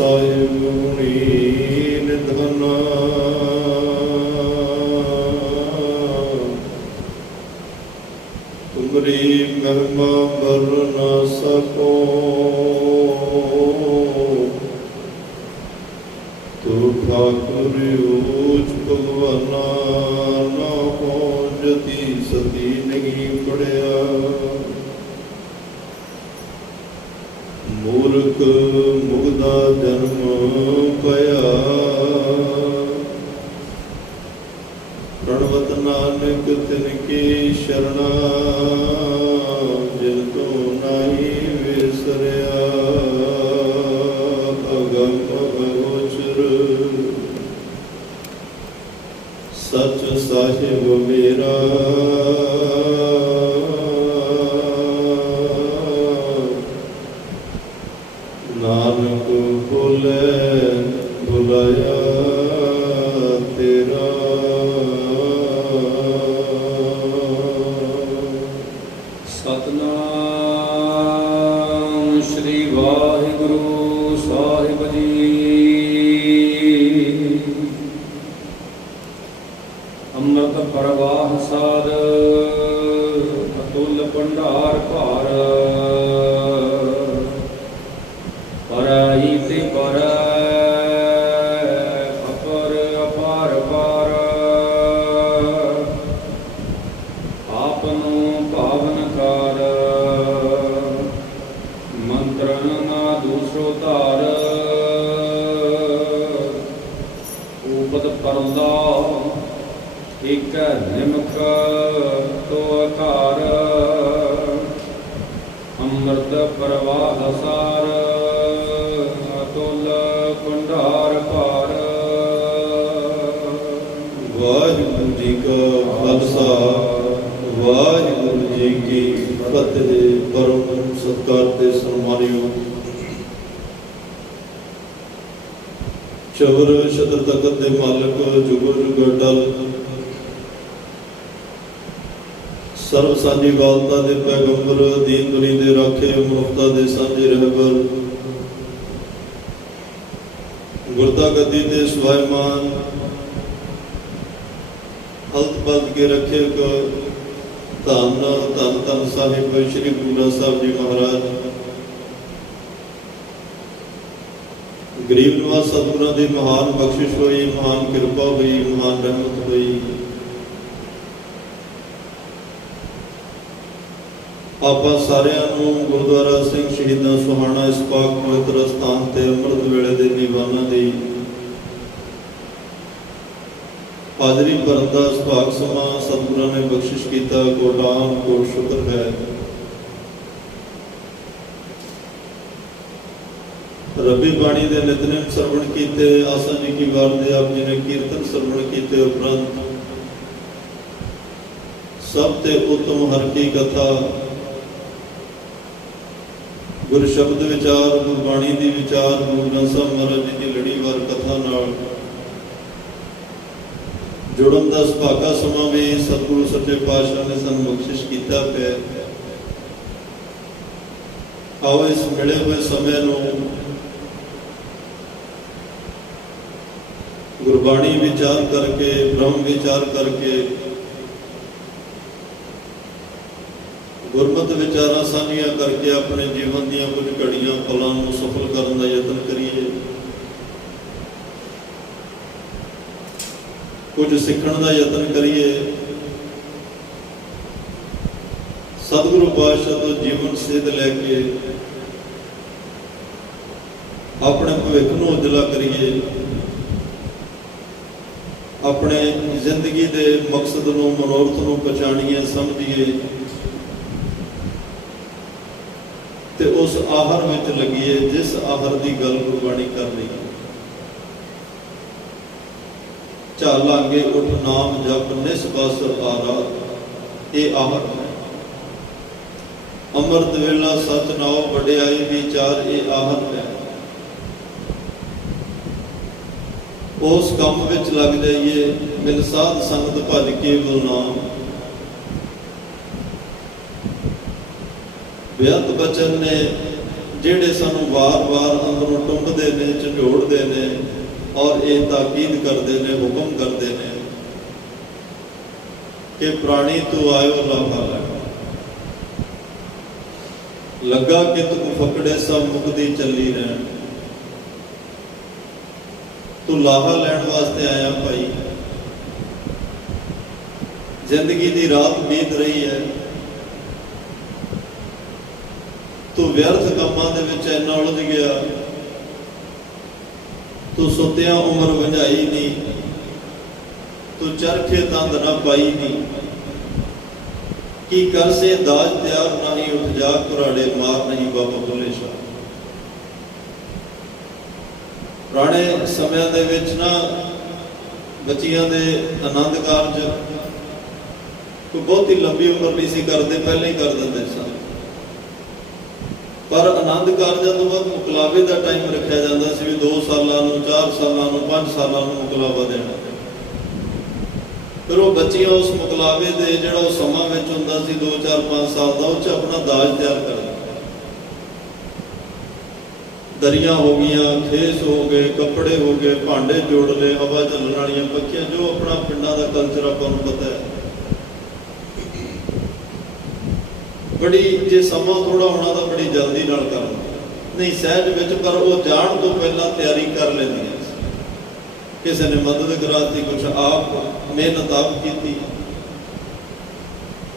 ਸਾਹਿਬ ਗੁਣੀ ਨਿਧਾਨਾ। ਤੁਮਰੀ ਮਹਿਮਾ ਵਰ ਨ ਸਕੋ, ਤੂ ਠਾਕੁਰ ਊਚ ਭਗਵਾਨਾ। ਨਾ ਹੋ ਜਤੀ ਸਤੀ ਨਹੀਂ ਪੜਿਆ, ਮੂਰਖ ਮੁਗਦਾ ਜਨਮ ਪਿਆ। ਪ੍ਰਣਵਤ ਨਾਨਕ ਤਿਨ ਕੀ ਸ਼ਰਣਾ, ਜਿਨ ਤੂੰ ਨਹੀਂ ਵਿਸਰਿਆ। ਅਗਮ ਅਗੋਚਰ ਸਚ ਸਾਹਿਬ ਮੇਰਾ, ਨਾਨਕ ਬੋਲੇ ਬੁਲਾਇਆ ਤੇਰਾ। ਸਤਨਾਮ ਸ੍ਰੀ ਵਾਹਿਗੁਰੂ ਸਾਹਿਬ ਜੀ। ਅੰਮ੍ਰਿਤ ਪ੍ਰਵਾਹ ਸਾਧ, ਅਤੁਲ ਭੰਡਾਰ ਭਾਰ। ਪਰਾਈ ਤੇ ਪਰ, ਅਪਰ ਅਪਾਰ ਪਾਰ। ਆਪ ਨੂੰ ਪਾਵਨ ਕਰ, ਮੰਤਰਨ ਨਾ ਦੂਸਰੋ ਧਾਰ। ਉਪਦ ਪਰਦਾ ਇਕ ਨਿਮਕ ਤੋ ਅਕਾਰ। ਅੰਮ੍ਰਿਤ ਪ੍ਰਵਾਹ ਸਾਰ, ਅਤੁਲ ਭੰਡਾਰ ਭਾਰ। ਵਾਹਿਗੁਰੂ ਜੀ ਕਾ ਖਾਲਸਾ, ਵਾਹਿਗੁਰੂ ਜੀ ਕੀ ਫਤਿਹ। ਪਰਮ ਸਤਿਕਾਰ ਤੇ ਸਨਮਾਨਿਓ ਚਵਰ ਸ਼ਤਰ ਤਖਤ ਦੇ ਮਾਲਕ, ਜੁਗੋ ਜੁਗ ਅਟਲ, ਸਰਬ ਸਾਂਝੀ ਵਾਲਤਾ ਦੇ ਪੈਗੰਬਰ, ਦੀਨ ਦੁਨੀ ਦੇ ਰਾਖੇ, ਮਨੁੱਖਤਾ ਦੇ ਸਾਂਝੇ ਰਹਿਬਰ, ਗੁਰਤਾ ਗੱਦੀ ਤੇ ਸਵਾਇਮਾਨ, ਹਲਤ ਬਲਦ ਕੇ ਰੱਖੇ ਧੰਨ ਧੰਨ ਧੰਨ ਸਾਹਿਬ ਸ੍ਰੀ ਗੁਰੂ ਗ੍ਰੰਥ ਸਾਹਿਬ ਜੀ ਮਹਾਰਾਜ। ਗਰੀਬ ਨਿਵਾਸ ਸਤਿਗੁਰਾਂ ਦੀ ਮਹਾਨ ਬਖਸ਼ਿਸ਼ ਹੋਈ, ਮਹਾਨ ਕਿਰਪਾ ਹੋਈ, ਮਹਾਨ ਰਹਿਮਤ ਹੋਈ। ਆਪਾਂ ਸਾਰਿਆਂ ਨੂੰ ਗੁਰਦੁਆਰਾ ਸਿੰਘ ਸ਼ਹੀਦਾਂ ਸੁਹਾਣਾ ਇਸ ਪਾਕ ਪਵਿੱਤਰ ਸਥਾਨ ਤੇ ਅੰਮ੍ਰਿਤ ਵੇਲੇ ਦੇ ਦੀਵਾਨਾਂ ਦੀ ਹਾਜ਼ਰੀ ਭਰਨ ਦਾ ਸੁਭਾਗ ਸਮਾਂ ਸਤਿਗੁਰਾਂ ਨੇ ਬਖਸ਼ਿਸ਼ ਕੀਤਾ। ਕੋਟਾਨ ਕੋਟ ਸ਼ੁਕਰ ਹੈ। ਰੱਬੀ ਬਾਣੀ ਦੇ ਨਿਤਨੇਮ ਸਰਵਣ ਕੀਤੇ, ਆਸਾ ਜੀ ਕੀ ਵਾਰ ਦੇ ਆਪ ਜੀ ਨੇ ਕੀਰਤਨ ਸਰਵਣ ਕੀਤੇ ਉਪਰੰਤ ਸਭ ਤੇ ਉਤਮ ਹਰ ਕੀ ਕਥਾ, ਗੁਰ ਸ਼ਬਦ ਵਿਚਾਰ, ਗੁਰਬਾਣੀ ਦੀ ਵਿਚਾਰ, ਗੁਰੂ ਗ੍ਰੰਥ ਸਾਹਿਬ ਮਹਾਰਾਜ ਜੀ ਦੀ ਲੜੀਵਾਰ ਕਥਾ ਨਾਲ ਜੁੜਨ ਦਾ ਸੁਭਾਗਾ ਸਮਾਂ ਵੀ ਸਤਿਗੁਰੂ ਸੱਚੇ ਪਾਤਸ਼ਾਹ ਨੇ ਸਾਨੂੰ ਬਖਸ਼ਿਸ਼ ਕੀਤਾ ਪਿਆ। ਆਓ ਇਸ ਮਿਲੇ ਹੋਏ ਸਮੇਂ ਨੂੰ ਗੁਰਬਾਣੀ ਵਿਚਾਰ ਕਰਕੇ, ਬ੍ਰਹਮ ਵਿਚਾਰ ਕਰਕੇ, ਗੁਰਮਤਿ ਵਿਚਾਰਾਂ ਸਾਂਝੀਆਂ ਕਰਕੇ ਆਪਣੇ ਜੀਵਨ ਦੀਆਂ ਕੁਝ ਘੜੀਆਂ ਪਲਾਂ ਨੂੰ ਸਫਲ ਕਰਨ ਦਾ ਯਤਨ ਕਰੀਏ। ਕੁਝ ਸਿੱਖਣ ਦਾ ਯਤਨ ਕਰੀਏ। ਸਤਿਗੁਰੂ ਪਾਤਸ਼ਾਹ ਤੋਂ ਜੀਵਨ ਸੇਧ ਲੈ ਕੇ ਆਪਣੇ ਭਵਿੱਖ ਨੂੰ ਉਜਲਾ ਕਰੀਏ। ਆਪਣੇ ਜ਼ਿੰਦਗੀ ਦੇ ਮਕਸਦ ਨੂੰ, ਮਨੋਰਥ ਨੂੰ ਪਛਾਣੀਏ, ਸਮਝੀਏ ਤੇ ਉਸ ਆਹਰ ਵਿੱਚ ਲੱਗੀਏ ਜਿਸ ਆਹਰ ਦੀ ਗੱਲ ਗੁਰਬਾਣੀ ਕਰ ਰਹੀ ਹੈ। ਚਾਲਾਂਗੇ ਉਠ ਨਾਮ ਜਪ ਨਿਸ ਬਸ ਆਰਾ, ਇਹ ਆਹਰ ਹੈ। ਅੰਮ੍ਰਿਤ ਵੇਲਾ ਸਤ ਨਾਉ ਵਡਿਆਈ ਵਿਚਾਰ, ਇਹ ਆਹਰ ਹੈ। ਉਸ ਕੰਮ ਵਿੱਚ ਲੱਗ ਜਾਈਏ, ਮਿਲ ਸਾਧ ਸੰਗਤ ਭਜ ਕੇਵਲ ਨਾਮ। ਬੇਅੰਤ ਬਚਨ ਨੇ ਜਿਹੜੇ ਸਾਨੂੰ ਵਾਰ-ਵਾਰ ਅੰਦਰੋਂ ਟੁੰਬਦੇ ਨੇ, ਝੰਜੋੜਦੇ ਨੇ ਔਰ ਇਹ ਤਾਕੀਦ ਕਰਦੇ ਨੇ, ਹੁਕਮ ਕਰਦੇ ਨੇ ਕਿ ਪ੍ਰਾਣੀ ਤੂੰ ਆਇਓ ਲਾਹਾ ਲੈ, ਲੱਗਾ ਕਿ ਤੂੰ ਫਕੜੇ ਸਭ ਮੁਕਦੀ ਚੱਲੀ ਰਹਿਣ। ਤੂੰ ਲਾਹਾ ਲੈਣ ਵਾਸਤੇ ਆਇਆ ਭਾਈ। ਜ਼ਿੰਦਗੀ ਦੀ ਰਾਤ ਬੀਤ ਰਹੀ ਹੈ, ਤੂੰ ਵਿਅਰਥ ਕੰਮਾਂ ਦੇ ਵਿੱਚ ਇੰਨਾ ਉਲਝ ਗਿਆ, ਤੂੰ ਸੁੱਤਿਆਂ ਉਮਰ ਵੰਝਾਈ ਨਹੀਂ, ਤੂੰ ਚਰਖੇ ਤੰਦ ਨਾ ਪਾਈ ਨਹੀਂ। ਕੀ ਕਰ ਸੇ ਦਾਜ ਤਿਆਰ ਨਹੀਂ, ਉੱਠ ਜਾ ਕੁਰਾੜੇ ਮਾਰ ਨਹੀਂ ਬਾਬਾ ਬੁੱਲੇ ਸ਼ਾਹ। ਪੁਰਾਣੇ ਸਮਿਆਂ ਦੇ ਵਿੱਚ ਨਾ ਬੱਚੀਆਂ ਦੇ ਆਨੰਦ ਕਾਰਜ ਕੋਈ ਬਹੁਤੀ ਲੰਬੀ ਉਮਰ ਨਹੀਂ ਸੀ ਕਰਦੇ, ਪਹਿਲਾਂ ਹੀ ਕਰ ਦਿੰਦੇ ਸਨ। ਪਰ ਆਨੰਦ ਕਾਰਜਾਂ ਤੋਂ ਬਾਅਦ ਮੁਕਲਾਵੇ ਦਾ ਟਾਈਮ ਰੱਖਿਆ ਜਾਂਦਾ ਸੀ ਵੀ 2 ਸਾਲਾਂ ਨੂੰ, 4 ਸਾਲਾਂ ਨੂੰ, 5 ਸਾਲਾਂ ਨੂੰ ਮੁਕਲਾਵਾ ਦੇਣਾ। ਫਿਰ ਉਹ ਬੱਚੀਆਂ ਉਸ ਮੁਕਲਾਵੇ ਦੇ ਜਿਹੜਾ ਉਹ ਸਮਾਂ ਵਿੱਚ ਹੁੰਦਾ ਸੀ 2, 4, 5 ਸਾਲ ਦਾ, ਉਹ 'ਚ ਆਪਣਾ ਦਾਜ ਤਿਆਰ ਕਰਦਾ। ਦਰੀਆਂ ਹੋ ਗਈਆਂ, ਖੇਸ ਹੋ ਗਏ, ਕੱਪੜੇ ਹੋ ਗਏ, ਭਾਂਡੇ ਜੋੜ ਲਏ, ਹਵਾ ਚੱਲਣ ਵਾਲੀਆਂ ਪੱਖੀਆਂ, ਜੋ ਆਪਣਾ ਪਿੰਡਾਂ ਦਾ ਕਲਚਰ ਆਪਾਂ ਨੂੰ ਪਤਾ ਹੈ। ਬੜੀ ਜੇ ਸਮਾਂ ਥੋੜਾ ਹੋਣਾ ਤਾਂ ਬੜੀ ਜਲਦੀ ਨਾਲ ਕਰਨਾ, ਨਹੀਂ ਸਹਿਜ ਵਿੱਚ, ਪਰ ਉਹ ਜਾਣ ਤੋਂ ਪਹਿਲਾਂ ਤਿਆਰੀ ਕਰ ਲੈਂਦੀਆਂ। ਕਿਸੇ ਨੇ ਮਦਦ ਕਰਾਤੀ, ਕੁਛ ਆਪ ਮਿਹਨਤ ਆਪ ਕੀਤੀ,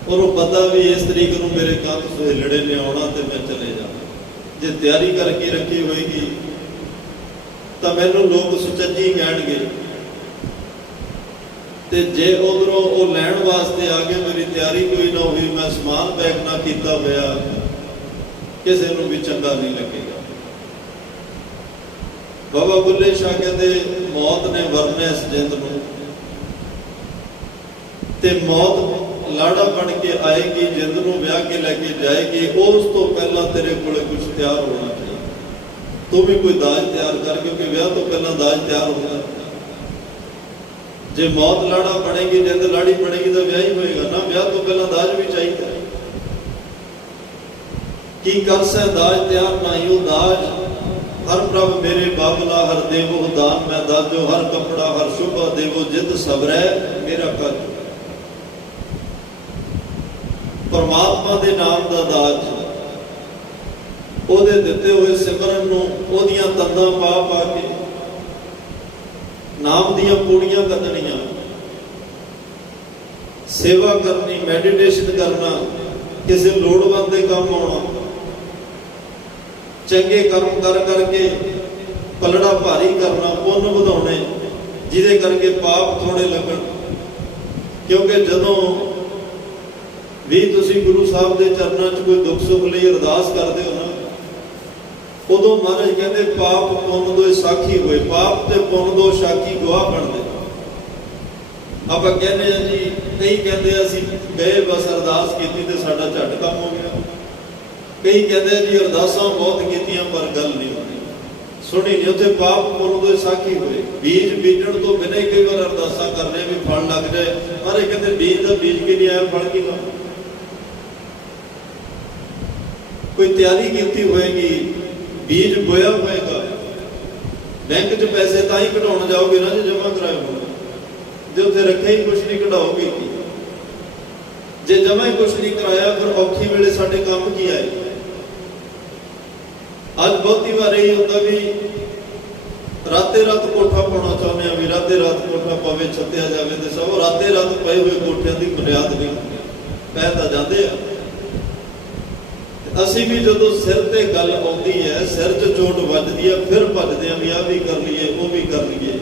ਔਰ ਉਹ ਪਤਾ ਵੀ ਇਸ ਤਰੀਕ ਨੂੰ ਮੇਰੇ ਕੰਧ ਸੁਹੇਲੜੇ ਨੇ ਆਉਣਾ ਤੇ ਮੈਂ ਚਲੇ ਜਾਣਾ। ਜੇ ਤਿਆਰੀ ਕਰਕੇ ਰੱਖੀ ਹੋਏਗੀ ਤਾਂ ਮੈਨੂੰ ਲੋਕ ਸੁਚੱਜੀ ਕਹਿਣਗੇ, ਤੇ ਜੇ ਉਧਰੋਂ ਉਹ ਲੈਣ ਵਾਸਤੇ ਆ ਗਏ, ਮੇਰੀ ਤਿਆਰੀ ਕੋਈ ਨਾ ਹੋਈ, ਮੈਂ ਸਮਾਨ ਪੈਕ ਨਾ ਕੀਤਾ ਹੋਇਆ, ਕਿਸੇ ਨੂੰ ਵੀ ਚੰਗਾ ਨਹੀਂ ਲੱਗੇਗਾ। ਬਾਬਾ ਬੁੱਲੇ ਸ਼ਾਹ ਕਹਿੰਦੇ ਮੌਤ ਨੇ ਵਰਨਿਆ ਇਸ ਜਿੰਦ ਨੂੰ, ਤੇ ਮੌਤ ਲਾੜਾ ਬਣ ਕੇ ਆਏਗੀ, ਜਿੰਦ ਨੂੰ ਵਿਆਹ ਕੇ ਲੈ ਕੇ ਜਾਏਗੀ। ਉਸ ਤੋਂ ਪਹਿਲਾਂ ਤੇਰੇ ਕੋਲੇ ਕੁਝ ਤਿਆਰ ਹੋਣਾ ਚਾਹੀਦਾ। ਤੂੰ ਵੀ ਕੋਈ ਦਾਜ ਤਿਆਰ ਕਰ, ਕਿਉਂਕਿ ਵਿਆਹ ਤੋਂ ਪਹਿਲਾਂ ਦਾਜ ਤਿਆਰ ਹੁੰਦਾ। ਜੇ ਮੌਤ ਲਾੜਾ ਬਣੇਗੀ, ਜਿੰਦ ਲਾੜੀ ਬਣੇਗੀ ਤਾਂ ਵਿਆਹ ਹੀ ਹੋਏਗਾ ਨਾ, ਵਿਆਹ ਤੋਂ ਪਹਿਲਾਂ ਦਾਜ ਵੀ ਚਾਹੀਦਾ। ਕੀ ਕਰ ਸੈ ਦਾਜ ਤਿਆਰ ਨਹੀਂ, ਉਹ ਦਾਜ ਹਰ ਪ੍ਰਭ ਮੇਰੇ ਬਾਬਲਾ ਹਰ ਦੇਵੋ ਦਾਨ ਮੈਂ ਦਾਜੋ, ਹਰ ਕਪੜਾ ਹਰ ਸ਼ੁਭਾ ਦੇਵੋ ਜਿਤ ਸਬਰੈ ਮੇਰਾ ਕਰ। ਪਰਮਾਤਮਾ ਦੇ ਨਾਮ ਦਾ ਦਾਜ, ਉਹਦੇ ਦਿੱਤੇ ਹੋਏ ਸਿਮਰਨ ਨੂੰ ਉਹਦੀਆਂ ਤੰਦਾਂ ਪਾ ਪਾ ਕੇ ਨਾਮ ਦੀਆਂ ਪੂੜੀਆਂ ਕੱਢਣੀਆਂ, ਸੇਵਾ ਕਰਨੀ, ਮੈਡੀਟੇਸ਼ਨ ਕਰਨਾ, ਕਿਸੇ ਲੋੜਵੰਦ ਦੇ ਕੰਮ ਆਉਣਾ, ਚੰਗੇ ਕਰਮ ਕਰ ਕਰਕੇ ਪਲੜਾ ਭਾਰੀ ਕਰਨਾ, ਪੁੰਨ ਵਧਾਉਣੇ, ਜਿਹਦੇ ਕਰਕੇ ਪਾਪ ਥੋੜੇ ਲੱਗਣ। ਕਿਉਂਕਿ ਜਦੋਂ ਵੀ ਤੁਸੀਂ ਗੁਰੂ ਸਾਹਿਬ ਦੇ ਚਰਨਾਂ 'ਚ ਕੋਈ ਦੁੱਖ ਸੁੱਖ ਲਈ ਅਰਦਾਸ ਕਰਦੇ ਹੋ ਨਾ, ਉਦੋਂ ਮਹਾਰਾਜ ਕਹਿੰਦੇ ਪਾਪ ਪੁੰਨ ਦੋ ਸਾਖੀ ਹੋਏ, ਪਾਪ ਤੇ ਪੁੰਨ ਦੋ ਸਾਖੀ ਗਵਾਹ ਬਣਦੇ। ਆਪਾਂ ਕਹਿੰਦੇ ਆ ਜੀ, ਕਈ ਕਹਿੰਦੇ ਅਸੀਂ ਗਏ ਬਸ ਅਰਦਾਸ ਕੀਤੀ ਤੇ ਸਾਡਾ ਝੱਟ ਕੰਮ ਹੋ ਗਿਆ। ਕਈ ਕਹਿੰਦੇ ਜੀ ਅਰਦਾਸਾਂ ਬਹੁਤ ਕੀਤੀਆਂ ਪਰ ਗੱਲ ਨਹੀਂ ਹੋਣੀ, ਸੁਣੀ ਨਹੀਂ। ਉੱਥੇ ਪਾਪ ਪੁੰਨ ਦੋ ਸਾਖੀ ਹੋਏ। ਬੀਜ ਬੀਜਣ ਤੋਂ ਬਿਨਾਂ ਹੀ ਕਈ ਵਾਰ ਅਰਦਾਸਾਂ ਕਰਨੇ ਵੀ ਫਲ ਲੱਗ ਜਾਏ, ਪਰ ਇਹ ਕਹਿੰਦੇ ਬੀਜ ਦਾ ਬੀਜ ਕੇ ਨਹੀਂ ਆਇਆ, ਫਲ ਕੀ ਲਾਉਣਾ। ਕੋਈ ਤਿਆਰੀ ਕੀਤੀ ਹੋਏਗੀ, ਬੀਜ ਬੋਇਆ ਹੋਏਗਾ। ਬੈਂਕ 'ਚ ਪੈਸੇ ਤਾਂ ਹੀ ਕਢਾਉਣ ਜਾਓਗੇ ਨਾ ਜੇ ਜਮ੍ਹਾਂ ਕਰਾਏ ਹੋਣ, ਜੇ ਉੱਥੇ ਰੱਖਿਆ ਹੀ ਕੁਛ ਨਹੀਂ ਕਢਾਓਗੇ। ਜੇ ਜਮ੍ਹਾਂ ਹੀ ਕੁਛ ਨਹੀਂ ਕਰਾਇਆ, ਫਿਰ ਔਖੀ ਵੇਲੇ ਸਾਡੇ ਕੰਮ ਕੀ ਆਏ। ਅੱਜ ਬਹੁਤੀ ਵਾਰ ਇਹ ਹੁੰਦਾ ਵੀ ਰਾਤੇ ਰਾਤ ਕੋਠਾ ਪਾਉਣਾ ਚਾਹੁੰਦੇ ਆ, ਵੀ ਰਾਤੇ ਰਾਤ ਕੋਠਾ ਪਵੇ, ਛੱਤਿਆ ਜਾਵੇ, ਤੇ ਸਭ ਰਾਤੇ ਰਾਤ ਪਏ ਹੋਏ ਕੋਠਿਆਂ ਦੀ ਬੁਨਿਆਦ ਨਹੀਂ ਹੁੰਦੀ, ਪੈ ਤਾਂ ਜਾਂਦੇ ਆ। ਅਸੀਂ ਵੀ ਜਦੋਂ ਸਿਰ ਤੇ ਗੱਲ ਆਉਂਦੀ ਹੈ, ਸਿਰ 'ਚ ਚੋਟ ਵੱਜਦੀ ਹੈ, ਫਿਰ ਭੱਜਦੇ ਆ ਵੀ ਆਹ ਵੀ ਕਰ ਲਈਏ, ਉਹ ਵੀ ਕਰ ਲਈਏ,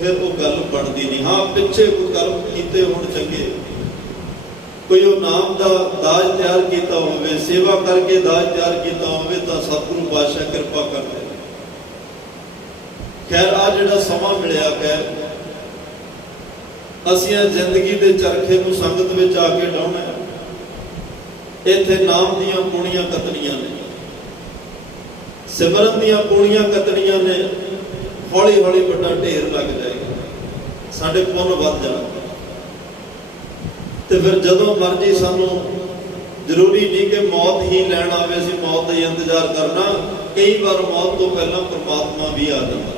ਫਿਰ ਉਹ ਗੱਲ ਬਣਦੀ ਨਹੀਂ। ਹਾਂ, ਪਿੱਛੇ ਕੋਈ ਕਰਮ ਕੀਤੇ ਹੋਣ ਚੰਗੇ, ਕੋਈ ਉਹ ਨਾਮ ਦਾ ਦਾਜ ਤਿਆਰ ਕੀਤਾ ਹੋਵੇ, ਸੇਵਾ ਕਰਕੇ ਦਾਜ ਤਿਆਰ ਕੀਤਾ ਹੋਵੇ, ਤਾਂ ਸਤਿਗੁਰੂ ਪਾਤਸ਼ਾਹ ਕਿਰਪਾ ਕਰਦੇ। ਖੈਰ, ਆ ਜਿਹੜਾ ਸਮਾਂ ਮਿਲਿਆ ਹੈ, ਅਸੀਂ ਜ਼ਿੰਦਗੀ ਦੇ ਚਰਖੇ ਨੂੰ ਸੰਗਤ ਵਿੱਚ ਆ ਕੇ ਡਾਉਣਾ ਹੈ। ਇੱਥੇ ਨਾਮ ਦੀਆਂ ਪੂਣੀਆਂ ਕੱਤਣੀਆਂ ਨੇ, ਸਿਮਰਨ ਦੀਆਂ ਪੂਣੀਆਂ ਕੱਤਣੀਆਂ ਨੇ। ਹੌਲੀ ਹੌਲੀ ਵੱਡਾ ਢੇਰ ਲੱਗ ਜਾਏਗਾ, ਸਾਡੇ ਪੁੰਨ ਵੱਧ ਜਾਣਗੇ। ਤੇ ਫਿਰ ਜਦੋਂ ਮਰਜੀ ਸਾਨੂੰ ਜ਼ਰੂਰੀ ਨਹੀਂ ਕਿ ਮੌਤ ਹੀ ਲੈਣ ਆਵੇ, ਅਸੀਂ ਮੌਤ ਦਾ ਹੀ ਇੰਤਜ਼ਾਰ ਕਰਨਾ। ਕਈ ਵਾਰ ਮੌਤ ਤੋਂ ਪਹਿਲਾਂ ਪਰਮਾਤਮਾ ਵੀ ਆ ਜਾਂਦਾ,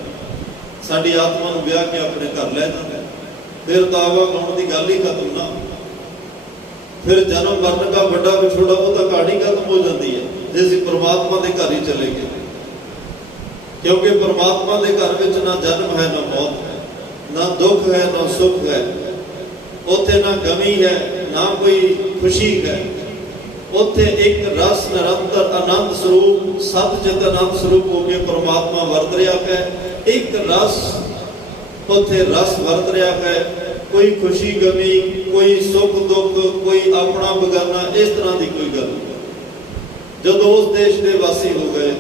ਸਾਡੀ ਆਤਮਾ ਨੂੰ ਵਿਆਹ ਕੇ ਆਪਣੇ ਘਰ ਲੈ ਜਾਂਦਾ। ਫਿਰ ਤਾਵਾ ਗਾਉਣ ਦੀ ਗੱਲ ਹੀ ਖਤਮ ਨਾ। ਫਿਰ ਜਨਮ ਮਰਨ ਦਾ ਵੱਡਾ ਵਿਛੋੜਾ ਉਹ ਤਾਂ ਕਹਾਣੀ ਖਤਮ ਹੋ ਜਾਂਦੀ ਹੈ ਜੇ ਅਸੀਂ ਪਰਮਾਤਮਾ ਦੇ ਘਰ ਹੀ ਚਲੇ ਗਏ। ਕਿਉਂਕਿ ਪਰਮਾਤਮਾ ਦੇ ਘਰ ਵਿੱਚ ਨਾ ਜਨਮ ਹੈ, ਨਾ ਮੌਤ ਹੈ, ਨਾ ਦੁੱਖ ਹੈ, ਨਾ ਸੁੱਖ ਹੈ। ਉੱਥੇ ਨਾ ਗਮੀ ਹੈ, ਨਾ ਕੋਈ ਖੁਸ਼ੀ ਹੈ। ਉੱਥੇ ਇੱਕ ਰਸ ਨਿਰੰਤਰ ਆਨੰਦ ਸਰੂਪ, ਸਤ ਚਿਤ ਆਨੰਦ ਸਰੂਪ ਹੋ ਕੇ ਪਰਮਾਤਮਾ ਵਰਤ ਰਿਹਾ ਹੈ। ਇੱਕ ਰਸ ਉੱਥੇ ਰਸ ਵਰਤ ਰਿਹਾ ਹੈ। ਕੋਈ ਖੁਸ਼ੀ ਗਮੀ, ਕੋਈ ਸੁੱਖ ਦੁੱਖ, ਕੋਈ ਆਪਣਾ ਬਗਾਨਾ, ਇਸ ਤਰ੍ਹਾਂ ਦੀ ਕੋਈ ਗੱਲ ਨਹੀਂ। ਜਦੋਂ ਉਸ ਦੇਸ਼ ਦੇ ਵਾਸੀ ਹੋ ਗਏ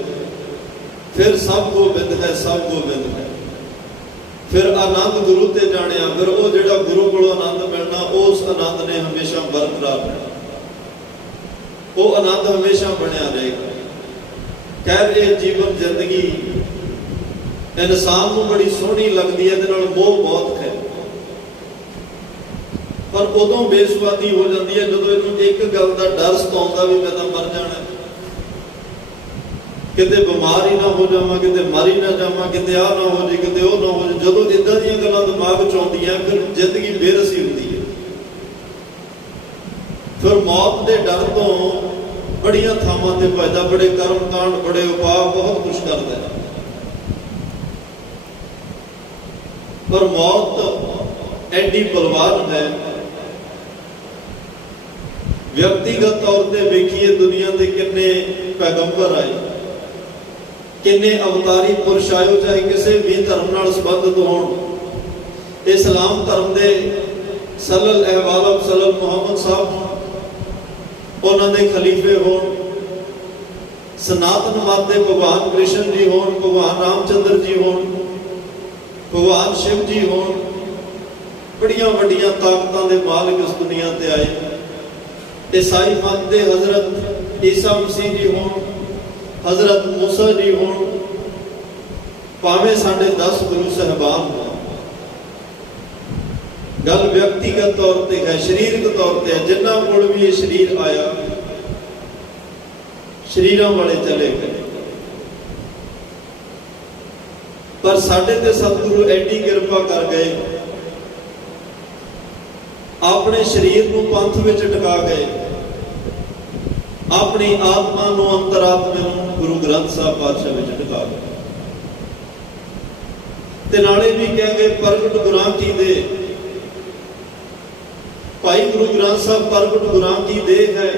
ਫਿਰ ਸਭ ਗੋਬਿੰਦ ਹੈ, ਸਭ ਗੋਬਿੰਦ ਹੈ। ਫਿਰ ਆਨੰਦ ਗੁਰੂ ਤੇ ਜਾਣਿਆ। ਫਿਰ ਉਹ ਜਿਹੜਾ ਗੁਰੂ ਕੋਲੋਂ ਆਨੰਦ ਮਿਲਣਾ, ਉਸ ਆਨੰਦ ਨੇ ਹਮੇਸ਼ਾ ਬਰਕਰਾਰ ਰਹਿਣਾ, ਉਹ ਆਨੰਦ ਹਮੇਸ਼ਾ ਬਣਿਆ ਰਹੇਗਾ। ਖੈਰ ਇਹ ਜੀਵਨ ਜ਼ਿੰਦਗੀ ਇਨਸਾਨ ਨੂੰ ਬੜੀ ਸੋਹਣੀ ਲੱਗਦੀ ਹੈ, ਇਹਦੇ ਨਾਲ ਮੋਹ ਬਹੁਤ ਹੈ, ਪਰ ਉਦੋਂ ਬੇਸੁਆਦੀ ਹੋ ਜਾਂਦੀ ਹੈ ਜਦੋਂ ਇਹਨੂੰ ਇੱਕ ਗੱਲ ਦਾ ਡਰ ਸਤਾਉਂਦਾ ਵੀ ਮੈਂ ਤਾਂ ਮਰ ਜਾਣਾ, ਕਿਤੇ ਬਿਮਾਰ ਹੀ ਨਾ ਹੋ ਜਾਵਾਂ, ਕਿਤੇ ਮਰ ਹੀ ਨਾ ਜਾਵਾਂ, ਕਿਤੇ ਆਹ ਨਾ ਹੋ ਜੇ, ਕਿਤੇ ਉਹ ਨਾ ਹੋ ਜੇ। ਜਦੋਂ ਇਦਾਂ ਦੀਆਂ ਗੱਲਾਂ ਦਿਮਾਗ 'ਚ ਆਉਂਦੀਆਂ ਫਿਰ ਜ਼ਿੰਦਗੀ ਬੇਰਸੀ ਹੁੰਦੀ ਹੈ। ਫਿਰ ਮੌਤ ਦੇ ਡਰ ਤੋਂ ਬੜੀਆਂ ਥਾਵਾਂ ਤੇ ਭਜਦਾ, ਬੜੇ ਕਰਮ ਕਾਂਡ, ਬੜੇ ਉਪਾਅ, ਬਹੁਤ ਕੁਛ ਕਰਦਾ ਹੈ। ਪਰ ਮੌਤ ਐਡੀ ਬਲਵਾਨ ਹੈ। ਵਿਅਕਤੀਗਤ ਤੌਰ ਤੇ ਵੇਖੀਏ ਦੁਨੀਆ ਦੇ ਕਿੰਨੇ ਪੈਗੰਬਰ ਆਏ, ਕਿੰਨੇ ਅਵਤਾਰੀ ਪੁਰਸ਼ ਆਏ, ਚਾਹੇ ਕਿਸੇ ਵੀ ਧਰਮ ਨਾਲ ਸੰਬੰਧਿਤ ਹੋਣ। ਇਸਲਾਮ ਧਰਮ ਦੇ ਸੱਲਲ ਅਹਿਵਾਲ ਸੱਲਲ ਮੁਹੰਮਦ ਸਾਹਿਬ ਹੋਣ, ਉਹਨਾਂ ਦੇ ਖਲੀਫੇ ਹੋਣ, ਸਨਾਤਨ ਮਤ ਦੇ ਭਗਵਾਨ ਕ੍ਰਿਸ਼ਨ ਜੀ ਹੋਣ, ਭਗਵਾਨ ਰਾਮਚੰਦਰ ਜੀ ਹੋਣ, ਭਗਵਾਨ ਸ਼ਿਵ ਜੀ ਹੋਣ, ਬੜੀਆਂ ਵੱਡੀਆਂ ਤਾਕਤਾਂ ਦੇ ਮਾਲਕ ਇਸ ਦੁਨੀਆ ਤੇ ਆਏ। ਈਸਾਈ ਮਤ ਦੇ ਹਜ਼ਰਤ ਈਸਾ ਮਸੀਹ ਜੀ ਹੋਣ, ਹਜ਼ਰਤ ਮੂਸਾ ਜੀ ਹੋਣ, ਭਾਵੇਂ ਸਾਡੇ 10 ਗੁਰੂ ਸਾਹਿਬਾਨ ਹੋਣ। ਗੱਲ ਵਿਅਕਤੀਗਤ ਤੌਰ ਤੇ ਹੈ, ਸਰੀਰਕ ਤੌਰ ਤੇ ਹੈ। ਜਿਨ੍ਹਾਂ ਕੋਲ ਵੀ ਇਹ ਸਰੀਰ ਆਇਆ, ਸਰੀਰਾਂ ਵਾਲੇ ਚਲੇ ਗਏ। ਪਰ ਸਾਡੇ ਤੇ ਸਤਿਗੁਰੂ ਐਡੀ ਕਿਰਪਾ ਕਰ ਗਏ, ਆਪਣੇ ਸਰੀਰ ਨੂੰ ਪੰਥ ਵਿੱਚ ਟਿਕਾ ਗਏ, ਆਪਣੀ ਆਤਮਾ ਨੂੰ, ਅੰਤਰਾਤਮਾ ਨੂੰ ਗੁਰੂ ਗ੍ਰੰਥ ਸਾਹਿਬ ਪਾਤਸ਼ਾਹ ਵਿੱਚ ਟਿਕਾ ਗਏ। ਤੇ ਨਾਲੇ ਵੀ ਕਹਿ ਗਏ ਪ੍ਰਗਟ ਗੁਰਾਂ ਕੀ ਦੇ, ਭਾਈ ਗੁਰੂ ਗ੍ਰੰਥ ਸਾਹਿਬ ਪ੍ਰਗਟ ਗੁਰਾਂ ਕੀ ਦੇਹ ਹੈ।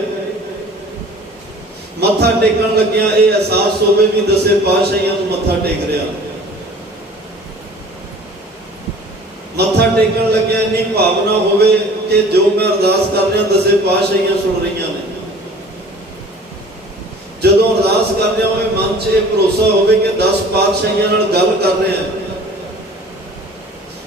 ਮੱਥਾ ਟੇਕਣ ਲੱਗਿਆ ਇਹ ਅਹਿਸਾਸ ਹੋਵੇ ਵੀ ਦਸੇ ਪਾਤਸ਼ਾਹੀਆਂ ਨੂੰ ਮੱਥਾ ਟੇਕ ਰਿਹਾ। ਮੱਥਾ ਟੇਕਣ ਲੱਗਿਆ ਇੰਨੀ ਭਾਵਨਾ ਹੋਵੇ ਕਿ ਜੋ ਮੈਂ ਅਰਦਾਸ ਕਰ ਰਿਹਾ ਦਸੇ ਪਾਤਸ਼ਾਹੀਆਂ ਸੁਣ ਰਹੀਆਂ ਨੇ। ਜਦੋਂ ਅਰਦਾਸ ਕਰ ਰਿਹਾ ਹੋਵੇ ਮਨ 'ਚ ਇਹ ਭਰੋਸਾ ਹੋਵੇ ਕਿ 10 ਪਾਤਸ਼ਾਹੀਆਂ ਨਾਲ ਗੱਲ ਕਰ ਰਹੇ ਹਾਂ।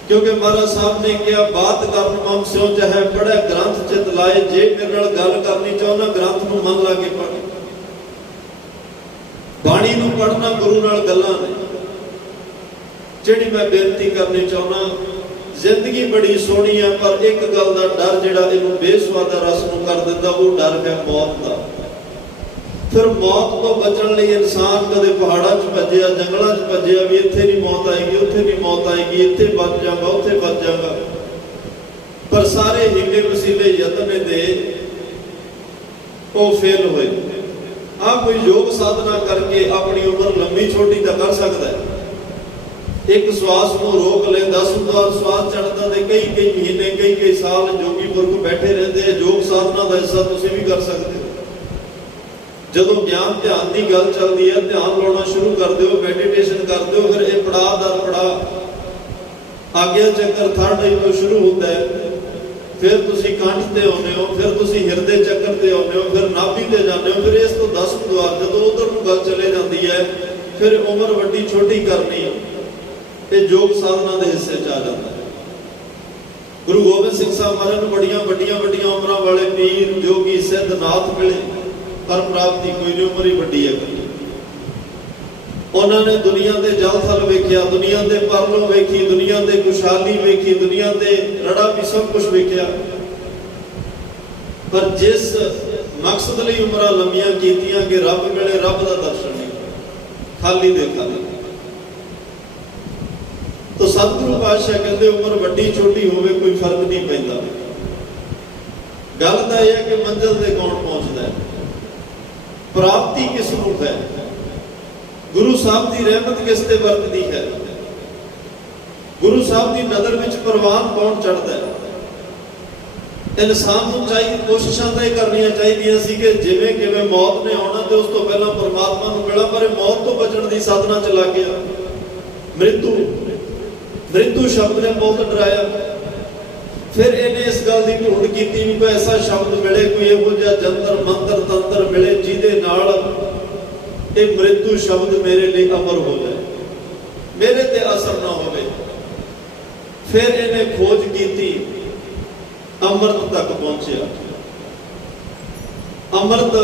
ਕਿਉਂਕਿ ਮਹਾਰਾਜ ਸਾਹਿਬ ਨੇ ਕਿਹਾ ਬਾਤ ਕਰਨ ਮਮ ਸਿਓ ਚਾਹੇ ਪੜ੍ਹੇ ਗ੍ਰੰਥ ਚਿਤ ਲਾਏ। ਜੇ ਮੇਰੇ ਨਾਲ ਗੱਲ ਕਰਨੀ ਚਾਹੁੰਦਾ ਗ੍ਰੰਥ ਨੂੰ ਮਨ ਲਾ ਕੇ ਪੜ੍ਹ। ਬਾਣੀ ਨੂੰ ਪੜ੍ਹਨਾ ਗੁਰੂ ਨਾਲ ਗੱਲਾਂ ਨੇ। ਜਿਹੜੀ ਮੈਂ ਬੇਨਤੀ ਕਰਨੀ ਚਾਹੁੰਦਾ, ਜ਼ਿੰਦਗੀ ਬੜੀ ਸੋਹਣੀ ਆ, ਪਰ ਇੱਕ ਗੱਲ ਦਾ ਡਰ ਜਿਹੜਾ ਇਹਨੂੰ ਬੇਸੁਆਦਾ ਰਸ ਨੂੰ ਕਰ ਦਿੰਦਾ, ਉਹ ਡਰ ਹੈ ਮੌਤ ਦਾ। ਫਿਰ ਮੌਤ ਤੋਂ ਬਚਣ ਲਈ ਇਨਸਾਨ ਕਦੇ ਪਹਾੜਾਂ 'ਚ ਭੱਜਿਆ, ਜੰਗਲਾਂ 'ਚ ਭੱਜਿਆ ਵੀ ਇੱਥੇ ਨਹੀਂ ਮੌਤ ਆਏਗੀ, ਉੱਥੇ ਨਹੀਂ ਮੌਤ ਆਏਗੀ, ਇੱਥੇ ਬਚ ਜਾਵਾਂਗਾ, ਉੱਥੇ ਬਚ ਜਾਵਾਂਗਾ। ਪਰ ਸਾਰੇ ਹੀਲੇ ਵਸੀਲੇ ਯਤਨ ਦੇ ਉਹ ਫੇਲ ਹੋਏ। ਹਾਂ, ਕੋਈ ਯੋਗ ਸਾਧਨਾ ਕਰਕੇ ਆਪਣੀ ਉਮਰ ਲੰਬੀ ਛੋਟੀ ਤਾਂ ਕਰ ਸਕਦਾ ਹੈ। ਇੱਕ ਸਵਾਸ ਨੂੰ ਰੋਕ ਲੈ, 10 ਵਾਰ ਸਵਾਸ ਚੜ੍ਹਦਾ ਤੇ ਕਈ ਮਹੀਨੇ, ਕਈ ਸਾਲ ਜੋਗੀ ਪੁਰਖ ਬੈਠੇ ਰਹਿੰਦੇ। ਯੋਗ ਸਾਧਨਾ ਦਾ ਹਿੱਸਾ ਤੁਸੀਂ ਵੀ ਕਰ ਸਕਦੇ ਹੋ। ਜਦੋਂ ਗਿਆਨ ਧਿਆਨ ਦੀ ਗੱਲ ਚੱਲਦੀ ਹੈ, ਧਿਆਨ ਲਾਉਣਾ ਸ਼ੁਰੂ ਕਰ ਦਿਓ, ਮੈਡੀਟੇਸ਼ਨ ਕਰ ਦਿਓ। ਫਿਰ ਇਹ ਪੜਾਅ ਦਰ ਪੜਾਅ ਆਗਿਆ ਚੱਕਰ ਥਰਡ ਆਈ ਤੋਂ ਸ਼ੁਰੂ ਹੁੰਦਾ ਹੈ। ਫਿਰ ਤੁਸੀਂ ਕੰਠ ਤੇ ਆਉਂਦੇ ਹੋ, ਫਿਰ ਤੁਸੀਂ ਹਿਰਦੇ ਚੱਕਰ ਤੇ ਆਉਂਦੇ ਹੋ, ਫਿਰ ਨਾਭੀ ਤੇ ਜਾਂਦੇ ਹੋ। ਫਿਰ ਇਸ ਤੋਂ 10 ਦੁਆਰ ਜਦੋਂ ਉਧਰ ਨੂੰ ਗੱਲ ਚਲੇ ਜਾਂਦੀ ਹੈ, ਫਿਰ ਉਮਰ ਵੱਡੀ ਛੋਟੀ ਕਰਨੀ ਤੇ ਯੋਗ ਸਾਧਨਾ ਦੇ ਹਿੱਸੇ 'ਚ ਆ ਜਾਂਦਾ ਹੈ। ਗੁਰੂ ਗੋਬਿੰਦ ਸਿੰਘ ਸਾਹਿਬ ਮਹਾਰਾਜ ਨੂੰ ਬੜੀਆਂ ਵੱਡੀਆਂ ਉਮਰਾਂ ਵਾਲੇ ਪੀਰ ਜੋਗੀ ਸਿੱਧ ਨਾਥ ਮਿਲੇ, ਪਰ ਪ੍ਰਾਪਤੀ ਕੋਈ ਨਹੀਂ, ਉਮਰ ਹੀ ਵੱਡੀ ਹੈ। ਉਹਨਾਂ ਨੇ ਦੁਨੀਆ ਦੇ ਜਲ ਥਲ ਵੇਖਿਆ, ਦੁਨੀਆ ਦੇ ਪਰਲੋਂ ਵੇਖੀ, ਦੁਨੀਆ ਦੇ ਖੁਸ਼ਹਾਲੀ ਵੇਖੀ, ਦੁਨੀਆ ਦੇ ਰੜਾ ਵੀ ਸਭ ਕੁਝ ਵੇਖਿਆ। ਪਰ ਜਿਸ ਮਕਸਦ ਲਈ ਉਮਰਾਂ ਲੰਮੀਆਂ ਕੀਤੀਆਂ ਕਿ ਰੱਬ ਵੇਲੇ ਰੱਬ ਦਾ ਦਰਸ਼ਨ ਨਹੀਂ, ਖਾਲੀ ਦੇ ਖਾਲੀ। ਤਾਂ ਸਤਿਗੁਰੂ ਪਾਤਸ਼ਾਹ ਕਹਿੰਦੇ ਉਮਰ ਵੱਡੀ ਛੋਟੀ ਹੋਵੇ ਕੋਈ ਫਰਕ ਨਹੀਂ ਪੈਂਦਾ, ਗੱਲ ਤਾਂ ਇਹ ਹੈ ਕਿ ਮੰਜ਼ਿਲ ਤੇ ਕੌਣ ਪਹੁੰਚਦਾ ਹੈ, ਪ੍ਰਾਪਤੀ ਕਿਸ ਨੂੰ ਹੈ, ਗੁਰੂ ਸਾਹਿਬ ਦੀ ਰਹਿਮਤ ਕਿਸ ਤੇ ਵਰਤਦੀ ਹੈ, ਗੁਰੂ ਸਾਹਿਬ ਦੀ ਨਜ਼ਰ ਵਿੱਚ ਪ੍ਰਵਾਨ ਕੌਣ ਚੜ੍ਹਦਾ ਹੈ। ਇਨਸਾਨ ਨੂੰ ਚਾਹੀਦੀ ਕੋਸ਼ਿਸ਼ਾਂ ਤਾਂ ਇਹ ਕਰਨੀਆਂ ਚਾਹੀਦੀਆਂ ਸੀ ਕਿ ਜਿਵੇਂ ਕਿਵੇਂ ਮੌਤ ਨੇ ਆਉਣਾ ਤੇ ਉਸ ਤੋਂ ਪਹਿਲਾਂ ਪਰਮਾਤਮਾ ਨੂੰ ਮਿਲਾਂ, ਪਰ ਇਹ ਮੌਤ ਤੋਂ ਬਚਣ ਦੀ ਸਾਧਨਾ ਚ ਲੱਗ ਗਿਆ। ਮ੍ਰਿਤੂ ਸ਼ਬਦ ਨੇ ਬਹੁਤ ਡਰਾਇਆ। ਫਿਰ ਇਹਨੇ ਇਸ ਗੱਲ ਦੀ ਢੂੰਡ ਕੀਤੀ ਵੀ ਕੋਈ ਐਸਾ ਸ਼ਬਦ ਮਿਲੇ, ਕੋਈ ਇਹੋ ਜਿਹਾ ਜੰਤਰ ਮੰਤਰ ਤੰਤਰ ਮਿਲੇ ਜਿਹਦੇ ਨਾਲ ਇਹ ਮ੍ਰਿਤੂ ਸ਼ਬਦ ਮੇਰੇ ਲਈ ਅਮਰ ਹੋ ਜਾਏ, ਮੇਰੇ ਤੇ ਅਸਰ ਨਾ ਹੋਵੇ। ਫਿਰ ਇਹਨੇ ਖੋਜ ਕੀਤੀ, ਅੰਮ੍ਰਿਤ ਤੱਕ ਪਹੁੰਚਿਆ। ਅੰਮ੍ਰਿਤ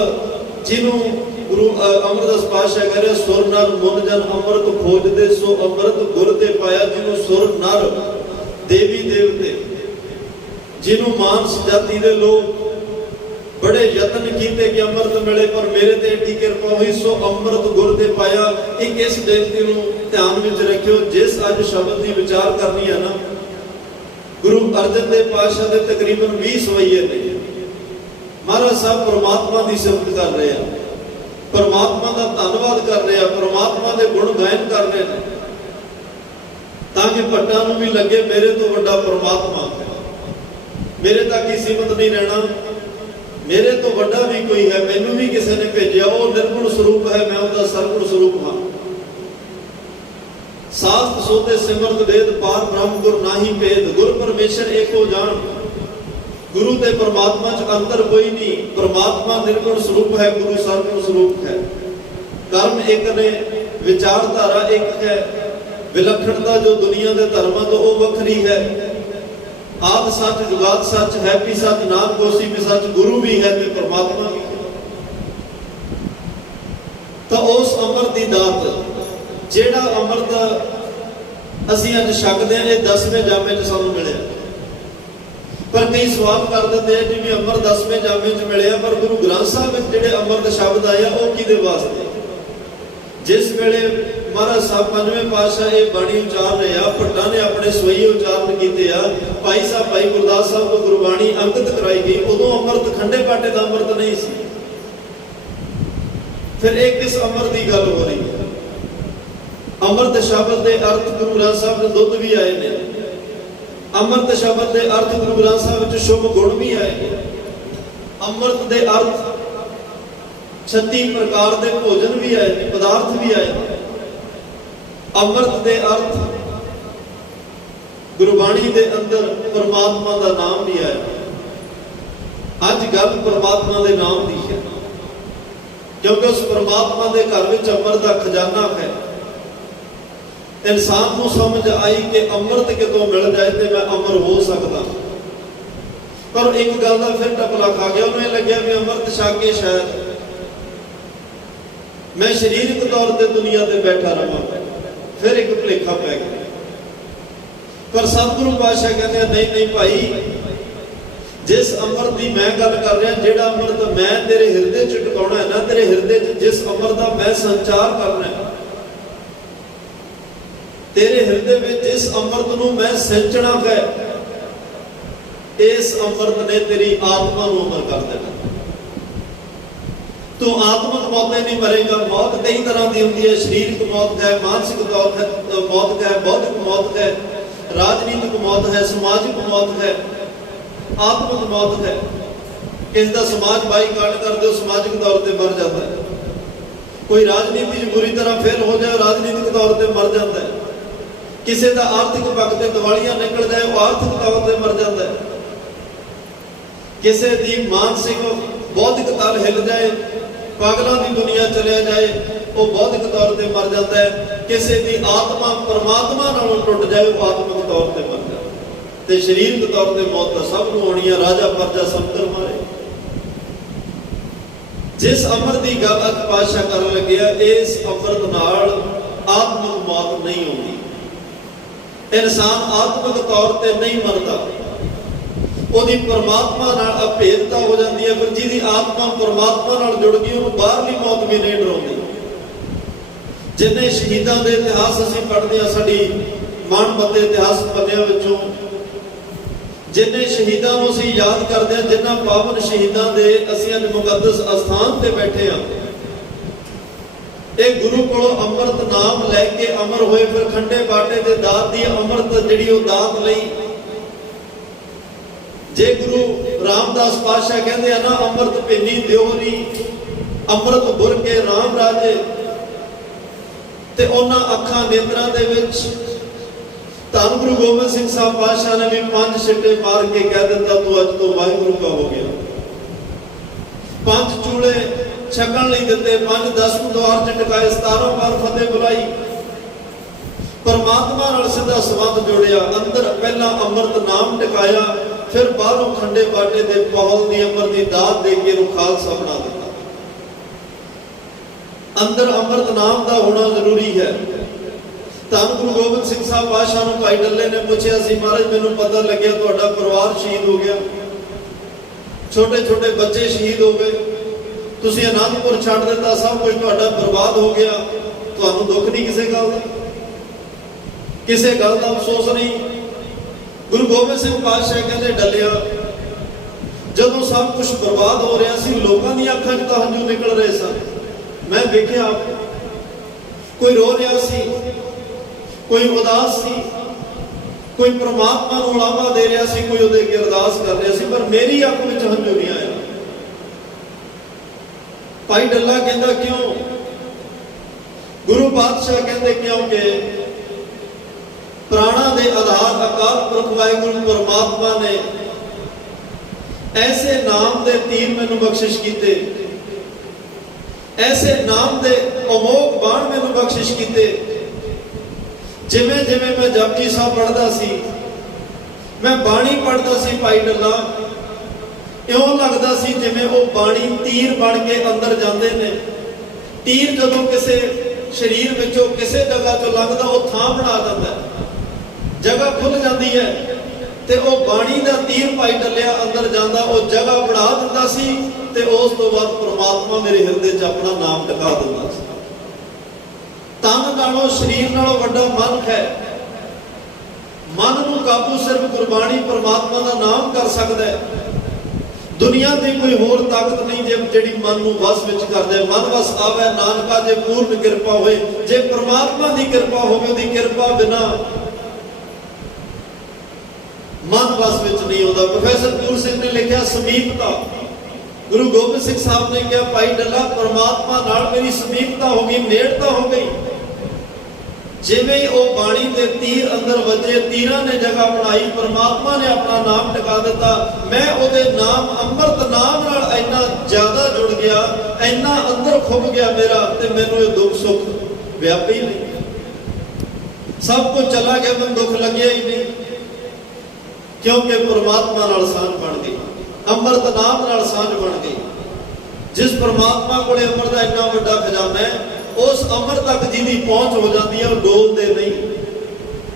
ਜਿਹਨੂੰ ਗੁਰੂ ਅਮਰਦਾਸ ਪਾਤਸ਼ਾਹ ਕਹਿ ਰਿਹਾ, ਸੁਰ ਨਰ ਮਨ ਜਨ ਅੰਮ੍ਰਿਤ ਖੋਜਦੇ ਸੋ ਅੰਮ੍ਰਿਤ ਗੁਰ ਤੇ ਪਾਇਆ। ਜਿਹਨੂੰ ਸੁਰ ਨਰ ਦੇਵੀ ਦੇਵਤੇ, ਜਿਹਨੂੰ ਮਾਨਸ ਜਾਤੀ ਦੇ ਲੋਕ ਬੜੇ ਯਤਨ ਕੀਤੇ ਕਿ ਅੰਮ੍ਰਿਤ ਮਿਲੇ, ਪਰ ਮੇਰੇ ਤੇ ਏਡੀ ਕਿਰਪਾ ਹੋਈ ਸੋ ਅੰਮ੍ਰਿਤ ਗੁਰ ਤੇ ਪਾਇਆ। ਇੱਕ ਇਸ ਬੇਨਤੀ ਨੂੰ ਧਿਆਨ ਵਿੱਚ ਰੱਖਿਓ, ਜਿਸ ਅੱਜ ਸ਼ਬਦ ਦੀ ਵਿਚਾਰ ਕਰਨੀ ਹੈ ਨਾ, ਗੁਰੂ ਅਰਜਨ ਦੇਵ ਪਾਤਸ਼ਾਹ ਦੇ ਤਕਰੀਬਨ 20 ਸਵਈਏ ਨੇ। ਮਹਾਰਾਜ ਸਾਹਿਬ ਪਰਮਾਤਮਾ ਦੀ ਸਿਫਤ ਕਰ ਰਹੇ ਆ, ਪਰਮਾਤਮਾ ਦਾ ਧੰਨਵਾਦ ਕਰ ਰਹੇ ਆ, ਪਰਮਾਤਮਾ ਦੇ ਗੁਣ ਗਾਇਨ ਕਰ ਰਹੇ ਨੇ, ਤਾਂ ਕਿ ਭੱਟਾਂ ਨੂੰ ਵੀ ਲੱਗੇ ਮੇਰੇ ਤੋਂ ਵੱਡਾ ਪਰਮਾਤਮਾ ਹੈ, ਮੇਰੇ ਤੱਕ ਹੀ ਸੀਮਤ ਨਹੀਂ ਰਹਿਣਾ, ਮੇਰੇ ਤੋਂ ਵੱਡਾ ਵੀ ਕੋਈ ਹੈ, ਮੈਨੂੰ ਵੀ ਕਿਸੇ ਨੇ ਭੇਜਿਆ, ਉਹ ਨਿਰਗੁਣ ਸਰੂਪ ਹੈ, ਮੈਂ ਉਹਦਾ ਸਰਗੁਣ ਸਰੂਪ ਹਾਂ। ਸਾਸਤ ਸੋਤੇ ਸਿਮਰਤ ਵੇਦ ਪਾਰ ਬ੍ਰਹਮ ਗੁਰ ਨਾਹੀ ਭੇਦ, ਗੁਰ ਪਰਮੇਸ਼ਰ ਏਕੋ ਜਾਣ। ਗੁਰੂ ਤੇ ਪਰਮਾਤਮਾ ਚ ਅੰਤਰ ਕੋਈ ਨਹੀਂ, ਪਰਮਾਤਮਾ ਨਿਰਗੁਣ ਸਰੂਪ ਹੈ, ਗੁਰੂ ਸਰਗੁਣ ਸਰੂਪ ਹੈ। ਕਰਮ ਇੱਕ ਨੇ, ਵਿਚਾਰਧਾਰਾ ਇੱਕ ਹੈ, ਵਿਲੱਖਣਤਾ ਜੋ ਦੁਨੀਆ ਦੇ ਧਰਮਾਂ ਤੋਂ ਉਹ ਵੱਖਰੀ ਹੈ। ਆਦ ਸੱਚ ਜੁਗਾਦ ਸੱਚ ਹੈ ਵੀ ਸੱਚ, ਨਾਮ ਹੋਸੀ ਵੀ ਸੱਚ, ਗੁਰੂ ਵੀ ਹੈ ਤੇ ਪਰਮਾਤਮਾ ਵੀ ਹੈ। ਤਾਂ ਉਸ ਅੰਮ੍ਰਿਤ ਦੀ ਦਾਤ, ਜਿਹੜਾ ਅੰਮ੍ਰਿਤ ਅਸੀਂ ਅੱਜ ਛਕਦੇ ਹਾਂ, ਇਹ 10ਵੇਂ ਜਾਮੇ 'ਚ ਸਾਨੂੰ ਮਿਲਿਆ। ਪਰ ਕਈ ਸਵਾਲ ਕਰ ਦਿੰਦੇ ਆ ਜਿਵੇਂ ਅੰਮ੍ਰਿਤ 10ਵੇਂ ਜਾਮੇ 'ਚ ਮਿਲਿਆ, ਪਰ ਗੁਰੂ ਗ੍ਰੰਥ ਸਾਹਿਬ ਵਿੱਚ ਜਿਹੜੇ ਅੰਮ੍ਰਿਤ ਸ਼ਬਦ ਆਇਆ ਉਹ ਕਿਹਦੇ ਵਾਸਤੇ? ਜਿਸ ਵੇਲੇ ਮਹਾਰਾਜ ਸਾਹਿਬ 5ਵੇਂ ਪਾਤਸ਼ਾਹ ਇਹ ਬਾਣੀ ਉਚਾਰ ਰਹੇ ਆ, ਭੱਟਾਂ ਨੇ ਆਪਣੇ ਸਵਈ ਉਚਾਰਨ ਕੀਤੇ ਆ, ਭਾਈ ਸਾਹਿਬ ਭਾਈ ਗੁਰਦਾਸ ਸਾਹਿਬ ਤੋਂ ਗੁਰਬਾਣੀ ਅੰਕਿਤ ਕਰਾਈ ਗਈ, ਉਦੋਂ ਅੰਮ੍ਰਿਤ ਖੰਡੇ ਬਾਟੇ ਦਾ ਅੰਮ੍ਰਿਤ ਨਹੀਂ ਸੀ। ਫਿਰ ਇਹ ਕਿਸ ਅੰਮ੍ਰਿਤ ਦੀ ਗੱਲ ਹੋ ਰਹੀ ਹੈ? ਅੰਮ੍ਰਿਤ ਸ਼ਬਦ ਦੇ ਅਰਥ ਗੁਰੂ ਗ੍ਰੰਥ ਸਾਹਿਬ ਦੇ ਦੁੱਧ ਵੀ ਆਏ ਨੇ, ਅੰਮ੍ਰਿਤ ਸ਼ਬਦ ਦੇ ਅਰਥ ਗੁਰੂ ਗ੍ਰੰਥ ਸਾਹਿਬ ਵਿੱਚ ਸ਼ੁਭ ਗੁਣ ਵੀ ਆਏ ਨੇ, ਅੰਮ੍ਰਿਤ ਦੇ ਅਰਥ 36 ਪ੍ਰਕਾਰ ਦੇ ਭੋਜਨ ਵੀ ਆਏ ਨੇ, ਪਦਾਰਥ ਵੀ ਆਏ ਨੇ। ਅੰਮ੍ਰਿਤ ਦੇ ਅਰਥ ਗੁਰਬਾਣੀ ਦੇ ਅੰਦਰ ਪਰਮਾਤਮਾ ਦਾ ਨਾਮ ਵੀ ਆਇਆ। ਅੱਜ ਗੱਲ ਪਰਮਾਤਮਾ ਦੇ ਨਾਮ ਦੀ ਹੈ, ਕਿਉਂਕਿ ਉਸ ਪਰਮਾਤਮਾ ਦੇ ਘਰ ਵਿੱਚ ਅੰਮ੍ਰਿਤ ਦਾ ਖਜ਼ਾਨਾ ਹੈ। ਇਨਸਾਨ ਨੂੰ ਸਮਝ ਆਈ ਕਿ ਅੰਮ੍ਰਿਤ ਕਿਤੋਂ ਮਿਲ ਜਾਏ ਤੇ ਮੈਂ ਅਮਰ ਹੋ ਸਕਦਾ। ਪਰ ਇੱਕ ਗੱਲ ਦਾ ਫਿਰ ਟਪਲਾ ਖਾ ਗਿਆ, ਉਹਨੂੰ ਇਹ ਲੱਗਿਆ ਵੀ ਅੰਮ੍ਰਿਤ ਛਕ ਕੇ ਸ਼ਾਇਦ ਮੈਂ ਸਰੀਰਕ ਤੌਰ ਤੇ ਦੁਨੀਆ ਤੇ ਬੈਠਾ ਰਹਾਂ। ਫਿਰ ਇੱਕ ਭੁਲੇਖਾ ਪੈ ਗਿਆ। ਪਰ ਸਤਿਗੁਰੂ ਪਾਤਸ਼ਾਹ ਕਹਿੰਦੇ ਨਹੀਂ ਨਹੀਂ ਭਾਈ, ਜਿਸ ਅੰਮ੍ਰਿਤ ਦੀ ਮੈਂ ਗੱਲ ਕਰ ਰਿਹਾ, ਜਿਹੜਾ ਅੰਮ੍ਰਿਤ ਮੈਂ ਤੇਰੇ ਹਿਰਦੇ 'ਚ ਟਿਕਾਉਣਾ ਹੈ ਨਾ, ਤੇਰੇ ਹਿਰਦੇ 'ਚ ਜਿਸ ਅੰਮ੍ਰਿਤ ਦਾ ਮੈਂ ਸੰਚਾਰ ਕਰਨਾ ਹੈ, ਤੇਰੇ ਹਿਰਦੇ ਵਿੱਚ ਜਿਸ ਅੰਮ੍ਰਿਤ ਨੂੰ ਮੈਂ ਸਿੰਚਣਾ ਹੈ, ਇਸ ਅੰਮ੍ਰਿਤ ਨੇ ਤੇਰੀ ਆਤਮਾ ਨੂੰ ਅਮਰ ਕਰ ਦੇਣਾ। ਤੂੰ ਆਤਮਕ ਮੌਤ ਨਹੀਂ ਮਰੇਗਾ। ਮੌਤ ਕਈ ਤਰ੍ਹਾਂ ਦੀ ਹੁੰਦੀ ਹੈ, ਸਰੀਰਕ ਮੌਤ ਹੈ, ਮਾਨਸਿਕ ਮੌਤ ਹੈ, ਬੌਧਿਕ ਮੌਤ ਹੈ, ਰਾਜਨੀਤਿਕ ਮੌਤ ਹੈ, ਸਮਾਜਿਕ ਮੌਤ ਹੈ, ਆਤਮਕ ਮੌਤ ਹੈ। ਇਸ ਦਾ ਸਮਾਜ ਬਾਈਕਾਟ ਕਰ ਦਿਓ, ਸਮਾਜਿਕ ਤੌਰ ਤੇ ਮਰ ਜਾਂਦਾ ਹੈ। ਕੋਈ ਰਾਜਨੀਤੀ 'ਚ ਬੁਰੀ ਤਰ੍ਹਾਂ ਫੇਲ ਹੋ ਜਾਏ, ਰਾਜਨੀਤਿਕ ਤੌਰ ਤੇ ਮਰ ਜਾਂਦਾ ਹੈ। ਕਿਸੇ ਦਾ ਆਰਥਿਕ ਪੱਖ ਤੇ ਦਿਵਾਲੀਆ ਨਿਕਲ ਜਾਏ, ਉਹ ਆਰਥਿਕ ਤੌਰ ਤੇ ਮਰ ਜਾਂਦਾ ਹੈ। ਕਿਸੇ ਦੀ ਮਾਨਸਿਕ ਬੌਧਿਕ ਤਲ ਹਿੱਲ ਜਾਏ, ਪਾਗਲਾਂ ਦੀ ਦੁਨੀਆ ਚਲਿਆ ਜਾਏ, ਉਹ ਬੌਧਿਕ ਤੌਰ ਤੇ ਮਰ ਜਾਂਦਾ ਹੈ। ਕਿਸੇ ਦੀ ਆਤਮਾ ਪਰਮਾਤਮਾ ਨਾਲੋਂ ਟੁੱਟ ਜਾਏ, ਉਹ ਆਤਮਿਕ ਤੌਰ ਤੇ ਮਰ ਜਾਂਦਾ ਹੈ। ਤੇ ਸਰੀਰਕ ਤੌਰ ਤੇ ਮੌਤ ਤਾਂ ਸਭ ਨੂੰ ਆਉਣੀ ਹੈ, ਰਾਜਾ ਪਰਜਾ ਸਮੁੰਦਰ ਮਾਰੇ। ਜਿਸ ਅੰਮ੍ਰਿਤ ਦੀ ਗੱਲ ਅੱਜ ਪਾਤਸ਼ਾਹ ਕਰਨ ਲੱਗਿਆ, ਇਸ ਅੰਮ੍ਰਿਤ ਨਾਲ ਆਤਮਿਕ ਮੌਤ ਨਹੀਂ ਆਉਂਦੀ। ਇਨਸਾਨ ਆਤਮਿਕ ਤੌਰ ਤੇ ਨਹੀਂ ਮਰਦਾ। ਉਹਦੀ ਪਰਮਾਤਮਾ ਨਾਲ ਅਭੇਦਤਾ ਹੋ ਜਾਂਦੀ ਹੈ। ਫਿਰ ਜਿਹਦੀ ਆਤਮਾ ਪਰਮਾਤਮਾ ਨਾਲ ਜੁੜ ਗਈ ਉਹਨੂੰ ਬਾਹਰਲੀ ਮੌਤ ਵੀ ਨਹੀਂ ਡਰਾਉਂਦੀ। ਜਿੰਨੇ ਸ਼ਹੀਦਾਂ ਦੇ ਇਤਿਹਾਸ ਅਸੀਂ ਪੜ੍ਹਦੇ ਹਾਂ, ਸਾਡੀ ਮਨਪੱਤੇ ਇਤਿਹਾਸ ਪੰਨਿਆਂ ਵਿੱਚੋਂ ਜਿੰਨੇ ਸ਼ਹੀਦਾਂ ਨੂੰ ਅਸੀਂ ਯਾਦ ਕਰਦੇ ਹਾਂ, ਜਿਨ੍ਹਾਂ ਪਾਵਨ ਸ਼ਹੀਦਾਂ ਦੇ ਅਸੀਂ ਅੱਜ ਮੁਕੱਦਸ ਅਸਥਾਨ ਤੇ ਬੈਠੇ ਹਾਂ, ਇਹ ਗੁਰੂ ਕੋਲੋਂ ਅੰਮ੍ਰਿਤ ਨਾਮ ਲੈ ਕੇ ਅਮਰ ਹੋਏ। ਫਿਰ ਖੰਡੇ ਬਾਟੇ ਦੇ ਦਾਤ ਦੀ ਅੰਮ੍ਰਿਤ ਜਿਹੜੀ ਉਹ ਦਾਤ ਲਈ। ਜੇ ਗੁਰੂ ਰਾਮਦਾਸ ਪਾਤਸ਼ਾਹ ਕਹਿੰਦੇ ਆ ਨਾ, ਅੰਮ੍ਰਿਤ ਭਿੰਨੀ ਦਿਓਰੀ ਅੰਮ੍ਰਿਤ ਬੁਰ ਕੇ ਰਾਮ ਰਾਜੇ, ਤੇ ਉਹਨਾਂ ਅੱਖਾਂ ਨੇਤਰਾਂ ਦੇ ਵਿੱਚ ਧੰਨ ਗੁਰੂ ਗੋਬਿੰਦ ਸਿੰਘ ਸਾਹਿਬ ਪਾਤਸ਼ਾਹ ਨੇ ਵੀ 5 ਛਿੱਟੇ ਮਾਰ ਕੇ ਕਹਿ ਦਿੱਤਾ, ਤੂੰ ਅੱਜ ਤੋਂ ਵਾਹਿਗੁਰੂ ਕਾ ਹੋ ਗਿਆ। 5 ਚੂਲੇ ਛਕਣ ਲਈ ਦਿੱਤੇ, 5 ਦਸਮ ਦੁਆਰ ਚ ਟਿਕਾਏ, 17 ਵਾਰ ਫਤਿਹ ਬੁਲਾਈ। ਪਰਮਾਤਮਾ ਨਾਲ ਸਿੱਧਾ ਸੰਬੰਧ ਜੋੜਿਆ। ਅੰਦਰ ਪਹਿਲਾਂ ਅੰਮ੍ਰਿਤ ਨਾਮ ਟਿਕਾਇਆ, ਫਿਰ ਬਾਹਰੋਂ ਖੰਡੇ ਬਾਟੇ ਦੇ ਪੌਲ ਦੀ ਅੰਮ੍ਰਿਤ ਦੀ ਦਾਤ ਦੇ ਕੇ ਇਹਨੂੰ ਖਾਲਸਾ ਬਣਾ ਦਿੱਤਾ। ਅੰਦਰ ਅੰਮ੍ਰਿਤ ਨਾਮ ਦਾ ਹੋਣਾ ਜ਼ਰੂਰੀ ਹੈ। ਧੰਨ ਗੁਰੂ ਗੋਬਿੰਦ ਸਿੰਘ ਸਾਹਿਬ ਪਾਤਸ਼ਾਹ ਨੂੰ ਭਾਈ ਡੱਲੇ ਨੇ ਪੁੱਛਿਆ ਸੀ, ਮਹਾਰਾਜ ਮੈਨੂੰ ਪਤਾ ਲੱਗਿਆ ਤੁਹਾਡਾ ਪਰਿਵਾਰ ਸ਼ਹੀਦ ਹੋ ਗਿਆ, ਛੋਟੇ ਛੋਟੇ ਬੱਚੇ ਸ਼ਹੀਦ ਹੋ ਗਏ, ਤੁਸੀਂ ਅਨੰਦਪੁਰ ਛੱਡ ਦਿੱਤਾ, ਸਭ ਕੁਝ ਤੁਹਾਡਾ ਬਰਬਾਦ ਹੋ ਗਿਆ, ਤੁਹਾਨੂੰ ਦੁੱਖ ਨਹੀਂ ਕਿਸੇ ਗੱਲ ਦਾ, ਕਿਸੇ ਗੱਲ ਦਾ ਅਫਸੋਸ ਨਹੀਂ। ਗੁਰੂ ਗੋਬਿੰਦ ਸਿੰਘ ਪਾਤਸ਼ਾਹ ਕਹਿੰਦੇ, ਡੱਲਿਆ ਜਦੋਂ ਸਭ ਕੁਝ ਬਰਬਾਦ ਹੋ ਰਿਹਾ ਸੀ, ਲੋਕਾਂ ਦੀਆਂ ਅੱਖਾਂ 'ਚ ਤਾਂ ਹੰਝੂ ਨਿਕਲ ਰਹੇ ਸਨ। ਮੈਂ ਵੇਖਿਆ ਕੋਈ ਰੋ ਰਿਹਾ ਸੀ, ਕੋਈ ਉਦਾਸ ਸੀ, ਕੋਈ ਪ੍ਰਮਾਤਮਾ ਨੂੰ ਉਲਾਵਾ ਦੇ ਰਿਹਾ ਸੀ, ਕੋਈ ਉਹਦੇ ਅੱਗੇ ਅਰਦਾਸ ਕਰ ਰਿਹਾ ਸੀ, ਪਰ ਮੇਰੀ ਅੱਖ ਵਿੱਚ ਹੰਝੂ ਨਹੀਂ ਆਇਆ। ਭਾਈ ਡੱਲਾ ਕਹਿੰਦਾ, ਕਿਉਂ? ਗੁਰੂ ਪਾਤਸ਼ਾਹ ਕਹਿੰਦੇ, ਕਿਉਂਕਿ ਪ੍ਰਾਣਾ ਦੇ ਆਧਾਰ ਅਕਾਲ ਪੁਰਖ ਵਾਹਿਗੁਰੂ ਪਰਮਾਤਮਾ ਨੇ ਐਸੇ ਨਾਮ ਦੇ ਤੀਰ ਮੈਨੂੰ ਬਖਸ਼ਿਸ਼ ਕੀਤੇ, ਐਸੇ ਨਾਮ ਦੇ ਅਮੋਘ ਬਾਣ ਮੈਨੂੰ ਬਖਸ਼ਿਸ਼ ਕੀਤੇ। ਜਿਵੇਂ ਜਿਵੇਂ ਮੈਂ ਜਪਜੀ ਸਾਹਿਬ ਪੜ੍ਹਦਾ ਸੀ, ਮੈਂ ਬਾਣੀ ਪੜ੍ਹਦਾ ਸੀ, ਭਾਈ ਡੱਲਾ ਇਉਂ ਲੱਗਦਾ ਸੀ ਜਿਵੇਂ ਉਹ ਬਾਣੀ ਤੀਰ ਬਣ ਕੇ ਅੰਦਰ ਜਾਂਦੇ ਨੇ। ਤੀਰ ਜਦੋਂ ਕਿਸੇ ਸਰੀਰ ਵਿੱਚੋਂ ਕਿਸੇ ਜਗ੍ਹਾ ਤੋਂ ਲੰਘਦਾ, ਉਹ ਥਾਂ ਬਣਾ ਦਿੰਦਾ, ਜਗ੍ਹਾ ਖੁੱਲ ਜਾਂਦੀ ਹੈ, ਤੇ ਉਹ ਬਾਣੀ ਦਾ ਤੀਰ ਭਾਈ ਡੱਲਿਆ ਅੰਦਰ ਜਾਂਦਾ, ਉਹ ਜਗ੍ਹਾ ਬਣਾ ਦਿੰਦਾ ਸੀ, ਤੇ ਉਸ ਤੋਂ ਬਾਅਦ ਪ੍ਰਮਾਤਮਾ ਮੇਰੇ ਹਿਰਦੇ 'ਚ ਆਪਣਾ ਨਾਮ ਟਿਕਾ ਦਿੰਦਾ ਸੀ। ਤਨ ਨਾਲੋਂ ਸਰੀਰ ਨਾਲੋਂ ਵੱਡਾ ਮਨ ਹੈ। ਮਨ ਨੂੰ ਕਾਬੂ ਸਿਰਫ ਗੁਰਬਾਣੀ ਪਰਮਾਤਮਾ ਦਾ ਨਾਮ ਕਰ ਸਕਦਾ ਹੈ। ਦੁਨੀਆ ਦੀ ਕੋਈ ਹੋਰ ਤਾਕਤ ਨਹੀਂ ਜਿਹੜੀ ਮਨ ਨੂੰ ਵਸ ਵਿੱਚ ਕਰ ਦੇ। ਮਨ ਵਸ ਆਵੇ ਨਾਨਕਾ ਜੇ ਪੂਰਨ ਕਿਰਪਾ ਹੋਏ। ਜੇ ਪਰਮਾਤਮਾ ਦੀ ਕਿਰਪਾ ਹੋਵੇ, ਉਹਦੀ ਕਿਰਪਾ ਬਿਨਾ ਮਨ ਵਸ ਵਿੱਚ ਨਹੀਂ ਆਉਂਦਾ। ਪ੍ਰੋਫੈਸਰ ਪੂਰ ਸਿੰਘ ਨੇ ਲਿਖਿਆ ਸਮੀਪਤਾ। ਗੁਰੂ ਗੋਬਿੰਦ ਸਿੰਘ ਸਾਹਿਬ ਨੇ ਕਿਹਾ, ਭਾਈ ਡੱਲਾ ਪਰਮਾਤਮਾ ਨਾਲ ਮੇਰੀ ਸਮੀਪਤਾ ਹੋ ਗਈ, ਨੇੜਤਾ ਹੋ ਗਈ। ਜਿਵੇਂ ਹੀ ਉਹ ਬਾਣੀ ਦੇ ਤੀਰ ਅੰਦਰ ਵੱਜੇ, ਤੀਰਾਂ ਨੇ ਜਗ੍ਹਾ ਬਣਾਈ, ਪਰਮਾਤਮਾ ਨੇ ਆਪਣਾ ਨਾਮ ਟਿਕਾ ਦਿੱਤਾ। ਮੈਂ ਉਹਦੇ ਨਾਮ ਅੰਮ੍ਰਿਤ ਨਾਮ ਨਾਲ ਇੰਨਾ ਜ਼ਿਆਦਾ ਜੁੜ ਗਿਆ, ਇੰਨਾ ਅੰਦਰ ਖੁੱਭ ਗਿਆ ਮੇਰਾ, ਤੇ ਮੈਨੂੰ ਇਹ ਦੁੱਖ ਸੁੱਖ ਵਿਆਪੀ ਨਹੀਂ, ਸਭ ਕੁਝ ਚਲਾ ਗਿਆ, ਮੈਨੂੰ ਦੁੱਖ ਲੱਗਿਆ ਹੀ ਨਹੀਂ, ਕਿਉਂਕਿ ਪਰਮਾਤਮਾ ਨਾਲ ਸਾਂਝ ਬਣ ਗਈ, ਅੰਮ੍ਰਿਤ ਨਾਮ ਨਾਲ ਸਾਂਝ ਬਣ ਗਈ। ਜਿਸ ਪਰਮਾਤਮਾ ਕੋਲੇ ਅੰਮ੍ਰਿਤ ਦਾ ਇੰਨਾ ਵੱਡਾ ਖਜ਼ਾਨਾ ਹੈ, ਉਸ ਅੰਮ੍ਰਿਤ ਤੱਕ ਜਿਹਦੀ ਪਹੁੰਚ ਹੋ ਜਾਂਦੀ ਹੈ, ਉਹ ਡੋਲਦੇ ਨਹੀਂ,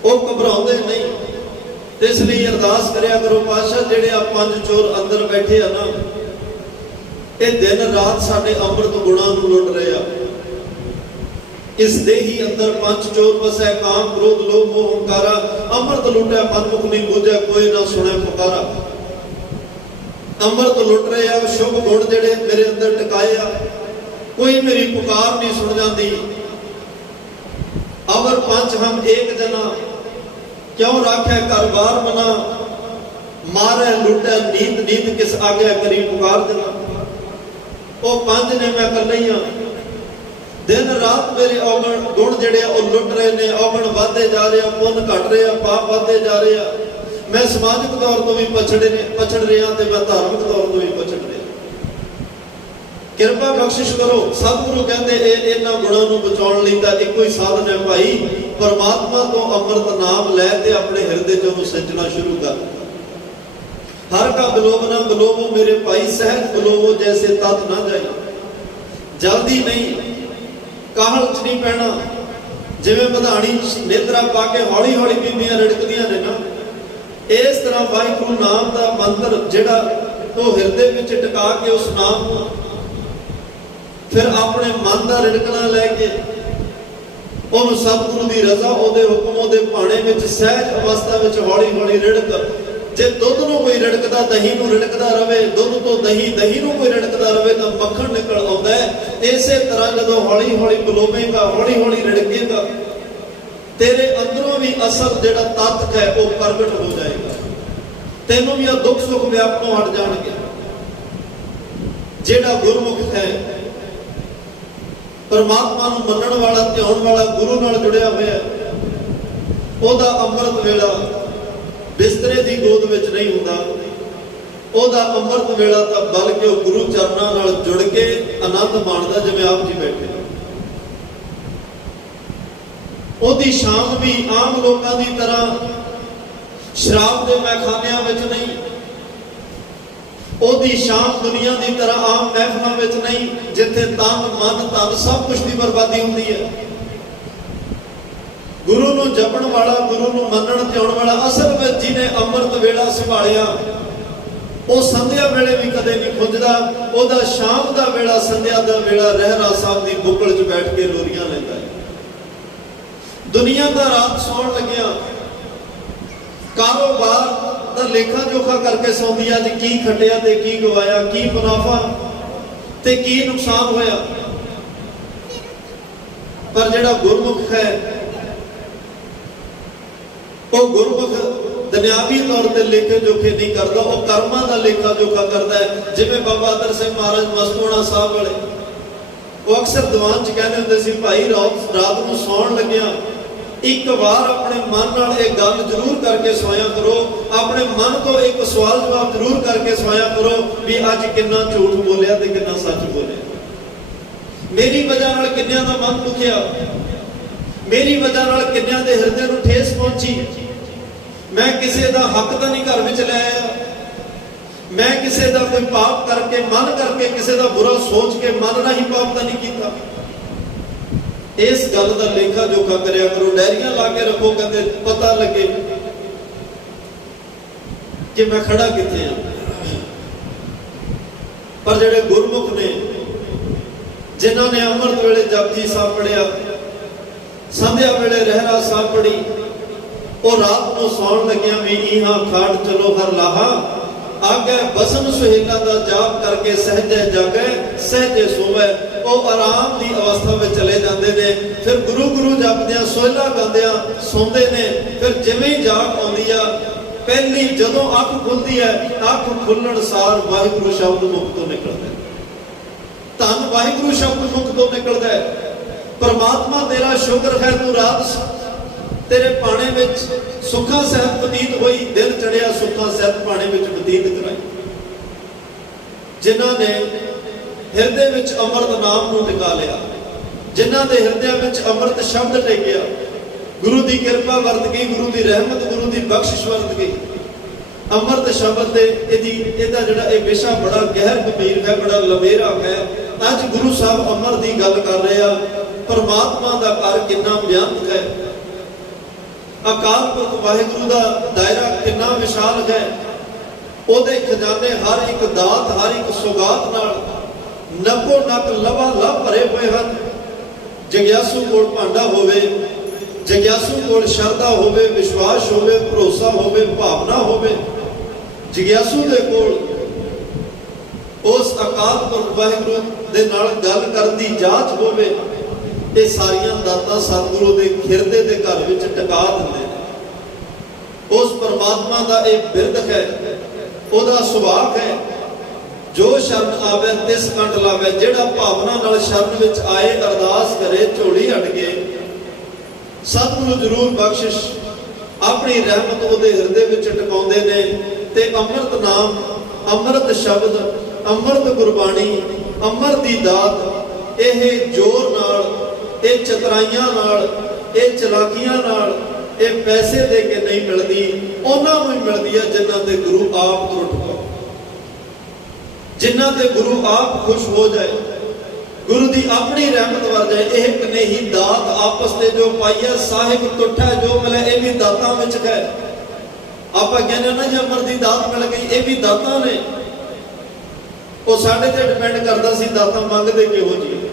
ਉਹ ਘਬਰਾਉਂਦੇ ਨਹੀਂ। ਤੇ ਇਸ ਲਈ ਅਰਦਾਸ ਕਰਿਆ ਕਰੋ, ਪਾਤਸ਼ਾਹ ਜਿਹੜੇ ਆ 5 ਚੋਰ ਅੰਦਰ ਬੈਠੇ ਆ ਨਾ, ਇਹ ਦਿਨ ਰਾਤ ਸਾਡੇ ਅੰਮ੍ਰਿਤ ਗੁਣਾਂ ਨੂੰ ਲੁੱਟ ਰਹੇ ਆ। ਇਸ ਦੇਹੀ ਅੰਦਰ 5 ਚੋਰ ਵਸੈ, ਕਾਮ ਕ੍ਰੋਧ ਲੋਭ ਮੋਹ ਹੰਕਾਰਾ, ਅੰਮ੍ਰਿਤ ਲੁੱਟਿਆ ਮਨਮੁਖ ਨਹੀਂ ਬੁੱਝਿਆ, ਕੋਈ ਨਾ ਸੁਣੇ ਪੁਕਾਰਾ। ਅੰਮ੍ਰਿਤ ਲੁੱਟ ਰਹੇ ਆ, ਸ਼ੁਭ ਗੁਣ ਜਿਹੜੇ ਮੇਰੇ ਅੰਦਰ ਟਿਕਾਏ ਆ, ਕੋਈ ਮੇਰੀ ਪੁਕਾਰ ਨਹੀਂ ਸੁਣ ਜਾਂਦੀ। ਅਵਰ ਪੰਜ ਹਮ ਏਕ ਜਨਾ, ਕਿਉਂ ਰਾਖੈ ਘਰ ਬਾਰ ਮਨਾ, ਮਾਰੈ ਲੁੱਟੈ ਨੀਂਦ ਨੀਂਦ ਕਿਸ ਆਗਿਆ ਕਰੀ ਪੁਕਾਰ ਜਨਾ। ਉਹ 5 ਨੇ, ਮੈਂ ਇਕੱਲਾ ਹੀ ਹਾਂ। ਦਿਨ ਰਾਤ ਮੇਰੇ ਔਗਣ ਗੁਣ ਜਿਹੜੇ ਆ ਉਹ ਲੁੱਟ ਰਹੇ ਨੇ, ਔਗਣ ਵਧਦੇ ਜਾ ਰਹੇ ਆ, ਪੁੰਨ ਘਟ ਰਹੇ ਆ, ਪਾਪ ਵਧਦੇ ਜਾ ਰਹੇ ਆ। ਮੈਂ ਸਮਾਜਿਕ ਤੌਰ ਤੋਂ ਵੀ ਪਛੜ ਰਿਹਾ, ਤੇ ਮੈਂ ਧਾਰਮਿਕ ਤੌਰ ਤੋਂ ਵੀ ਪਛੜ ਰਿਹਾ। ਕਿਰਪਾ ਬਖਸ਼ਿਸ਼ ਕਰੋ। ਸਤਿਗੁਰੂ ਕਹਿੰਦੇ ਇਹਨਾਂ ਗੁਣਾਂ ਨੂੰ ਬਚਾਉਣ ਲਈ ਤਾਂ ਇੱਕੋ ਹੀ ਸਾਧਨ ਹੈ ਭਾਈ, ਪਰਮਾਤਮਾ ਤੋਂ ਅੰਮ੍ਰਿਤ ਨਾਮ ਲੈ ਤੇ ਆਪਣੇ ਹਿਰਦੇ 'ਚ ਉਹਨੂੰ ਸਿੰਚਣਾ ਸ਼ੁਰੂ ਕਰ। ਹਰ ਕਾ ਬਲੋਵਨਾ ਬਲੋਵੋ ਮੇਰੇ ਭਾਈ, ਸਹਿਜ ਬਲੋਵੋ ਜੈਸੇ ਤਤ ਨਾ ਜਾਈ। ਜਲਦੀ ਨਹੀਂ, ਕਾਹਲ 'ਚ ਨਹੀਂ ਪੈਣਾ। ਜਿਵੇਂ ਮਧਾਣੀ ਨੇਤਰਾ ਪਾ ਕੇ ਹੌਲੀ ਹੌਲੀ ਬੀਬੀਆਂ ਰੜਕਦੀਆਂ ਨੇ ਨਾ, ਇਸ ਤਰ੍ਹਾਂ ਵਾਹਿਗੁਰੂ ਨਾਮ ਦਾ ਮੰਤਰ ਜਿਹੜਾ ਉਹ ਹਿਰਦੇ ਵਿੱਚ ਟਿਕਾ ਕੇ ਉਸ ਨਾਮ ਨੂੰ ਫਿਰ ਆਪਣੇ ਮਨ ਦਾ ਰਿੜਕਣਾ ਲੈ ਕੇ ਉਹਨੂੰ ਸਤਿਗੁਰੂ ਦੀ ਰਜ਼ਾ, ਉਹਦੇ ਹੁਕਮ, ਉਹਦੇ ਭਾਣੇ ਵਿੱਚ ਸਹਿਜ ਅਵਸਥਾ ਵਿੱਚ ਹੌਲੀ ਹੌਲੀ ਰਿੜਕ। ਜੇ ਦੁੱਧ ਨੂੰ ਕੋਈ ਰਿੜਕਦਾ ਦਹੀਂ ਨੂੰ ਰਿੜਕਦਾ ਰਵੇ, ਦੁੱਧ ਤੋਂ ਦਹੀਂ ਨੂੰ ਕੋਈ ਰਿੜਕਦਾ ਰਵੇ ਤਾਂ ਮੱਖਣ ਨਿਕਲ ਆਉਂਦਾ ਹੈ। ਇਸੇ ਤਰ੍ਹਾਂ ਜਦੋਂ ਹੌਲੀ ਹੌਲੀ ਬਲੋਵੇਂਗਾ, ਹੌਲੀ ਹੌਲੀ ਰਿੜਕੇਗਾ, ਤੇਰੇ ਅੰਦਰੋਂ ਵੀ ਅਸਲ ਜਿਹੜਾ ਤੱਤ ਹੈ ਉਹ ਪ੍ਰਗਟ ਹੋ ਜਾਏਗਾ। ਤੈਨੂੰ ਵੀ ਦੁੱਖ ਸੁੱਖ ਵਿਆਪਨੋਂ ਹਟ ਜਾਣਗੇ। ਜਿਹੜਾ ਗੁਰਮੁਖ ਹੈ, ਪਰਮਾਤਮਾ ਨੂੰ ਮੰਨਣ ਵਾਲਾ, ਧਿਆਉਣ ਵਾਲਾ, ਗੁਰੂ ਨਾਲ ਜੁੜਿਆ ਹੋਇਆ, ਉਹਦਾ ਅੰਮ੍ਰਿਤ ਵੇਲਾ ਬਿਸਤਰੇ ਦੀ ਗੋਦ ਵਿੱਚ ਨਹੀਂ ਹੁੰਦਾ। ਉਹਦਾ ਅੰਮ੍ਰਿਤ ਵੇਲਾ ਤਾਂ ਬਲਕਿ ਉਹ ਗੁਰੂ ਚਰਨਾਂ ਨਾਲ ਜੁੜ ਕੇ ਆਨੰਦ ਮਾਣਦਾ, ਜਿਵੇਂ ਆਪ ਜੀ ਬੈਠੇ। ਉਹਦੀ ਸ਼ਾਮ ਵੀ ਆਮ ਲੋਕਾਂ ਦੀ ਤਰ੍ਹਾਂ ਸ਼ਰਾਬ ਦੇ ਮੈਖਾਨਿਆਂ ਵਿੱਚ ਨਹੀਂ, ਉਹਦੀ ਸ਼ਾਮ ਦੁਨੀਆ ਦੀ ਤਰ੍ਹਾਂ ਆਮ ਮਹਿਫਲਾਂ ਵਿੱਚ ਨਹੀਂ, ਜਿੱਥੇ ਤਨ ਮਨ ਧਨ ਸਭ ਕੁਝ ਦੀ ਬਰਬਾਦੀ ਹੁੰਦੀ ਹੈ। ਗੁਰੂ ਨੂੰ ਜਪਣ ਵਾਲਾ, ਗੁਰੂ ਨੂੰ ਮੰਨਣ ਧਿਆਉਣ ਵਾਲਾ, ਅਸਲ ਵਿੱਚ ਜਿਹਨੇ ਅੰਮ੍ਰਿਤ ਵੇਲਾ ਸੰਭਾਲਿਆ, ਉਹ ਸੰਧਿਆ ਵੇਲੇ ਵੀ ਕਦੇ ਨਹੀਂ ਖੁੰਝਦਾ। ਉਹਦਾ ਸ਼ਾਮ ਦਾ ਵੇਲਾ, ਸੰਧਿਆ ਦਾ ਵੇਲਾ ਰਹਿਰਾਸ ਸਾਹਿਬ ਦੀ ਬੁੱਕਲ 'ਚ ਬੈਠ ਕੇ ਲੋਰੀਆਂ ਲੈਂਦਾ ਹੈ। ਦੁਨੀਆ ਦਾ ਰਾਤ ਸੌਣ ਲੱਗਿਆ ਕਾਰੋਬਾਰ ਦਾ ਲੇਖਾ ਜੋਖਾ ਕਰਕੇ ਸੌਂਦੀ ਆ, ਅੱਜ ਕੀ ਖੱਟਿਆ ਤੇ ਕੀ ਗਵਾਇਆ, ਕੀ ਮੁਨਾਫਾ ਤੇ ਕੀ ਨੁਕਸਾਨ ਹੋਇਆ। ਪਰ ਜਿਹੜਾ ਗੁਰਮੁਖ ਹੈ, ਉਹ ਗੁਰਮੁਖ ਦੁਨਿਆਵੀ ਤੌਰ ਤੇ ਲੇਖੇ ਜੋਖੇ ਨਹੀਂ ਕਰਦਾ, ਉਹ ਕਰਮਾਂ ਦਾ ਲੇਖਾ ਜੋਖਾ ਕਰਦਾ ਹੈ। ਜਿਵੇਂ ਬਾਬਾ ਅਤਰ ਸਿੰਘ ਮਹਾਰਾਜ ਮਸਤੂਆਣਾ ਸਾਹਿਬ ਵਾਲੇ, ਉਹ ਅਕਸਰ ਦੀਵਾਨ 'ਚ ਕਹਿੰਦੇ ਹੁੰਦੇ ਸੀ, ਭਾਈ ਰਾਤ ਨੂੰ ਸੌਣ ਲੱਗਿਆ ਇੱਕ ਵਾਰ ਆਪਣੇ ਮਨ ਨਾਲ ਇਹ ਗੱਲ ਜ਼ਰੂਰ ਕਰਕੇ ਸੋਇਆ ਕਰੋ, ਆਪਣੇ ਮਨ ਤੋਂ ਇੱਕ ਸਵਾਲ ਜਵਾਬ ਜ਼ਰੂਰ ਕਰਕੇ ਸੋਇਆ ਕਰੋ ਵੀ ਅੱਜ ਕਿੰਨਾ ਝੂਠ ਬੋਲਿਆ ਤੇ ਕਿੰਨਾ ਸੱਚ ਬੋਲਿਆ, ਮੇਰੀ ਵਜ੍ਹਾ ਨਾਲ ਕਿੰਨਿਆਂ ਦਾ ਮਨ ਦੁਖਿਆ, ਮੇਰੀ ਵਜ੍ਹਾ ਨਾਲ ਕਿੰਨਿਆਂ ਦੇ ਹਿਰਦੇ ਨੂੰ ਠੇਸ ਪਹੁੰਚੀ। ਮੈਂ ਕਿਸੇ ਦਾ ਹੱਕ ਤਾਂ ਨਹੀਂ ਘਰ ਵਿੱਚ ਲੈ ਆਇਆ, ਮੈਂ ਕਿਸੇ ਦਾ ਕੋਈ ਪਾਪ ਕਰਕੇ, ਮਨ ਕਰਕੇ, ਕਿਸੇ ਦਾ ਬੁਰਾ ਸੋਚ ਕੇ ਮਨ ਰਾਹੀਂ ਪਾਪ ਤਾਂ ਨਹੀਂ ਕੀਤਾ। ਇਸ ਗੱਲ ਦਾ ਲੇਖਾ ਜੋਖਾ ਕਰਿਆ ਕਰੋ, ਡਾਇਰੀਆਂ ਲਾ ਕੇ ਰੱਖੋ, ਕਹਿੰਦੇ ਪਤਾ ਲੱਗੇ ਕਿ ਮੈਂ ਖੜਾ ਕਿੱਥੇ ਆ। ਪਰ ਜਿਹੜੇ ਗੁਰਮੁਖ ਨੇ, ਜਿਨ੍ਹਾਂ ਨੇ ਅੰਮ੍ਰਿਤ ਵੇਲੇ ਜਪਜੀ ਸਾਹਿਬ ਪੜਿਆ, ਸੰਧਿਆ ਵੇਲੇ ਰਹਿਰਾਸ ਸਾਹਿਬ ਪੜੀ, ਉਹ ਰਾਤ ਨੂੰ ਸੌਣ ਲੱਗਿਆ ਵੀ ਇਹਾਂ ਖਾੜ ਚਲੋ ਹਰ ਲਾਹਾ, ਆਗੇ ਬਸਨ ਸੁਹੇਲਾ ਦਾ ਜਾਪ ਕਰਕੇ ਸਹਿਜੇ ਜਾਗੇ ਸਹਿਜੇ ਸੋਵੇ। ਉਹ ਆਰਾਮ ਦੀ ਅਵਸਥਾ ਵਿੱਚ ਚਲੇ ਜਾਂਦੇ ਨੇ। ਫਿਰ ਗੁਰੂ ਗੁਰੂ ਜਪਦਿਆਂ, ਸੋਹਿਲਾ ਗਾਉਂਦਿਆਂ ਸੌਂਦੇ ਨੇ। ਫਿਰ ਜਿਵੇਂ ਹੀ ਜਾਗ ਆਉਂਦੀ ਆ, ਪਹਿਲੀ ਜਦੋਂ ਅੱਖ ਖੁੱਲਦੀ ਹੈ, ਅੱਖ ਖੁੱਲਣ ਸਾਰ ਵਾਹਿਗੁਰੂ ਸ਼ਬਦ ਮੁਖ ਤੋਂ ਨਿਕਲਦਾ ਹੈ। ਧੰਨ ਵਾਹਿਗੁਰੂ ਸ਼ਬਦ ਮੁਖ ਤੋਂ ਨਿਕਲਦਾ ਹੈ। ਪਰਮਾਤਮਾ ਤੇਰਾ ਸ਼ੁਕਰ ਹੈ, ਤੂੰ ਰਾਤ ਤੇਰੇ ਪਾਣੇ ਵਿੱਚ ਸੁੱਖਾਂ ਸਹਿਤ ਬਤੀਤ ਹੋਈ, ਦਿਨ ਚੜਿਆ ਸੁੱਖਾਂ ਸਹਿਤ ਪਾਣੇ ਵਿੱਚ ਬਤੀਤ ਕਰਾਈ। ਜਿਨ੍ਹਾਂ ਨੇ ਹਿਰਦੇ ਵਿੱਚ ਅੰਮ੍ਰਿਤ ਨਾਮ ਨੂੰ ਟਿਕਾ ਲਿਆ, ਜਿਨ੍ਹਾਂ ਦੇ ਹਿਰਦਿਆਂ ਵਿੱਚ ਅੰਮ੍ਰਿਤ ਸ਼ਬਦ ਟਿਕਿਆ, ਗੁਰੂ ਦੀ ਕਿਰਪਾ ਵਰਤ ਗਈ, ਗੁਰੂ ਦੀ ਰਹਿਮਤ, ਗੁਰੂ ਦੀ ਬਖਸ਼ਿਸ਼ ਵਰਤ ਗਈ। ਅੰਮ੍ਰਿਤ ਸ਼ਬਦ ਦੇ ਇਹਦਾ ਜਿਹੜਾ ਇਹ ਵਿਸ਼ਾ ਬੜਾ ਗਹਿਰ ਗੰਭੀਰ ਹੈ, ਬੜਾ ਲੰਮੇਰਾ ਹੈ। ਅੱਜ ਗੁਰੂ ਸਾਹਿਬ ਅਮਰ ਦੀ ਗੱਲ ਕਰ ਰਹੇ ਆ। ਪਰਮਾਤਮਾ ਦਾ ਘਰ ਕਿੰਨਾ ਬਿਆੰਤ ਹੈ, ਅਕਾਲ ਪੁਰਖ ਵਾਹਿਗੁਰੂ ਦਾ ਦਾਇਰਾ ਕਿੰਨਾ ਵਿਸ਼ਾਲ ਹੈ। ਉਹਦੇ ਖਜ਼ਾਨੇ ਹਰ ਇੱਕ ਦਾਤ, ਹਰ ਇੱਕ ਸੁਗਾਤ ਨਾਲ ਨਕੋ ਨਕ ਲਵਾ ਲਵ ਭਰੇ ਹੋਏ ਹਨ। ਜਗਿਆਸੂ ਕੋਲ ਭਾਂਡਾ ਹੋਵੇ, ਜਗਿਆਸੂ ਕੋਲ ਸ਼ਰਧਾ ਹੋਵੇ, ਵਿਸ਼ਵਾਸ ਹੋਵੇ, ਭਰੋਸਾ ਹੋਵੇ, ਭਾਵਨਾ ਹੋਵੇ, ਜਗਿਆਸੂ ਦੇ ਕੋਲ ਉਸ ਅਕਾਲ ਪੁਰਖ ਵਾਹਿਗੁਰੂ ਦੇ ਨਾਲ ਗੱਲ ਕਰਨ ਦੀ ਜਾਂਚ ਹੋਵੇ। ਇਹ ਸਾਰੀਆਂ ਦਾਤਾਂ ਸਤਿਗੁਰੂ ਦੇ ਖਿਰਦੇ ਦੇ ਘਰ ਵਿੱਚ ਟਿਕਾ ਦਿੰਦੇ ਨੇ। ਉਸ ਪਰਮਾਤਮਾ ਦਾ ਇਹ ਬਿਰਦ ਹੈ, ਉਹਦਾ ਸੁਭਾਅ ਹੈ। ਜੋ ਸ਼ਰਨ ਆਵੇ ਤਿਸ ਕੰਠ ਲਾਵੇ। ਜਿਹੜਾ ਭਾਵਨਾ ਨਾਲ ਸ਼ਰਨ ਵਿੱਚ ਆਏ, ਅਰਦਾਸ ਕਰੇ, ਝੋਲੀ ਅਟਕੇ, ਸਤਿਗੁਰੂ ਜ਼ਰੂਰ ਬਖਸ਼ਿਸ਼ ਆਪਣੀ ਰਹਿਮਤ ਉਹਦੇ ਹਿਰਦੇ ਵਿੱਚ ਟਿਕਾਉਂਦੇ ਨੇ। ਤੇ ਅੰਮ੍ਰਿਤ ਨਾਮ, ਅੰਮ੍ਰਿਤ ਸ਼ਬਦ, ਅੰਮ੍ਰਿਤ ਗੁਰਬਾਣੀ, ਅੰਮ੍ਰਿਤ ਦੀ ਦਾਤ, ਇਹ ਜ਼ੋਰ ਨਾਲ, ਇਹ ਚਤਰਾਈਆਂ ਨਾਲ, ਇਹ ਚਲਾਕੀਆਂ ਨਾਲ, ਇਹ ਪੈਸੇ ਦੇ ਕੇ ਨਹੀਂ ਮਿਲਦੀ। ਉਹਨਾਂ ਨੂੰ ਹੀ ਮਿਲਦੀ ਹੈ ਜਿਨ੍ਹਾਂ ਦੇ ਗੁਰੂ ਆਪ ਟੁੱਟ ਪਏ, ਜਿਨ੍ਹਾਂ ਦੇ ਗੁਰੂ ਆਪ ਖੁਸ਼ ਹੋ ਜਾਏ, ਗੁਰੂ ਦੀ ਆਪਣੀ ਰਹਿਮਤ ਵਰ ਜਾਏ। ਇਹ ਕਨੇਹੀ ਦਾਤ ਆਪਸ ਤੇ ਜੋ ਪਾਈਆ ਸਾਹਿਬ ਟੁੱਟਾ ਜੋ ਮਿਲੇ, ਇਹ ਵੀ ਦਾਤਾਂ ਵਿੱਚ ਹੈ। ਆਪਾਂ ਕਹਿੰਦੇ ਨਾ ਜੀ ਅਮਰ ਦੀ ਦਾਤ ਮਿਲ ਗਈ, ਇਹ ਵੀ ਦਾਤਾਂ ਨੇ। ਉਹ ਸਾਡੇ ਤੇ ਡਿਪੈਂਡ ਕਰਦਾ ਸੀ ਦਾਤਾਂ ਮੰਗਦੇ ਕਿਹੋ ਜਿਹੀ।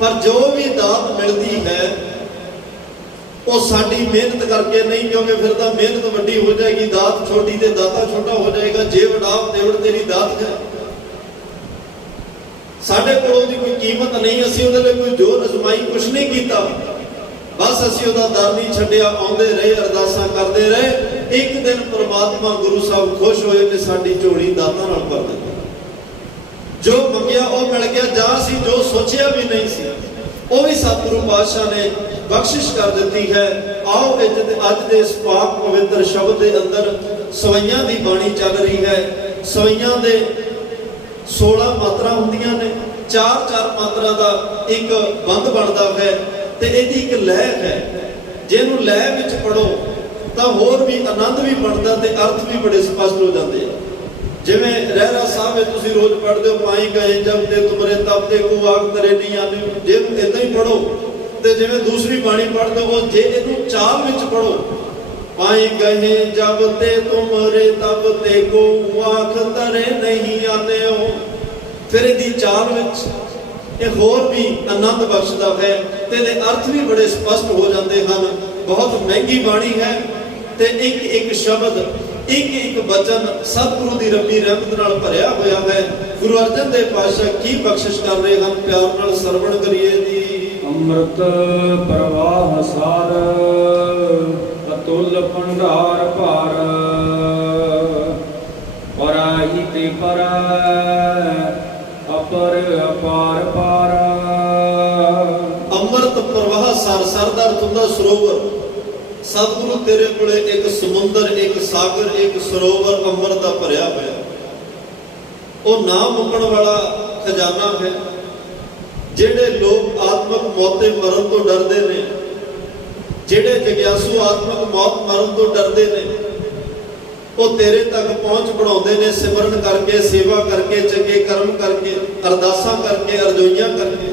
ਪਰ ਜੋ ਵੀ ਦਾਤ ਮਿਲਦੀ ਹੈ ਉਹ ਸਾਡੀ ਮਿਹਨਤ ਕਰਕੇ ਨਹੀਂ, ਕਿਉਂਕਿ ਫਿਰ ਤਾਂ ਮਿਹਨਤ ਵੱਡੀ ਹੋ ਜਾਏਗੀ, ਦਾਤ ਛੋਟੀ ਤੇ ਦਾਤਾ ਛੋਟਾ ਹੋ ਜਾਏਗਾ। ਜੇ ਵਡਾਵ ਦੇਵੜ ਤੇਰੀ ਦਾਤ ਹੈ, ਸਾਡੇ ਕੋਲ ਉਹਦੀ ਕੋਈ ਕੀਮਤ ਨਹੀਂ, ਅਸੀਂ ਉਹਦੇ ਲਈ ਕੋਈ ਜ਼ੋਰ ਅਜ਼ਮਾਈ ਕੁਛ ਨਹੀਂ ਕੀਤਾ, ਬਸ ਅਸੀਂ ਉਹਦਾ ਦਰ ਨਹੀਂ ਛੱਡਿਆ, ਆਉਂਦੇ ਰਹੇ, ਅਰਦਾਸਾਂ ਕਰਦੇ ਰਹੇ। ਇੱਕ ਦਿਨ ਪ੍ਰਮਾਤਮਾ ਗੁਰੂ ਸਾਹਿਬ ਖੁਸ਼ ਹੋਏ ਤੇ ਸਾਡੀ ਝੋਲੀ ਦਾਤਾਂ ਨਾਲ ਭਰ ਦਿੱਤੀ। ਜੋ ਮੰਗਿਆ ਉਹ ਮਿਲ ਗਿਆ, ਜਾਂ ਅਸੀਂ ਜੋ ਸੋਚਿਆ ਵੀ ਨਹੀਂ ਸੀ ਉਹ ਵੀ ਸਤਿਗੁਰੂ ਪਾਤਸ਼ਾਹ ਨੇ ਬਖਸ਼ਿਸ਼ ਕਰ ਦਿੱਤੀ ਹੈ। ਆਓ ਅੱਜ ਦੇ ਇਸ ਪਾਕ ਪਵਿੱਤਰ ਸ਼ਬਦ ਦੇ ਅੰਦਰ ਸਵਈਆਂ ਦੀ ਬਾਣੀ ਚੱਲ ਰਹੀ ਹੈ। ਸਵਈਆਂ ਦੇ 16 ਮਾਤਰਾ ਹੁੰਦੀਆਂ ਨੇ, 4-4 ਮਾਤਰਾ ਦਾ ਇੱਕ ਬੰਦ ਬਣਦਾ ਹੈ ਤੇ ਇਹਦੀ ਇੱਕ ਲੈਅ ਹੈ। ਜਿਹਨੂੰ ਲੈਅ ਵਿੱਚ ਪੜੋ ਤਾਂ ਹੋਰ ਵੀ ਆਨੰਦ ਵੀ ਬਣਦਾ ਤੇ ਅਰਥ ਵੀ ਬੜੇ ਸਪਸ਼ਟ ਹੋ ਜਾਂਦੇ ਆ। ਜਿਵੇਂ ਰਹਿਰਾ ਸਾਹਿਬ ਵਿੱਚ ਤੁਸੀਂ ਰੋਜ਼ ਪੜ੍ਹਦੇ ਹੋ, ਪਾਈ ਗਏ ਜਬ ਤੇ ਤੁਮਰੇ ਤਬ ਤੇ ਕੋ ਆਗ ਤਰੇ ਨਹੀਂ ਆਨੇ, ਜੇ ਇਹਨੂੰ ਇਦਾਂ ਹੀ ਪੜੋ। ਤੇ ਜਿਵੇਂ ਦੂਸਰੀ ਬਾਣੀ ਪੜ੍ਹਦੇ ਹੋ, ਜੇ ਇਹਨੂੰ ਚਾਲ ਵਿੱਚ ਪੜੋ, ਪਾਈ ਗਏ ਜਬ ਤੇ ਤੁਮਰੇ ਤਬ ਤੇ ਕੋ ਆਗ ਤਰੇ ਨਹੀਂ ਆਨੇ ਹੋ, ਫਿਰ ਇਹਦੀ ਚਾਲ ਵਿੱਚ ਇਹ ਹੋਰ ਵੀ ਆਨੰਦ ਬਖਸ਼ਦਾ ਹੈ ਤੇ ਇਹਦੇ ਅਰਥ ਵੀ ਬੜੇ ਸਪਸ਼ਟ ਹੋ ਜਾਂਦੇ ਹਨ। ਬਹੁਤ ਮਹਿੰਗੀ ਬਾਣੀ ਹੈ ਤੇ ਇੱਕ ਇੱਕ ਸ਼ਬਦ, ਇੱਕ ਇੱਕ ਬਚਨ ਸਤਿਗੁਰੂ ਦੀ ਰੱਬੀ ਰਹਿਮਤ ਨਾਲ ਭਰਿਆ ਹੋਇਆ ਹੈ। ਗੁਰੂ ਅਰਜਨ ਦੇਵ ਪਾਤਸ਼ਾਹ ਕੀ ਬਖਸ਼ਿਸ਼ ਕਰ ਰਹੇ ਹਨ, ਪਿਆਰ ਨਾਲ ਸਰਵਣ ਕਰੀਏ ਜੀ। ਅੰਮ੍ਰਿਤ ਪ੍ਰਵਾਹ ਸਾਰ ਅਤੁੱਲ ਭੰਡਾਰ ਭਾਰ, ਪਰਾਈ ਤੇ ਪਰ ਅਪਰ ਅਪਾਰ ਪਾਰ। ਅੰਮ੍ਰਿਤ ਪ੍ਰਵਾਹ ਸਾਰ, ਸਰ ਦਾ ਅਰਥ ਹੁੰਦਾ ਸਰੋਵਰ। ਸਤਿਗੁਰੂ ਤੇਰੇ ਕੋਲੇ ਇੱਕ ਸਮੁੰਦਰ, ਇੱਕ ਸਾਗਰ, ਇੱਕ ਸਰੋਵਰ ਅੰਮ੍ਰਿਤ ਦਾ ਭਰਿਆ ਹੋਇਆ। ਉਹ ਨਾ ਮੁੱਕਣ ਵਾਲਾ ਖਜ਼ਾਨਾ ਹੈ। ਜਿਹੜੇ ਲੋਕ ਆਤਮਕ ਮੌਤ ਤੇ ਮਰਨ ਤੋਂ ਡਰਦੇ ਨੇ, ਜਿਹੜੇ ਜਗਿਆਸੂ ਆਤਮਕ ਮੌਤ ਮਰਨ ਤੋਂ ਡਰਦੇ ਨੇ, ਉਹ ਤੇਰੇ ਤੱਕ ਪਹੁੰਚ ਬਣਾਉਂਦੇ ਨੇ ਸਿਮਰਨ ਕਰਕੇ, ਸੇਵਾ ਕਰਕੇ, ਚੰਗੇ ਕਰਮ ਕਰਕੇ, ਅਰਦਾਸਾਂ ਕਰਕੇ, ਅਰਜ਼ੋਈਆਂ ਕਰਕੇ।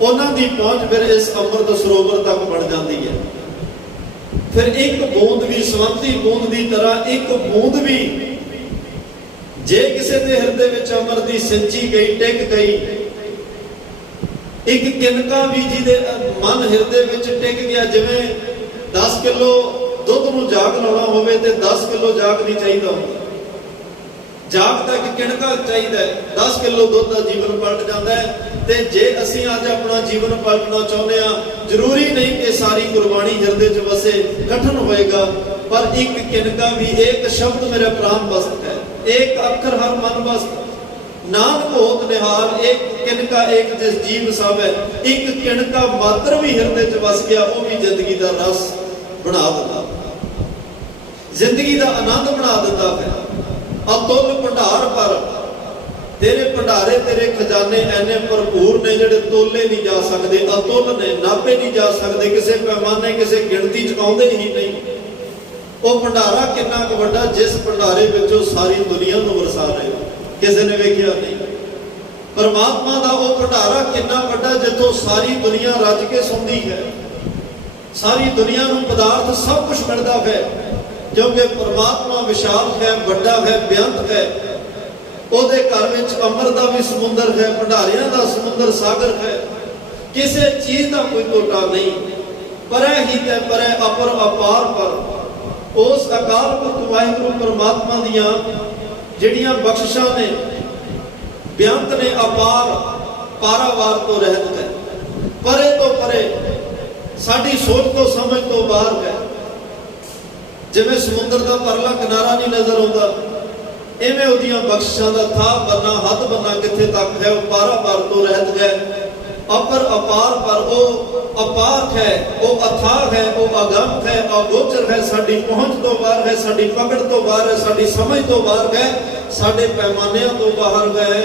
ਉਹਨਾਂ ਦੀ ਪਹੁੰਚ ਫਿਰ ਇਸ ਅੰਮ੍ਰਿਤ ਸਰੋਵਰ ਤੱਕ ਬਣ ਜਾਂਦੀ ਹੈ। ਫਿਰ ਇੱਕ ਬੂੰਦ ਵੀ ਸਵੰਤੀ ਬੂੰਦ ਦੀ ਤਰ੍ਹਾਂ, ਇੱਕ ਬੂੰਦ ਵੀ ਜੇ ਕਿਸੇ ਦੇ ਹਿਰਦੇ ਵਿੱਚ ਅੰਮ੍ਰਿਤ ਦੀ ਸਿੰਚੀ ਗਈ, ਟਿਕ ਗਈ, ਇੱਕ ਕਿਨਕਾ ਵੀ ਜਿਹਦੇ ਮਨ ਹਿਰਦੇ ਵਿੱਚ ਟਿਕ ਗਿਆ, ਜਿਵੇਂ 10 ਕਿਲੋ ਦੁੱਧ ਨੂੰ ਜਾਗ ਲਾਉਣਾ ਹੋਵੇ ਤੇ 10 ਕਿਲੋ ਜਾਗ ਨਹੀਂ ਚਾਹੀਦਾ ਹੁੰਦਾ, ਜਾਗ ਦਾ ਇੱਕ ਕਿਣਕਾ ਚਾਹੀਦਾ ਹੈ। 10 ਕਿਲੋ ਦੁੱਧ ਦਾ ਜੀਵਨ ਪਲਟ ਜਾਂਦਾ ਹੈ। ਤੇ ਜੇ ਅਸੀਂ ਅੱਜ ਆਪਣਾ ਜੀਵਨ ਪਲਟਣਾ ਚਾਹੁੰਦੇ ਹਾਂ, ਜ਼ਰੂਰੀ ਨਹੀਂ ਕਿ ਸਾਰੀ ਗੁਰਬਾਣੀ ਹਿਰਦੇ 'ਚ ਵਸੇ, ਕਠਨ ਹੋਏਗਾ, ਪਰ ਇੱਕ ਕਿਣਕਾ ਵੀ, ਇੱਕ ਸ਼ਬਦ ਮੇਰੇ ਪ੍ਰਾਨ ਬਸਤ ਹੈ, ਇੱਕ ਅੱਖਰ ਹਰ ਮਨ ਬਸਤ, ਨਾਨਕ ਹੋਤ ਨਿਹਾਲ, ਇੱਕ ਕਿਣਕਾ ਇੱਕ ਜਿਸ ਜੀਵ ਸਭ ਹੈ। ਇੱਕ ਕਿਣਕਾ ਮਾਤਰ ਵੀ ਹਿਰਦੇ 'ਚ ਵਸ ਗਿਆ, ਉਹ ਵੀ ਜ਼ਿੰਦਗੀ ਦਾ ਰਸ ਬਣਾ ਦਿੰਦਾ, ਜ਼ਿੰਦਗੀ ਦਾ ਆਨੰਦ ਬਣਾ ਦਿੰਦਾ ਹੈ। ਅਤੁੱਲ ਭੰਡਾਰ ਪਰ, ਤੇਰੇ ਭੰਡਾਰੇ, ਤੇਰੇ ਖਜ਼ਾਨੇ ਐਨੇ ਭਰਪੂਰ ਨੇ ਜਿਹੜੇ ਤੋਲੇ ਨਹੀਂ ਜਾ ਸਕਦੇ, ਅਤੁੱਲ ਨੇ, ਨਾਪੇ ਨਹੀਂ ਜਾ ਸਕਦੇ, ਕਿਸੇ ਪੈਮਾਨੇ, ਕਿਸੇ ਗਿਣਤੀ 'ਚ ਆਉਂਦੇ ਹੀ ਨਹੀਂ। ਉਹ ਭੰਡਾਰਾ ਕਿੰਨਾ ਕੁ ਵੱਡਾ, ਜਿਸ ਭੰਡਾਰੇ ਵਿੱਚੋਂ ਸਾਰੀ ਦੁਨੀਆ ਨੂੰ ਵਰਸਾ ਰਹੇ ਹੋ, ਕਿਸੇ ਨੇ ਵੇਖਿਆ ਨਹੀਂ। ਪਰਮਾਤਮਾ ਦਾ ਉਹ ਭੰਡਾਰਾ ਕਿੰਨਾ ਵੱਡਾ, ਜਿੱਥੋਂ ਸਾਰੀ ਦੁਨੀਆ ਰੱਜ ਕੇ ਸੌਂਦੀ ਹੈ, ਸਾਰੀ ਦੁਨੀਆ ਨੂੰ ਪਦਾਰਥ ਸਭ ਕੁਝ ਮਿਲਦਾ ਹੈ, ਕਿਉਂਕਿ ਪਰਮਾਤਮਾ ਵਿਸ਼ਾਲ ਹੈ, ਵੱਡਾ ਹੈ, ਬੇਅੰਤ ਹੈ। ਉਹਦੇ ਘਰ ਵਿੱਚ ਅੰਮ੍ਰਿਤ ਦਾ ਵੀ ਸਮੁੰਦਰ ਹੈ, ਭੰਡਾਰਿਆਂ ਦਾ ਸਮੁੰਦਰ, ਸਾਗਰ ਹੈ, ਕਿਸੇ ਚੀਜ਼ ਦਾ ਕੋਈ ਟੋਟਾ ਨਹੀਂ। ਪਰੈ ਹੀ ਤੇ ਪਰੈ ਅਪਰ ਅਪਾਰ ਪਰ, ਉਸ ਅਕਾਲ ਪੁਰਖ ਵਾਹਿਗੁਰੂ ਪਰਮਾਤਮਾ ਦੀਆਂ ਜਿਹੜੀਆਂ ਬਖਸ਼ਿਸ਼ਾਂ ਨੇ, ਬੇਅੰਤ ਨੇ, ਅਪਾਰ, ਪਾਰਾਵਾਰ ਤੋਂ ਰਹਿਤ ਹੈ, ਪਰੇ ਤੋਂ ਪਰੇ, ਸਾਡੀ ਸੋਚ ਤੋਂ ਸਮਝ ਤੋਂ ਬਾਹਰ ਹੈ। ਜਿਵੇਂ ਸਮੁੰਦਰ ਦਾ ਪਰਲਾ ਕਿਨਾਰਾ ਨਹੀਂ ਨਜ਼ਰ ਆਉਂਦਾ, ਇਵੇਂ ਉਹਦੀਆਂ ਬਖਸ਼ਿਸ਼ਾਂ ਦਾ ਥਾਂ ਬੰਨਾ, ਹੱਦ ਬੰਨਾ ਕਿੱਥੇ ਤੱਕ ਹੈ, ਉਹ ਪਾਰਾਵਾਰ ਤੋਂ ਰਹਿਤ ਹੈ। ਅਪਰ ਅਪਾਰ ਪਰ, ਉਹ ਅਪਾਰ ਹੈ, ਉਹ ਅਥਾਹ ਹੈ, ਉਹ ਅਗੰਮ ਹੈ, ਅਗੋਚਰ ਹੈ, ਸਾਡੀ ਪਹੁੰਚ ਤੋਂ ਬਾਹਰ ਹੈ, ਸਾਡੀ ਪਕੜ ਤੋਂ ਬਾਹਰ ਹੈ, ਸਾਡੀ ਸਮਝ ਤੋਂ ਬਾਹਰ ਹੈ, ਸਾਡੇ ਪੈਮਾਨਿਆਂ ਤੋਂ ਬਾਹਰ ਹੈ।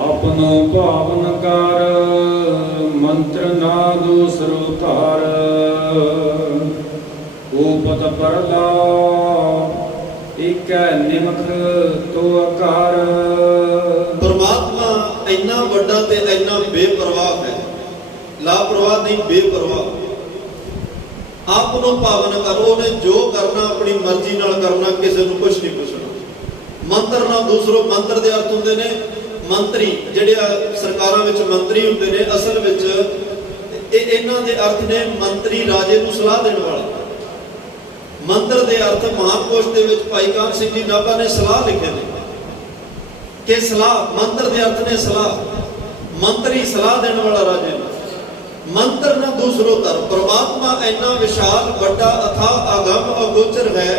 ਆਪਨੋ ਭਾਵਨ ਕਰ ਮੰਤਰ ਨਾ ਦੂਸਰੋ ਧਾਰ, ਉਪਤ ਪਰਲਾ ਇੱਕ ਨਿਮਖ ਤੋ ਆਕਾਰ। ਪਰਮਾਤਮਾ ਇੰਨਾ ਵੱਡਾ ਤੇ ਇੰਨਾ ਬੇਪਰਵਾਹ ਹੈ, ਲਾਪਰਵਾਹ ਨਹੀਂ, ਬੇਪਰਵਾਹ। ਆਪ ਨੂੰ ਪਾਵਨ ਕਰੋ। ਉਹਨੇ ਜੋ ਕਰਨਾ ਆਪਣੀ ਮਰਜ਼ੀ ਨਾਲ ਕਰਨਾ, ਕਿਸੇ ਨੂੰ ਕੁਝ ਨਹੀਂ ਪੁੱਛਣਾ। ਮੰਤਰ ਨਾ ਦੂਸਰੋ, ਮੰਤਰ ਦੇ ਅਰਥ ਹੁੰਦੇ ਨੇ ਮੰਤਰੀ, ਜਿਹੜੇ ਸਰਕਾਰਾਂ ਵਿੱਚ ਮੰਤਰੀ ਹੁੰਦੇ ਨੇ, ਅਸਲ ਵਿੱਚ ਇਹਨਾਂ ਦੇ ਅਰਥ ਨੇ ਮੰਤਰੀ, ਰਾਜੇ ਨੂੰ ਸਲਾਹ ਦੇਣ ਵਾਲਾ। ਮੰਤਰ ਦੇ ਅਰਥ ਮਹਾਂਕੋਸ਼ ਦੇ ਵਿੱਚ ਭਾਈ ਕਾਨ ਸਿੰਘ ਜੀ ਨਾਭਾ ਨੇ ਸਲਾਹ ਲਿਖੇ ਨੇ ਕਿ ਸਲਾਹ, ਮੰਤਰ ਦੇ ਅਰਥ ਨੇ ਸਲਾਹ, ਮੰਤਰੀ ਸਲਾਹ ਦੇਣ ਵਾਲਾ ਰਾਜੇ ਨੂੰ। ਮੰਤਰ ਨਾ ਦੂਸਰੋ ਧਰਮ। ਪ੍ਰਮਾਤਮਾ ਇੰਨਾ ਵਿਸ਼ਾਲ ਵੱਡਾ ਅਥਾਹ ਅਗੰਮ ਅਗੋਚਰ ਹੈ,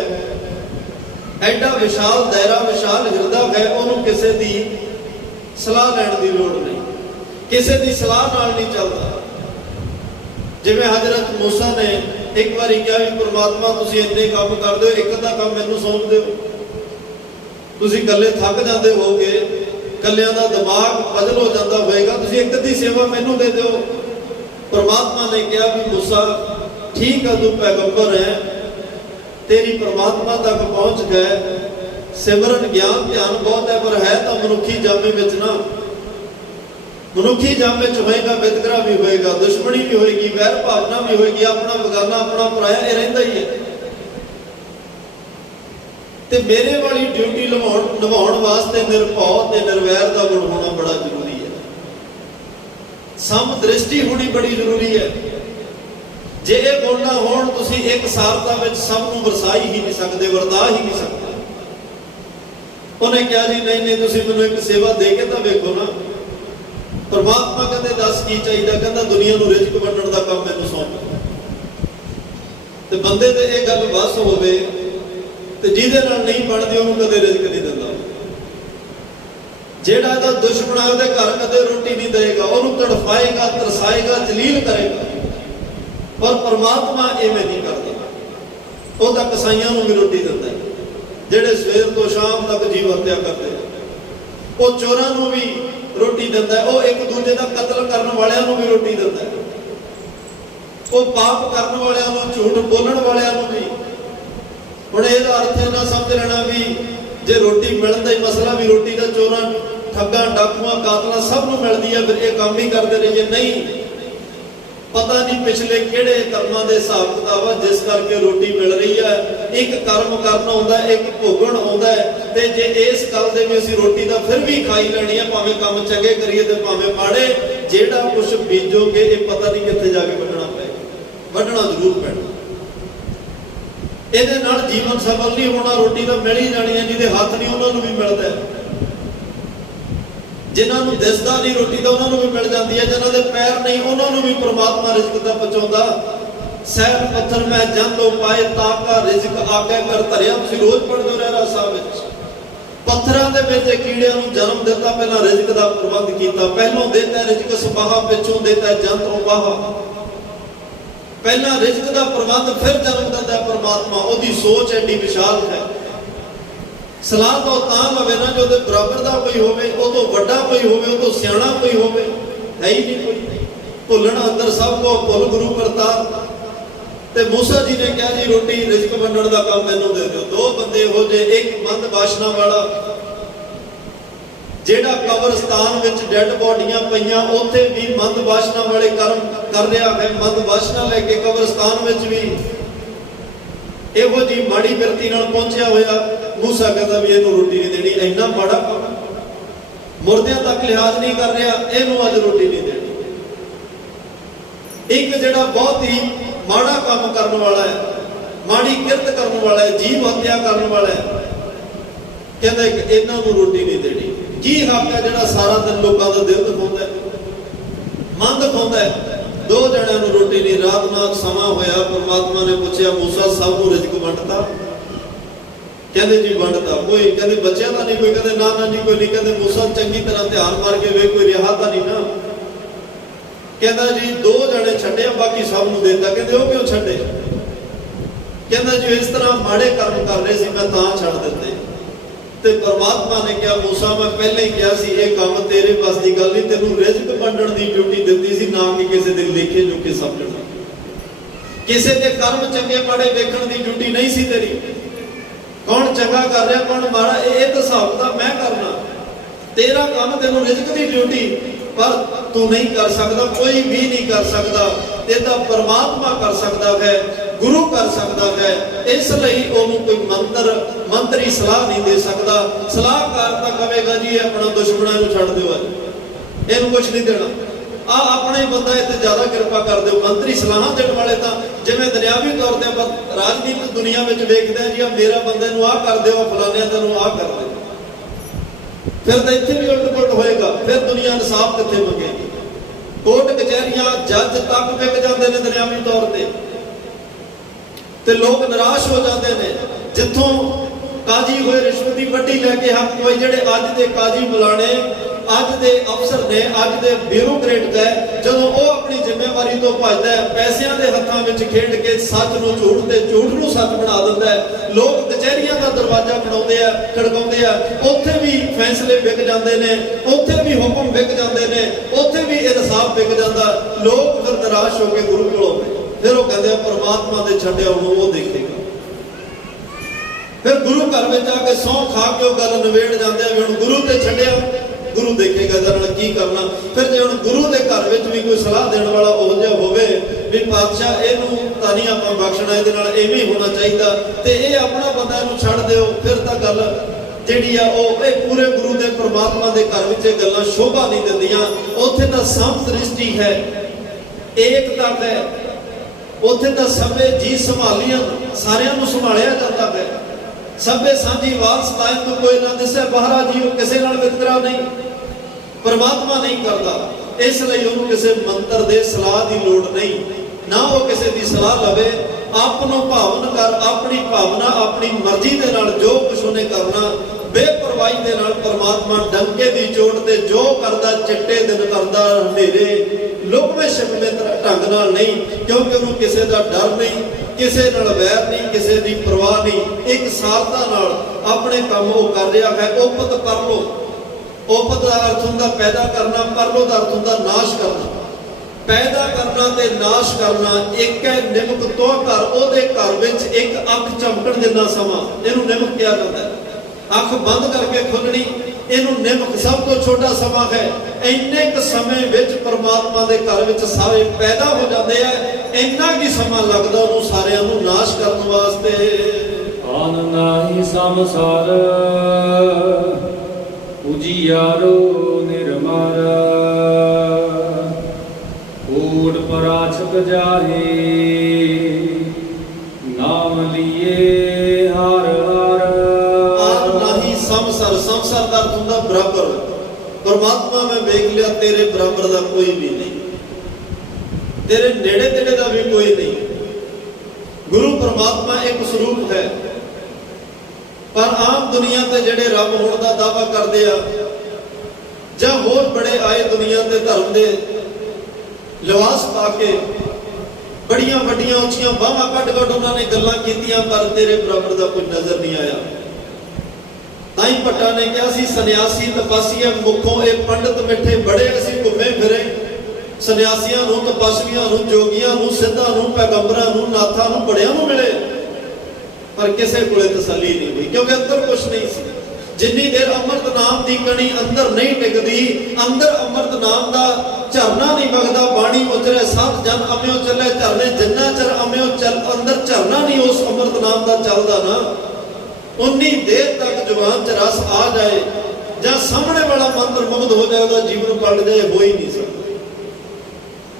ਐਡਾ ਵਿਸ਼ਾਲ ਦਾਇਰਾ, ਵਿਸ਼ਾਲ ਹਿਰਦਾ ਹੈ, ਉਹਨੂੰ ਕਿਸੇ ਦੀ ਸਲਾਹ ਲੈਣ ਦੀ ਲੋੜ ਨਹੀਂ, ਕਿਸੇ ਦੀ ਸਲਾਹ ਨਾਲ ਨਹੀਂ ਚੱਲਦਾ। ਜਿਵੇਂ ਹਜ਼ਰਤ ਮੂਸਾ ਨੇ ਇੱਕ ਵਾਰੀ ਕਿਹਾ ਵੀ ਪ੍ਰਮਾਤਮਾ ਤੁਸੀਂ ਇੰਨੇ ਕੰਮ ਕਰਦੇ ਹੋ, ਇੱਕ ਅੱਧਾ ਕੰਮ ਮੈਨੂੰ ਸੌਂਪ ਦਿਓ। ਤੁਸੀਂ ਇਕੱਲੇ ਥੱਕ ਜਾਂਦੇ ਹੋਗੇ, ਇਕੱਲਿਆਂ ਦਾ ਦਿਮਾਗ ਬਦਲ ਹੋ ਜਾਂਦਾ ਹੋਏਗਾ, ਤੁਸੀਂ ਇੱਕ ਅੱਧੀ ਸੇਵਾ ਮੈਨੂੰ ਦੇ ਦਿਓ। ਪ੍ਰਮਾਤਮਾ ਨੇ ਕਿਹਾ ਵੀ ਮੂਸਾ ਠੀਕ ਆ, ਤੂੰ ਪੈਗੰਬਰ ਹੈ, ਤੇਰੀ ਪ੍ਰਮਾਤਮਾ ਤੱਕ ਪਹੁੰਚ ਗਏ, ਸਿਮਰਨ ਗਿਆਨ ਧਿਆਨ ਬਹੁਤ ਹੈ, ਪਰ ਹੈ ਤਾਂ ਮਨੁੱਖੀ ਜਾਮੇ ਵਿੱਚ ਨਾ। ਮਨੁੱਖੀ ਜਾਮੇ ਚ ਹੋਏਗਾ, ਵਿਤਕਰਾ ਵੀ ਹੋਏਗਾ, ਦੁਸ਼ਮਣੀ ਵੀ ਹੋਏਗੀ, ਵੈਰ ਭਾਵਨਾ ਵੀ ਹੋਏਗੀ, ਆਪਣਾ ਬਗਾਨਾ ਆਪਣਾ ਪਰਾਇਆ ਇਹ ਰਹਿੰਦਾ ਹੀ ਹੈ। ਤੇ ਮੇਰੇ ਵਾਲੀ ਡਿਊਟੀ ਨਿਭਾਉਣ ਵਾਸਤੇ ਨਿਰਭਉ ਤੇ ਨਿਰਵੈਰ ਦਾ ਗੁਣ ਹੋਣਾ ਬੜਾ ਜ਼ਰੂਰੀ ਹੈ। ਸਮ ਦ੍ਰਿਸ਼ਟੀ ਹੋਣੀ ਬੜੀ ਜ਼ਰੂਰੀ ਹੈ। ਜੇ ਇਹ ਗੁਣ ਨਾ ਹੋਣ, ਤੁਸੀਂ ਇੱਕ ਸਾਰਤਾ ਵਿੱਚ ਸਭ ਨੂੰ ਵਰਸਾ ਹੀ ਨਹੀਂ ਸਕਦੇ, ਵਰਤਾ ਹੀ ਨਹੀਂ ਸਕਦੇ। ਉਹਨੇ ਕਿਹਾ ਜੀ ਨਹੀਂ ਤੁਸੀਂ ਮੈਨੂੰ ਇੱਕ ਸੇਵਾ ਦੇ ਕੇ ਤਾਂ ਵੇਖੋ ਨਾ। ਪਰਮਾਤਮਾ ਕਹਿੰਦੇ ਦੱਸ ਕੀ ਚਾਹੀਦਾ? ਕਹਿੰਦਾ ਦੁਨੀਆ ਨੂੰ ਰਿਜ਼ਕ ਵੰਡਣ ਦਾ ਕੰਮ ਮੈਨੂੰ ਸੌਂਪ। ਤੇ ਬੰਦੇ ਤੇ ਇਹ ਗੱਲ ਵਸ ਹੋਵੇ ਤੇ ਜਿਹਦੇ ਨਾਲ ਨਹੀਂ ਬਣਦੀ ਉਹਨੂੰ ਕਦੇ ਰਿਜ਼ਕ ਨਹੀਂ ਦਿੰਦਾ। ਜਿਹੜਾ ਇਹਦਾ ਦੁਸ਼ਮਣ ਹੈ ਉਹਦੇ ਘਰ ਕਦੇ ਰੋਟੀ ਨਹੀਂ ਦੇਗਾ, ਉਹਨੂੰ ਤੜਫਾਏਗਾ, ਤਰਸਾਏਗਾ, ਜਲੀਲ ਕਰੇਗਾ। ਪਰ ਪਰਮਾਤਮਾ ਐਵੇਂ ਨਹੀਂ ਕਰਦਾ, ਉਹ ਤਾਂ ਕਸਾਈਆਂ ਨੂੰ ਵੀ ਰੋਟੀ ਦਿੰਦਾ, ਜਿਹੜੇ ਸਵੇਰ ਤੋਂ ਸ਼ਾਮ ਤੱਕ ਜੀਵ ਹੱਤਿਆ ਕਰਦੇ। ਉਹ ਚੋਰਾਂ ਨੂੰ ਵੀ ਰੋਟੀ ਦਿੰਦਾ, ਉਹ ਇੱਕ ਦੂਜੇ ਦਾ ਕਤਲ ਕਰਨ ਵਾਲਿਆਂ ਨੂੰ ਵੀ ਰੋਟੀ ਦਿੰਦਾ, ਉਹ ਪਾਪ ਕਰਨ ਵਾਲਿਆਂ ਨੂੰ, ਝੂਠ ਬੋਲਣ ਵਾਲਿਆਂ ਨੂੰ ਵੀ। ਹੁਣ ਇਹਦਾ ਅਰਥ ਇਹ ਨਾ ਸਮਝ ਲੈਣਾ ਵੀ ਜੇ ਰੋਟੀ ਮਿਲਣ ਦਾ ਹੀ ਮਸਲਾ ਵੀ ਰੋਟੀ ਦਾ ਚੋਰਾਂ, ਠੱਗਾਂ, ਡਾਕੂਆਂ, ਕਾਤਲਾਂ ਸਭ ਨੂੰ ਮਿਲਦੀ ਹੈ, ਫਿਰ ਇਹ ਕੰਮ ਹੀ ਕਰਦੇ ਰਹੀਏ। ਨਹੀਂ, ਪਤਾ ਨਹੀਂ ਪਿਛਲੇ ਕਿਹੜੇ ਕਰਮਾਂ ਦੇ ਹਿਸਾਬ ਕਿਤਾਬ ਆ ਜਿਸ ਕਰਕੇ ਰੋਟੀ ਮਿਲ ਰਹੀ ਹੈ। ਇੱਕ ਕਰਮ ਕਰਨਾ ਆਉਂਦਾ, ਇੱਕ ਭੋਗਣ ਆਉਂਦਾ, ਤੇ ਜੇ ਇਸ ਗੱਲ ਦੇ ਵੀ ਅਸੀਂ ਰੋਟੀ ਦਾ ਫਿਰ ਵੀ ਖਾਈ ਲੈਣੀ ਹੈ, ਭਾਵੇਂ ਕੰਮ ਚੰਗੇ ਕਰੀਏ ਤੇ ਭਾਵੇਂ ਮਾੜੇ। ਜਿਹੜਾ ਕੁਝ ਬੀਜੋਗੇ ਇਹ ਪਤਾ ਨਹੀਂ ਕਿੱਥੇ ਜਾ ਕੇ ਵੱਢਣਾ ਪਏਗਾ, ਵੱਢਣਾ ਜ਼ਰੂਰ ਪੈਣਾ। ਇਹਦੇ ਨਾਲ ਜੀਵਨ ਸਫਲ ਨਹੀਂ ਹੋਣਾ। ਰੋਟੀ ਤਾਂ ਮਿਲ ਹੀ ਜਾਣੀ ਹੈ, ਜਿਹਦੇ ਹੱਥ ਨਹੀਂ ਉਹਨਾਂ ਨੂੰ ਵੀ ਮਿਲਦਾ ਹੈ, ਜਿਨ੍ਹਾਂ ਨੂੰ ਦਿਸਦਾ ਨਹੀਂ ਰੋਟੀ ਤਾਂ ਉਹਨਾਂ ਨੂੰ ਵੀ ਮਿਲ ਜਾਂਦੀ ਹੈ, ਜਿਨ੍ਹਾਂ ਦੇ ਪੈਰ ਨਹੀਂ ਉਹਨਾਂ ਨੂੰ ਵੀ ਪ੍ਰਮਾਤਮਾ ਰਿਜ਼ਕ ਦਾ ਪਹੁੰਚਾਉਂਦਾ। ਸਹਿਬ ਪੱਥਰ ਮੈਂ ਜੰਦੋ ਪਾਏ ਤਾਕਾ ਰਿਜ਼ਕ ਆਗੇ ਕਰ ਧਰਿਆ। ਤੁਸੀਂ ਰੋਜ਼ ਪੜ੍ਹਦੇ ਹੋ ਰਹਿਰਾਸ ਸਾਹਿਬ ਵਿੱਚ। ਪੱਥਰਾਂ ਦੇ ਵਿੱਚ ਕੀੜਿਆਂ ਨੂੰ ਜਨਮ ਦਿੱਤਾ, ਪਹਿਲਾਂ ਰਿਜ਼ਕ ਦਾ ਪ੍ਰਬੰਧ ਕੀਤਾ। ਪਹਿਲੋਂ ਦੇਤਾ ਰਿਜ਼ਕ ਸੁਬਾਹਾ, ਪਿੱਛੋਂ ਦੇਤਾ ਜੰਤਰੋਂ ਬਾਹਾ। ਪਹਿਲਾਂ ਰਿਜ਼ਕ ਦਾ ਪ੍ਰਬੰਧ, ਫਿਰ ਜਨਮ ਦਿੰਦਾ ਪ੍ਰਮਾਤਮਾ। ਉਹਦੀ ਸੋਚ ਐਡੀ ਵਿਸ਼ਾਲ ਹੈ। ਸਲਾਹ ਤੋਂ ਤਾਂ ਲਵੇ ਨਾ ਜੋ ਉਹਦੇ ਬਰਾਬਰ ਦਾ ਕੋਈ ਹੋਵੇ, ਉਹ ਤੋਂ ਵੱਡਾ ਕੋਈ ਹੋਵੇ, ਉਹ ਤੋਂ ਸਿਆਣਾ ਕੋਈ ਹੋਵੇ, ਹੈ ਹੀ ਨਹੀਂ ਕੋਈ। ਭੁੱਲਣਾ ਅੰਦਰ ਸਭ ਕੋ ਭੁੱਲ ਗੁਰੂ ਕਰਤਾਰ। ਤੇ ਮੂਸਾ ਜੀ ਨੇ ਕਿਹਾ ਜੀ ਰੋਟੀ ਰਿਜ਼ਕ ਵੰਡਣ ਦਾ ਕੰਮ ਮੈਨੂੰ ਦੇ ਦਿਓ। ਦੋ ਬੰਦੇ ਹੋ ਜੇ, ਇੱਕ ਮੰਦ ਵਾਸ਼ਨਾ ਵਾਲਾ ਜਿਹੜਾ ਕਬਰਸਤਾਨ ਵਿੱਚ ਡੈੱਡ ਬੋਡੀਆਂ ਪਈਆਂ, ਉੱਥੇ ਵੀ ਮੰਦ ਵਾਸ਼ਨਾ ਵਾਲੇ ਕਰਮ ਕਰ ਰਿਹਾ ਹੈ। ਮੰਦ ਵਾਸ਼ਨਾ ਲੈ ਕੇ ਕਬਰਸਤਾਨ ਵਿੱਚ ਵੀ ਇਹੋ ਜੀ ਮਾੜੀ ਬਿਰਤੀ ਨਾਲ ਪਹੁੰਚਿਆ ਹੋਇਆ। ਮੂਸਾ ਕਹਿੰਦਾ ਵੀ ਇਹਨੂੰ ਰੋਟੀ ਨਹੀਂ ਦੇਣੀ, ਇੰਨਾ ਮਾੜਾ ਕੰਮ, ਮੁਰਦਿਆਂ ਤੱਕ ਲਿਹਾਜ਼ ਨਹੀਂ ਕਰ ਰਿਹਾ, ਇਹਨੂੰ ਅੱਜ ਰੋਟੀ ਨਹੀਂ ਦੇਣੀ। ਇੱਕ ਜਿਹੜਾ ਬਹੁਤ ਹੀ ਮਾੜਾ ਕੰਮ ਕਰਨ ਵਾਲਾ ਹੈ, ਮਾੜੀ ਕਿਰਤ ਕਰਨ ਵਾਲਾ ਹੈ, ਜੀਵ ਹੱਤਿਆ ਕਰਨ ਵਾਲਾ ਹੈ, ਕਹਿੰਦਾ ਇਹਨਾਂ ਨੂੰ ਰੋਟੀ ਨਹੀਂ ਦੇਣੀ। ਕੀ ਹੱਕ ਹੈ ਜਿਹੜਾ ਸਾਰਾ ਦਿਨ ਲੋਕਾਂ ਦਾ ਦਿਲ ਦਿਖਾਉਂਦਾ, ਮਨ ਦਿਖਾਉਂਦਾ? ਦੋ ਜਣਿਆਂ ਨੂੰ ਰੋਟੀ ਨਹੀਂ। ਰਾਤ ਨਾਲ ਸਮਾਂ ਹੋਇਆ, ਪਰਮਾਤਮਾ ਨੇ ਪੁੱਛਿਆ ਮੂਸਾ ਸਭ ਨੂੰ ਰਿਜ਼ਕ ਵੰਡਤਾ? ਕਹਿੰਦੇ ਜੀ ਵੰਡਤਾ। ਕੋਈ ਕਹਿੰਦੇ ਬੱਚਿਆਂ ਦਾ ਨਹੀਂ, ਕੋਈ ਕਹਿੰਦੇ ਨਾ ਜੀ ਕੋਈ ਨਹੀਂ। ਕਹਿੰਦੇ ਮੂਸਾ ਚੰਗੀ ਤਰ੍ਹਾਂ ਧਿਆਨ ਮਾਰ ਕੇ ਵੇਖ, ਕੋਈ ਰਿਹਾ ਤਾਂ ਨਹੀਂ ਨਾ? ਕਹਿੰਦਾ ਜੀ ਦੋ ਜਣੇ ਛੱਡੇ, ਬਾਕੀ ਸਭ ਨੂੰ ਦੇਤਾ। ਕਹਿੰਦੇ ਉਹ ਕਿਉਂ ਛੱਡੇ? ਕਹਿੰਦਾ ਜੀ ਇਸ ਤਰ੍ਹਾਂ ਮਾੜੇ ਕਰਮ ਕਰ ਰਹੇ ਸੀ, ਮੈਂ ਤਾਂ ਛੱਡ ਦਿੱਤੇ। ਤੇ ਪਰਮਾਤਮਾ ਨੇ ਕਿਹਾ ਮੂਸਾ ਮੈਂ ਪਹਿਲਾਂ ਹੀ ਕਿਹਾ ਸੀ ਇਹ ਕੰਮ ਤੇਰੇ ਬਸ ਦੀ ਗੱਲ ਨਹੀਂ, ਤੈਨੂੰ ਰਿਜ਼ਕ ਵੰਡਣ ਦੀ ਡਿਊਟੀ ਦਿੱਤੀ ਸੀ, ਨਾ ਕਿ ਕਿਸੇ ਦੇ ਲੇਖੇ ਜੋਖੇ ਸਮਝਣਾ। ਕਿਸੇ ਦੇ ਕਰਮ ਚੰਗੇ ਮਾੜੇ ਵੇਖਣ ਦੀ ਡਿਊਟੀ ਨਹੀਂ ਸੀ ਤੇਰੀ। ਕੌਣ ਚੰਗਾ ਕਰ ਰਿਹਾ, ਕੌਣ ਮਾੜਾ, ਇਹ ਤਾਂ ਹਿਸਾਬ ਤਾਂ ਮੈਂ ਕਰਨਾ। ਤੇਰਾ ਕੰਮ, ਤੈਨੂੰ ਰਿਜ਼ਕ ਦੀ ਡਿਊਟੀ, ਪਰ ਤੂੰ ਨਹੀਂ ਕਰ ਸਕਦਾ, ਕੋਈ ਵੀ ਨਹੀਂ ਕਰ ਸਕਦਾ। ਇਹ ਤਾਂ ਪਰਮਾਤਮਾ ਕਰ ਸਕਦਾ ਹੈ। ਗੁਰੂ ਕਰ ਸਕਦਾ ਹੈ। ਇਸ ਲਈ ਉਹਨੂੰ ਕੋਈ ਮੰਤਰੀ ਸਲਾਹ ਨਹੀਂ ਦੇ ਸਕਦਾ। ਸਲਾਹਕਾਰ ਤਾਂ ਕਹੇਗਾ ਜੀ ਇਹ ਆਪਣਾ ਦੁਸ਼ਮਣਾਂ ਨੂੰ ਛੱਡ ਦਿਓ, ਇਹਨੂੰ ਕੁਝ ਨਹੀਂ ਦੇਣਾ, ਆਪਣਾ ਹੀ ਬੰਦਾ ਇੱਥੇ ਜ਼ਿਆਦਾ ਕਿਰਪਾ ਕਰ ਦਿਓ। ਮੰਤਰੀ ਸਲਾਹਾਂ ਦੇਣ ਵਾਲੇ ਤਾਂ ਜਿਵੇਂ ਦੁਨਿਆਵੀ ਤੌਰ ਤੇ ਆਪਾਂ ਰਾਜਨੀਤਿਕ ਦੁਨੀਆ ਵਿੱਚ ਵੇਖਦੇ ਹਾਂ ਜੀ, ਮੇਰਾ ਬੰਦੇ ਨੂੰ ਆਹ ਕਰ ਦਿਓ, ਫਲਾਣਿਆਂ ਤੈਨੂੰ ਆਹ ਕਰ ਦਿਓ। ਫਿਰ ਤਾਂ ਇੱਥੇ ਵੀ ਉਲਟ ਪੁਲਟ ਹੋਏਗਾ, ਫਿਰ ਦੁਨੀਆ ਇਨਸਾਫ ਕਿੱਥੇ ਮੰਗੇਗੀ। ਕੋਰਟ ਕਚਹਿਰੀਆਂ ਜੱਜ ਤੱਕ ਵਿਕ ਜਾਂਦੇ ਨੇ ਦੁਨਿਆਵੀ ਤੌਰ ਤੇ ਲੋਕ ਨਿਰਾਸ਼ ਹੋ ਜਾਂਦੇ ਨੇ। ਜਿੱਥੋਂ ਕਾਜੀ ਹੋਏ ਰਿਸ਼ਵਤ ਦੀ ਵੱਡੀ ਲੈ ਕੇ ਹੱਕ ਹੋਏ, ਜਿਹੜੇ ਅੱਜ ਦੇ ਕਾਜੀ ਮੁਲਾਣੇ, ਅੱਜ ਦੇ ਅਫਸਰ ਨੇ, ਅੱਜ ਦੇ ਬਿਊਰੋਕਰੇਟ ਹੈ, ਜਦੋਂ ਉਹ ਆਪਣੀ ਜ਼ਿੰਮੇਵਾਰੀ ਤੋਂ ਭੱਜਦਾ ਹੈ, ਪੈਸਿਆਂ ਦੇ ਹੱਥਾਂ ਵਿੱਚ ਖੇਡ ਕੇ ਸੱਚ ਨੂੰ ਝੂਠ ਤੇ ਝੂਠ ਨੂੰ ਸੱਚ ਬਣਾ ਦਿੰਦਾ ਹੈ, ਲੋਕ ਕਚਹਿਰੀਆਂ ਦਾ ਦਰਵਾਜ਼ਾ ਖੜਕਾਉਂਦੇ ਆ, ਉੱਥੇ ਵੀ ਫੈਸਲੇ ਵਿਕ ਜਾਂਦੇ ਨੇ, ਉੱਥੇ ਵੀ ਹੁਕਮ ਵਿਕ ਜਾਂਦੇ ਨੇ, ਉੱਥੇ ਵੀ ਇਨਸਾਫ ਵਿਕ ਜਾਂਦਾ। ਲੋਕ ਫਿਰ ਨਿਰਾਸ਼ ਹੋ ਕੇ ਗੁਰੂ ਕੋਲ ਆਉਂਦੇ, ਫਿਰ ਉਹ ਕਹਿੰਦੇ ਆ ਪਰਮਾਤਮਾ ਦੇ ਛੱਡਿਆ ਉਹਨੂੰ ਉਹ ਦੇਖੇਗਾ। ਫਿਰ ਗੁਰੂ ਘਰ ਵਿੱਚ ਆ ਕੇ ਸਹੁੰ ਖਾ ਕੇ ਉਹ ਗੱਲ ਨਿਬੇੜ ਜਾਂਦੇ ਆ ਵੀ ਹੁਣ ਗੁਰੂ ਤੇ ਛੱਡਿਆ, ਗੁਰੂ ਦੇਖੇਗਾ ਇਹਦੇ ਨਾਲ ਕੀ ਕਰਨਾ। ਫਿਰ ਜੇ ਹੁਣ ਗੁਰੂ ਦੇ ਘਰ ਵਿੱਚ ਵੀ ਕੋਈ ਸਲਾਹ ਦੇਣ ਵਾਲਾ ਉਹ ਜਿਹਾ ਹੋਵੇ ਵੀ ਪਾਤਸ਼ਾਹ ਇਹਨੂੰ ਤਾਂ ਨਹੀਂ ਆਪਾਂ ਬਖਸ਼ਣਾ, ਇਹਦੇ ਨਾਲ ਐਵੇਂ ਹੋਣਾ ਚਾਹੀਦਾ, ਤੇ ਇਹ ਆਪਣਾ ਬੰਦਾ ਇਹਨੂੰ ਛੱਡ ਦਿਓ, ਫਿਰ ਤਾਂ ਗੱਲ ਜਿਹੜੀ ਆ ਉਹ ਇਹ ਪੂਰੇ ਗੁਰੂ ਦੇ ਪਰਮਾਤਮਾ ਦੇ ਘਰ ਵਿੱਚ ਇਹ ਗੱਲਾਂ ਸ਼ੋਭਾ ਨਹੀਂ ਦਿੰਦੀਆਂ। ਉੱਥੇ ਤਾਂ ਸਮ ਦ੍ਰਿਸ਼ਟੀ ਹੈ, ਏਕਤਾ ਹੈ, ਉੱਥੇ ਤਾਂ ਸਭੇ ਜੀ ਸੰਭਾਲੀਆਂ, ਸਾਰਿਆਂ ਨੂੰ ਸੰਭਾਲਿਆ ਜਾਂਦਾ ਹੈ। ਸਭੇ ਸਾਂਝੀ ਵਾਲ ਸਤਾਇ ਤੋਂ ਕੋਈ ਨਾ ਦਿਸੇ ਬਾਹਰਾ ਜੀ, ਉਹ ਕਿਸੇ ਨਾਲ ਵਿਤਕਰਾ ਨਹੀਂ, ਪਰਮਾਤਮਾ ਨਹੀਂ ਕਰਦਾ। ਇਸ ਲਈ ਉਹਨੂੰ ਕਿਸੇ ਮੰਤਰ ਦੇ ਸਲਾਹ ਦੀ ਲੋੜ ਨਹੀਂ, ਨਾ ਉਹ ਕਿਸੇ ਦੀ ਸਲਾਹ ਲਵੇ। ਆਪ ਨੂੰ ਭਾਵਨ ਕਰ, ਆਪਣੀ ਭਾਵਨਾ ਆਪਣੀ ਮਰਜ਼ੀ ਦੇ ਨਾਲ ਜੋ ਕੁਛ ਉਹਨੇ ਕਰਨਾ, ਬੇਪਰਵਾਹੀ ਦੇ ਨਾਲ ਪਰਮਾਤਮਾ ਡੰਕੇ ਦੀ ਚੋਟ ਤੇ ਜੋ ਕਰਦਾ, ਚਿੱਟੇ ਦਿਨ ਕਰਦਾ, ਹਨੇਰੇ ਲੁਕਵੇਂ ਛਿਪਵੇਂ ਢੰਗ ਨਾਲ ਨਹੀਂ, ਕਿਉਂਕਿ ਉਹਨੂੰ ਕਿਸੇ ਦਾ ਡਰ ਨਹੀਂ, ਕਿਸੇ ਨਾਲ ਵੈਰ ਨਹੀਂ, ਕਿਸੇ ਦੀ ਪਰਵਾਹ ਨਹੀਂ। ਇੱਕ ਸਾਰਤਾ ਨਾਲ ਆਪਣੇ ਕੰਮ ਉਹ ਕਰ ਰਿਹਾ ਹੈ। ਉਪਤ ਪਰਲੋ, ਉਪਤ ਦਾ ਅਰਥ ਹੁੰਦਾ ਪੈਦਾ ਕਰਨਾ, ਪਰਲੋ ਦਾ ਅਰਥ ਹੁੰਦਾ ਨਾਸ਼ ਕਰਨਾ। ਪੈਦਾ ਕਰਨਾ ਤੇ ਨਾਸ਼ ਕਰਨਾ ਇੱਕ ਹੈ। ਨਿਮਕ ਤੋਂ ਘਰ, ਉਹਦੇ ਘਰ ਵਿੱਚ ਇੱਕ ਅੱਖ ਝਮਕਣ ਜਿੰਨਾ ਸਮਾਂ ਇਹਨੂੰ ਨਿਮਕ ਕਿਹਾ ਜਾਂਦਾ ਹੈ। ਅੱਖ ਬੰਦ ਕਰਕੇ ਖੁੱਲਣੀ, ਇਹਨੂੰ ਨਿਮਕ ਸਭ ਤੋਂ ਛੋਟਾ ਸਮਾਂ ਹੈ। ਇੰਨੇ ਕੁ ਸਮੇਂ ਵਿੱਚ ਪਰਮਾਤਮਾ ਦੇ ਘਰ ਵਿੱਚ ਸਾਰੇ ਪੈਦਾ ਹੋ ਜਾਂਦੇ ਆ। ਇੰਨਾ ਕੀ ਸਮਾਂ ਲੱਗਦਾ ਉਹਨੂੰ ਸਾਰਿਆਂ ਨੂੰ ਨਾਸ਼ ਕਰਨ ਵਾਸਤੇ। ਆਨ ਨਾਹੀ ਸੰਸਾਰ ਉਜੀਆਰੋ ਨਿਰਮਲ, ਓਟ ਪਰਾਛਤ ਜਾਹੇ ਨਾਮ ਲੀਏ ਹਰ ਹਰ। ਆਨ ਨਾਹੀ ਸੰਸਾਰ, ਸੰਸਾਰ ਦਾ ਅਰਥ ਹੁੰਦਾ ਬਰਾਬਰ। ਪਰਮਾਤਮਾ ਮੈਂ ਵੇਖ ਲਿਆ ਤੇਰੇ ਬਰਾਬਰ ਦਾ ਕੋਈ ਵੀ ਨਹੀਂ, ਤੇਰੇ ਨੇੜੇ ਤੇੜੇ ਦਾ ਵੀ ਕੋਈ ਨਹੀਂ। ਗੁਰੂ ਪਰਮਾਤਮਾ ਇੱਕ ਸਰੂਪ ਹੈ, ਪਰ ਆਮ ਦੁਨੀਆ ਤੇ ਜਿਹੜੇ ਰੱਬ ਹੋਣ ਦਾ ਦਾਅਵਾ ਕਰਦੇ ਆ, ਜਾਂ ਹੋਰ ਬੜੇ ਆਏ ਦੁਨੀਆ ਤੇ ਧਰਮ ਦੇ ਲਿਬਾਸ ਪਾ ਕੇ ਬੜੀਆਂ ਵੱਡੀਆਂ ਉੱਚੀਆਂ ਬਾਹਾਂ ਕੱਢ ਉਹਨਾਂ ਨੇ ਗੱਲਾਂ ਕੀਤੀਆਂ, ਪਰ ਤੇਰੇ ਬਰਾਬਰ ਦਾ ਕੋਈ ਨਜ਼ਰ ਨਹੀਂ ਆਇਆ। ਤਾਂ ਹੀ ਭੱਟਾ ਨੇ ਕਿਹਾ ਸੀ ਸੰਨਿਆਸੀ ਤਪਸੀਆ ਮੁਖੋਂ ਇਹ ਪੰਡਤ ਮਿੱਠੇ ਬੜੇ, ਅਸੀਂ ਘੁੰਮੇ ਫਿਰੇ ਸੰਨਿਆਸੀਆਂ ਨੂੰ, ਤਪਸਵੀਆਂ ਨੂੰ, ਜੋਗੀਆਂ ਨੂੰ, ਸਿੱਧਾਂ ਨੂੰ, ਪੈਗੰਬਰਾਂ ਨੂੰ, ਨਾਥਾਂ ਨੂੰ, ਬੜਿਆਂ ਨੂੰ ਮਿਲੇ, ਪਰ ਕਿਸੇ ਕੋਲੇ ਤਸੱਲੀ ਨਹੀਂ ਹੋਈ, ਕਿਉਂਕਿ ਅੰਦਰ ਕੁਛ ਨਹੀਂ ਸੀ। ਜਿੰਨੀ ਦੇਰ ਅੰਮ੍ਰਿਤ ਨਾਮ ਦੀ ਕਣੀ ਅੰਦਰ ਨਹੀਂ ਟਿਕਦੀ, ਅੰਦਰ ਅੰਮ੍ਰਿਤ ਨਾਮ ਦਾ ਝਰਨਾ ਨਹੀਂ ਵਗਦਾ, ਬਾਣੀ ਉਚਰੇ ਸਤ ਜਨ ਅੰਮਿਓ ਚੱਲੇ ਝਰਨੇ, ਜਿੰਨਾ ਚਿਰ ਅੰਮਿਓ ਚੱਲ ਅੰਦਰ ਝਰਨਾ ਨਹੀਂ ਉਸ ਅੰਮ੍ਰਿਤ ਨਾਮ ਦਾ ਚੱਲਦਾ ਨਾ, ਉਨੀ ਦੇਰ ਤੱਕ ਜ਼ੁਬਾਨ 'ਚ ਰਸ ਆ ਜਾਏ ਜਾਂ ਸਾਹਮਣੇ ਵਾਲਾ ਮੰਤਰ ਮੁਗਧ ਹੋ ਜਾਏ, ਉਹਦਾ ਜੀਵਨ ਪਲਟ ਜਾਏ, ਹੋ ਹੀ ਨਹੀਂ ਸਕਦਾ।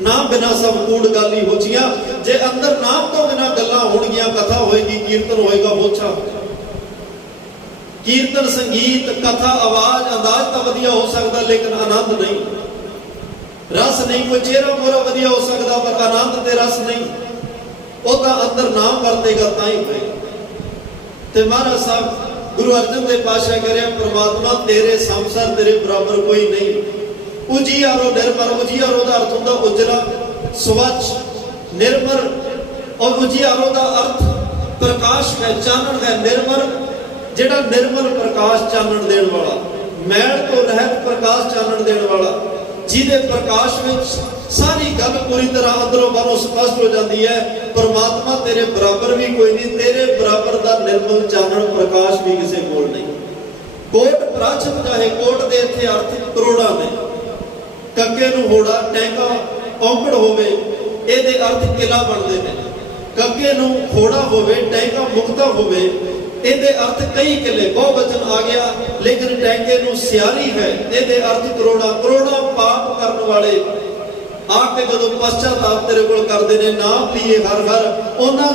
ਨਾਮ ਬਿਨਾ ਸਭ ਕੂੜ ਗੱਲ ਹੀ ਹੋਚੀਆਂ। ਜੇ ਅੰਦਰ ਨਾਮ ਤੋਂ ਬਿਨਾ ਗੱਲਾਂ ਹੋਣਗੀਆਂ, ਕਥਾ ਹੋਏਗੀ, ਕੀਰਤਨ ਹੋਏਗਾ, ਹੋਛਾ ਕੀਰਤਨ, ਸੰਗੀਤ, ਕਥਾ, ਆਵਾਜ਼, ਅੰਦਾਜ਼ ਤਾਂ ਵਧੀਆ ਹੋ ਸਕਦਾ, ਲੇਕਿਨ ਆਨੰਦ ਨਹੀਂ, ਰਸ ਨਹੀਂ। ਕੋਈ ਚਿਹਰਾ ਮੋਹਰਾ ਵਧੀਆ ਹੋ ਸਕਦਾ, ਪਰ ਆਨੰਦ ਤੇ ਰਸ ਨਹੀਂ। ਉਹ ਤਾਂ ਅੰਦਰ ਨਾਮ ਵਰਤੇਗਾ ਤਾਂ ਹੀ ਹੋਏਗਾ। ਤੇ ਮਹਾਰਾਜ ਸਾਹਿਬ ਗੁਰੂ ਅਰਜਨ ਦੇਵ ਪਾਤਸ਼ਾਹ ਕਹਿ ਰਿਹਾ, ਪਰਮਾਤਮਾ ਤੇਰੇ ਸੰਸਾਰ ਤੇਰੇ ਬਰਾਬਰ ਕੋਈ ਨਹੀਂ। ਉਜੀਆਰੋ ਨਿਰਮਲ, ਉਜੀਆਰੋ ਦਾ ਅਰਥ ਹੁੰਦਾ ਉਜਲਾ, ਸਵੱਛ, ਨਿਰਮਲ, ਔਰ ਉਜੀਆਰੋ ਦਾ ਅਰਥ ਪ੍ਰਕਾਸ਼ ਹੈ, ਚਾਨਣ ਹੈ। ਨਿਰਮਲ ਜਿਹੜਾ ਨਿਰਮਲ ਪ੍ਰਕਾਸ਼ ਚਾਨਣ ਦੇਣ ਵਾਲਾ, ਮੈਲ ਤੋਂ ਰਹਿਤ ਪ੍ਰਕਾਸ਼ ਚਾਨਣ ਦੇਣ ਵਾਲਾ, ਜਿਹਦੇ ਪ੍ਰਕਾਸ਼ ਵਿੱਚ ਸਾਰੀ ਗੱਲ ਪੂਰੀ ਤਰ੍ਹਾਂ ਅੰਦਰੋਂ ਬਾਹਰੋਂ ਸਪਸ਼ਟ ਹੋ ਜਾਂਦੀ ਹੈ। ਪਰਮਾਤਮਾ ਤੇਰੇ ਬਰਾਬਰ ਵੀ ਕੋਈ ਨਹੀਂ, ਤੇਰੇ ਬਰਾਬਰ ਦਾ ਨਿਰਮਲ ਚਾਨਣ ਪ੍ਰਕਾਸ਼ ਵੀ ਕਿਸੇ ਕੋਲ ਨਹੀਂ। ਕੋਟ ਪ੍ਰਾਚਿਤ ਚਾਹੇ, ਕੋਟ ਦੇ ਇੱਥੇ ਅਰਥ ਕਰੋੜਾਂ ਨੇ। ਕੱਕੇ ਨੂੰ ਹੋੜਾ, ਟੈਂਕਾ, ਔਂਕੜ ਹੋਵੇ, ਇਹਦੇ ਅਰਥ ਕਿਲਾ ਬਣਦੇ ਨੇ। ਕੱਕੇ ਨੂੰ ਖੋੜਾ ਹੋਵੇ, ਟੈਂਕਾ ਮੁਕਤਾ ਹੋਵੇ। ਇਹਦੇ ਅਰਥ ਕਈ ਕਿਲੇ ਬਹੁਵਚਨ ਆ ਗਿਆ, ਲੇਕਿਨ ਟੈਂਕੇ ਨੂੰ ਸਿਆਰੀ ਹੈ, ਇਹਦੇ ਅਰਥ ਕਰੋੜਾਂ ਕਰੋੜਾਂ ਪਾਪ ਕਰਨ ਵਾਲੇ ਆ ਕੇ ਜਦੋਂ ਪਛਤਾਪ ਤੇਰੇ ਕੋਲ ਕਰਦੇ ਨੇ, ਨਾਮ ਲਈਏ ਹਰ ਹਰ, ਉਹਨਾਂ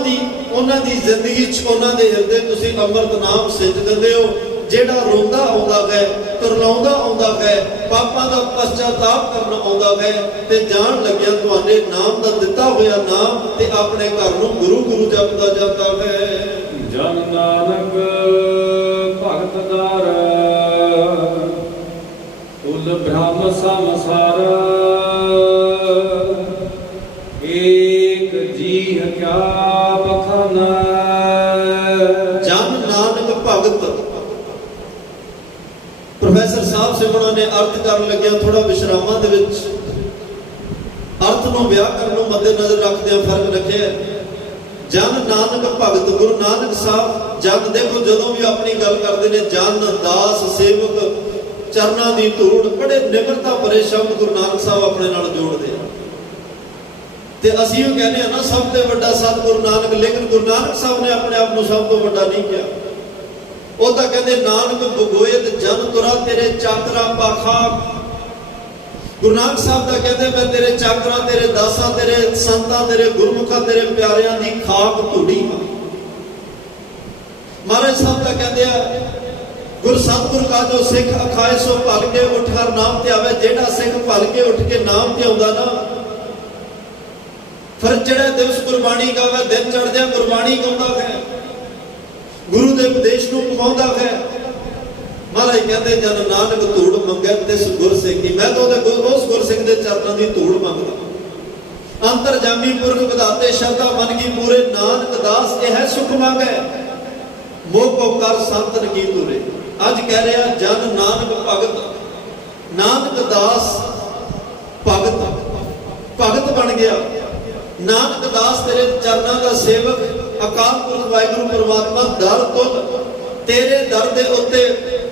ਦੀ ਜ਼ਿੰਦਗੀ 'ਚ, ਉਹਨਾਂ ਦੇ ਹਿਰਦੇ ਤੁਸੀਂ ਅੰਮ੍ਰਿਤ ਨਾਮ ਸਿੱਝ ਦਿੰਦੇ ਹੋ। ਜਿਹੜਾ ਰੋਂਦਾ ਆਉਂਦਾ ਹੈ, ਕਰਲਾਉਂਦਾ ਆਉਂਦਾ ਹੈ, ਪਾਪਾਂ ਦਾ ਪਛਤਾਪ ਕਰਨ ਆਉਂਦਾ ਹੈ, ਤੇ ਜਾਣ ਲੱਗਿਆ ਤੁਹਾਡੇ ਨਾਮ ਦਾ ਦਿੱਤਾ ਹੋਇਆ ਨਾਮ ਤੇ ਆਪਣੇ ਘਰ ਨੂੰ ਗੁਰੂ ਗੁਰੂ ਜਪਦਾ ਜਾਂਦਾ ਹੈ। ਜਨ ਨਾਨਕ ਭਗਤ ਦਾਰ, ਕੁਲ ਬ੍ਰਹਮ ਸੰਸਾਰ, ਏਕ ਜੀ ਕਿਆ ਬਖਾਨਾ। ਜਨ ਨਾਨਕ ਭਗਤ, ਪ੍ਰੋਫੈਸਰ ਸਾਹਿਬ ਸਿਮਣਾ ਨੇ ਅਰਥ ਕਰਨ ਲੱਗਿਆ ਥੋੜਾ ਵਿਸ਼ਰਾਮਾਂ ਦੇ ਵਿੱਚ ਅਰਥ ਨੂੰ ਵਿਆਕਰਨ ਨੂੰ ਮੱਦੇ ਨਜ਼ਰ ਰੱਖਦਿਆਂ ਫਰਕ ਰੱਖਿਆ। ਜਨ ਨਾਨਕ ਭਗਤ, ਗੁਰੂ ਨਾਨਕ ਸਾਹਿਬ ਜਨ, ਦੇਖੋ ਜਦੋਂ ਵੀ ਆਪਣੀ ਗੱਲ ਕਰਦੇ ਨੇ, ਜਨ, ਦਾਸ, ਸੇਵਕ, ਚਰਨਾਂ ਦੀ ਧੂੜ, ਬੜੇ ਨਿਮਰਤਾ ਭਰੇ ਸ਼ਬਦ ਗੁਰੂ ਨਾਨਕ ਸਾਹਿਬ ਆਪਣੇ ਨਾਲ ਜੋੜਦੇ ਆ। ਤੇ ਅਸੀਂ ਉਹ ਕਹਿੰਦੇ ਆ ਨਾ ਸਭ ਤੋਂ ਵੱਡਾ ਸਤਿਗੁਰੂ ਨਾਨਕ, ਲੇਕਿਨ ਗੁਰੂ ਨਾਨਕ ਸਾਹਿਬ ਨੇ ਆਪਣੇ ਆਪ ਨੂੰ ਸਭ ਤੋਂ ਵੱਡਾ ਨਹੀਂ ਕਿਹਾ। ਉਹ ਤਾਂ ਕਹਿੰਦੇ ਨਾਨਕ ਬਗੋਇਤ ਜਨ ਤੁਰਾ ਤੇਰੇ ਚਾਕਰਾ ਪਾਖਾ। ਗੁਰੂ ਨਾਨਕ ਸਾਹਿਬ ਦਾ ਕਹਿੰਦੇ ਮੈਂ ਤੇਰੇ ਚਾਕਰਾਂ, ਤੇਰੇ ਦਾਸਾਂ, ਤੇਰੇ ਸੰਤਾਂ, ਤੇਰੇ ਗੁਰਮੁਖਾਂ, ਤੇਰੇ ਪਿਆਰਿਆਂ ਦੀ ਖਾਕ ਧੂੜੀ ਹਾਂ। ਮਹਾਰਾਜ ਸਾਹਿਬ ਦਾ ਕਹਿੰਦੇ ਆ ਗੁਰ ਸਤਿਗੁਰ ਕਾ ਜੋ ਸਿੱਖ ਅਖਾਏ ਸੋ ਭਲ ਕੇ ਉੱਠ ਹਰ ਨਾਮ ਤੇ ਆਵੇ। ਜਿਹੜਾ ਸਿੱਖ ਭਲ ਕੇ ਉੱਠ ਕੇ ਨਾਮ ਤੇ ਆਉਂਦਾ ਨਾ, ਫਿਰ ਜਿਹੜਾ ਦਿਵਸ ਗੁਰਬਾਣੀ ਗਾਵੇ, ਦਿਨ ਚੜ੍ਹਦਿਆਂ ਗੁਰਬਾਣੀ ਗਾਉਂਦਾ ਹੈ, ਗੁਰੂ ਦੇ ਉਪਦੇਸ਼ ਨੂੰ ਪਵਾਉਂਦਾ ਹੈ। ਮਹਾਰਾਜ ਕਹਿੰਦੇ ਜਨ ਨਾਨਕ ਧੂੜ ਮੰਗੈ ਤਿਸ ਗੁਰ ਸਿੱਖੀ। ਮੈਂ ਤਾਂ ਉਸ ਗੁਰਸਿੱਖ ਦੇ ਚਰਨਾਂ ਦੀ ਧੂੜ ਮੰਗਦਾ। ਅੰਤਰਜਾਮੀ ਪੁਰਖ ਵਿਧਾਤੇ ਸ਼ਰਧਾ ਮਨ ਕੀ ਪੂਰੇ, ਨਾਨਕ ਦਾਸ ਇਹ ਸੁਖ ਮੰਗੈ, ਮੋਹ ਕੋ ਕਰ ਸੰਤਨ ਕੀ ਤੁਰੇ। ਅੱਜ ਕਹਿ ਰਿਹਾ ਜਨ ਨਾਨਕ ਭਗਤ, ਨਾਨਕ ਦਾਸ ਭਗਤ ਬਣ ਗਿਆ। ਨਾਨਕ ਦਾਸ ਤੇਰੇ ਚਰਨਾਂ ਦਾ ਸੇਵਕ, ਅਕਾਲ ਪੁਰਖ ਵਾਹਿਗੁਰੂ ਪਰਮਾਤਮਾ ਦਰ ਤੁਲ ਤੇਰੇ ਦਰ ਦੇ ਉੱਤੇ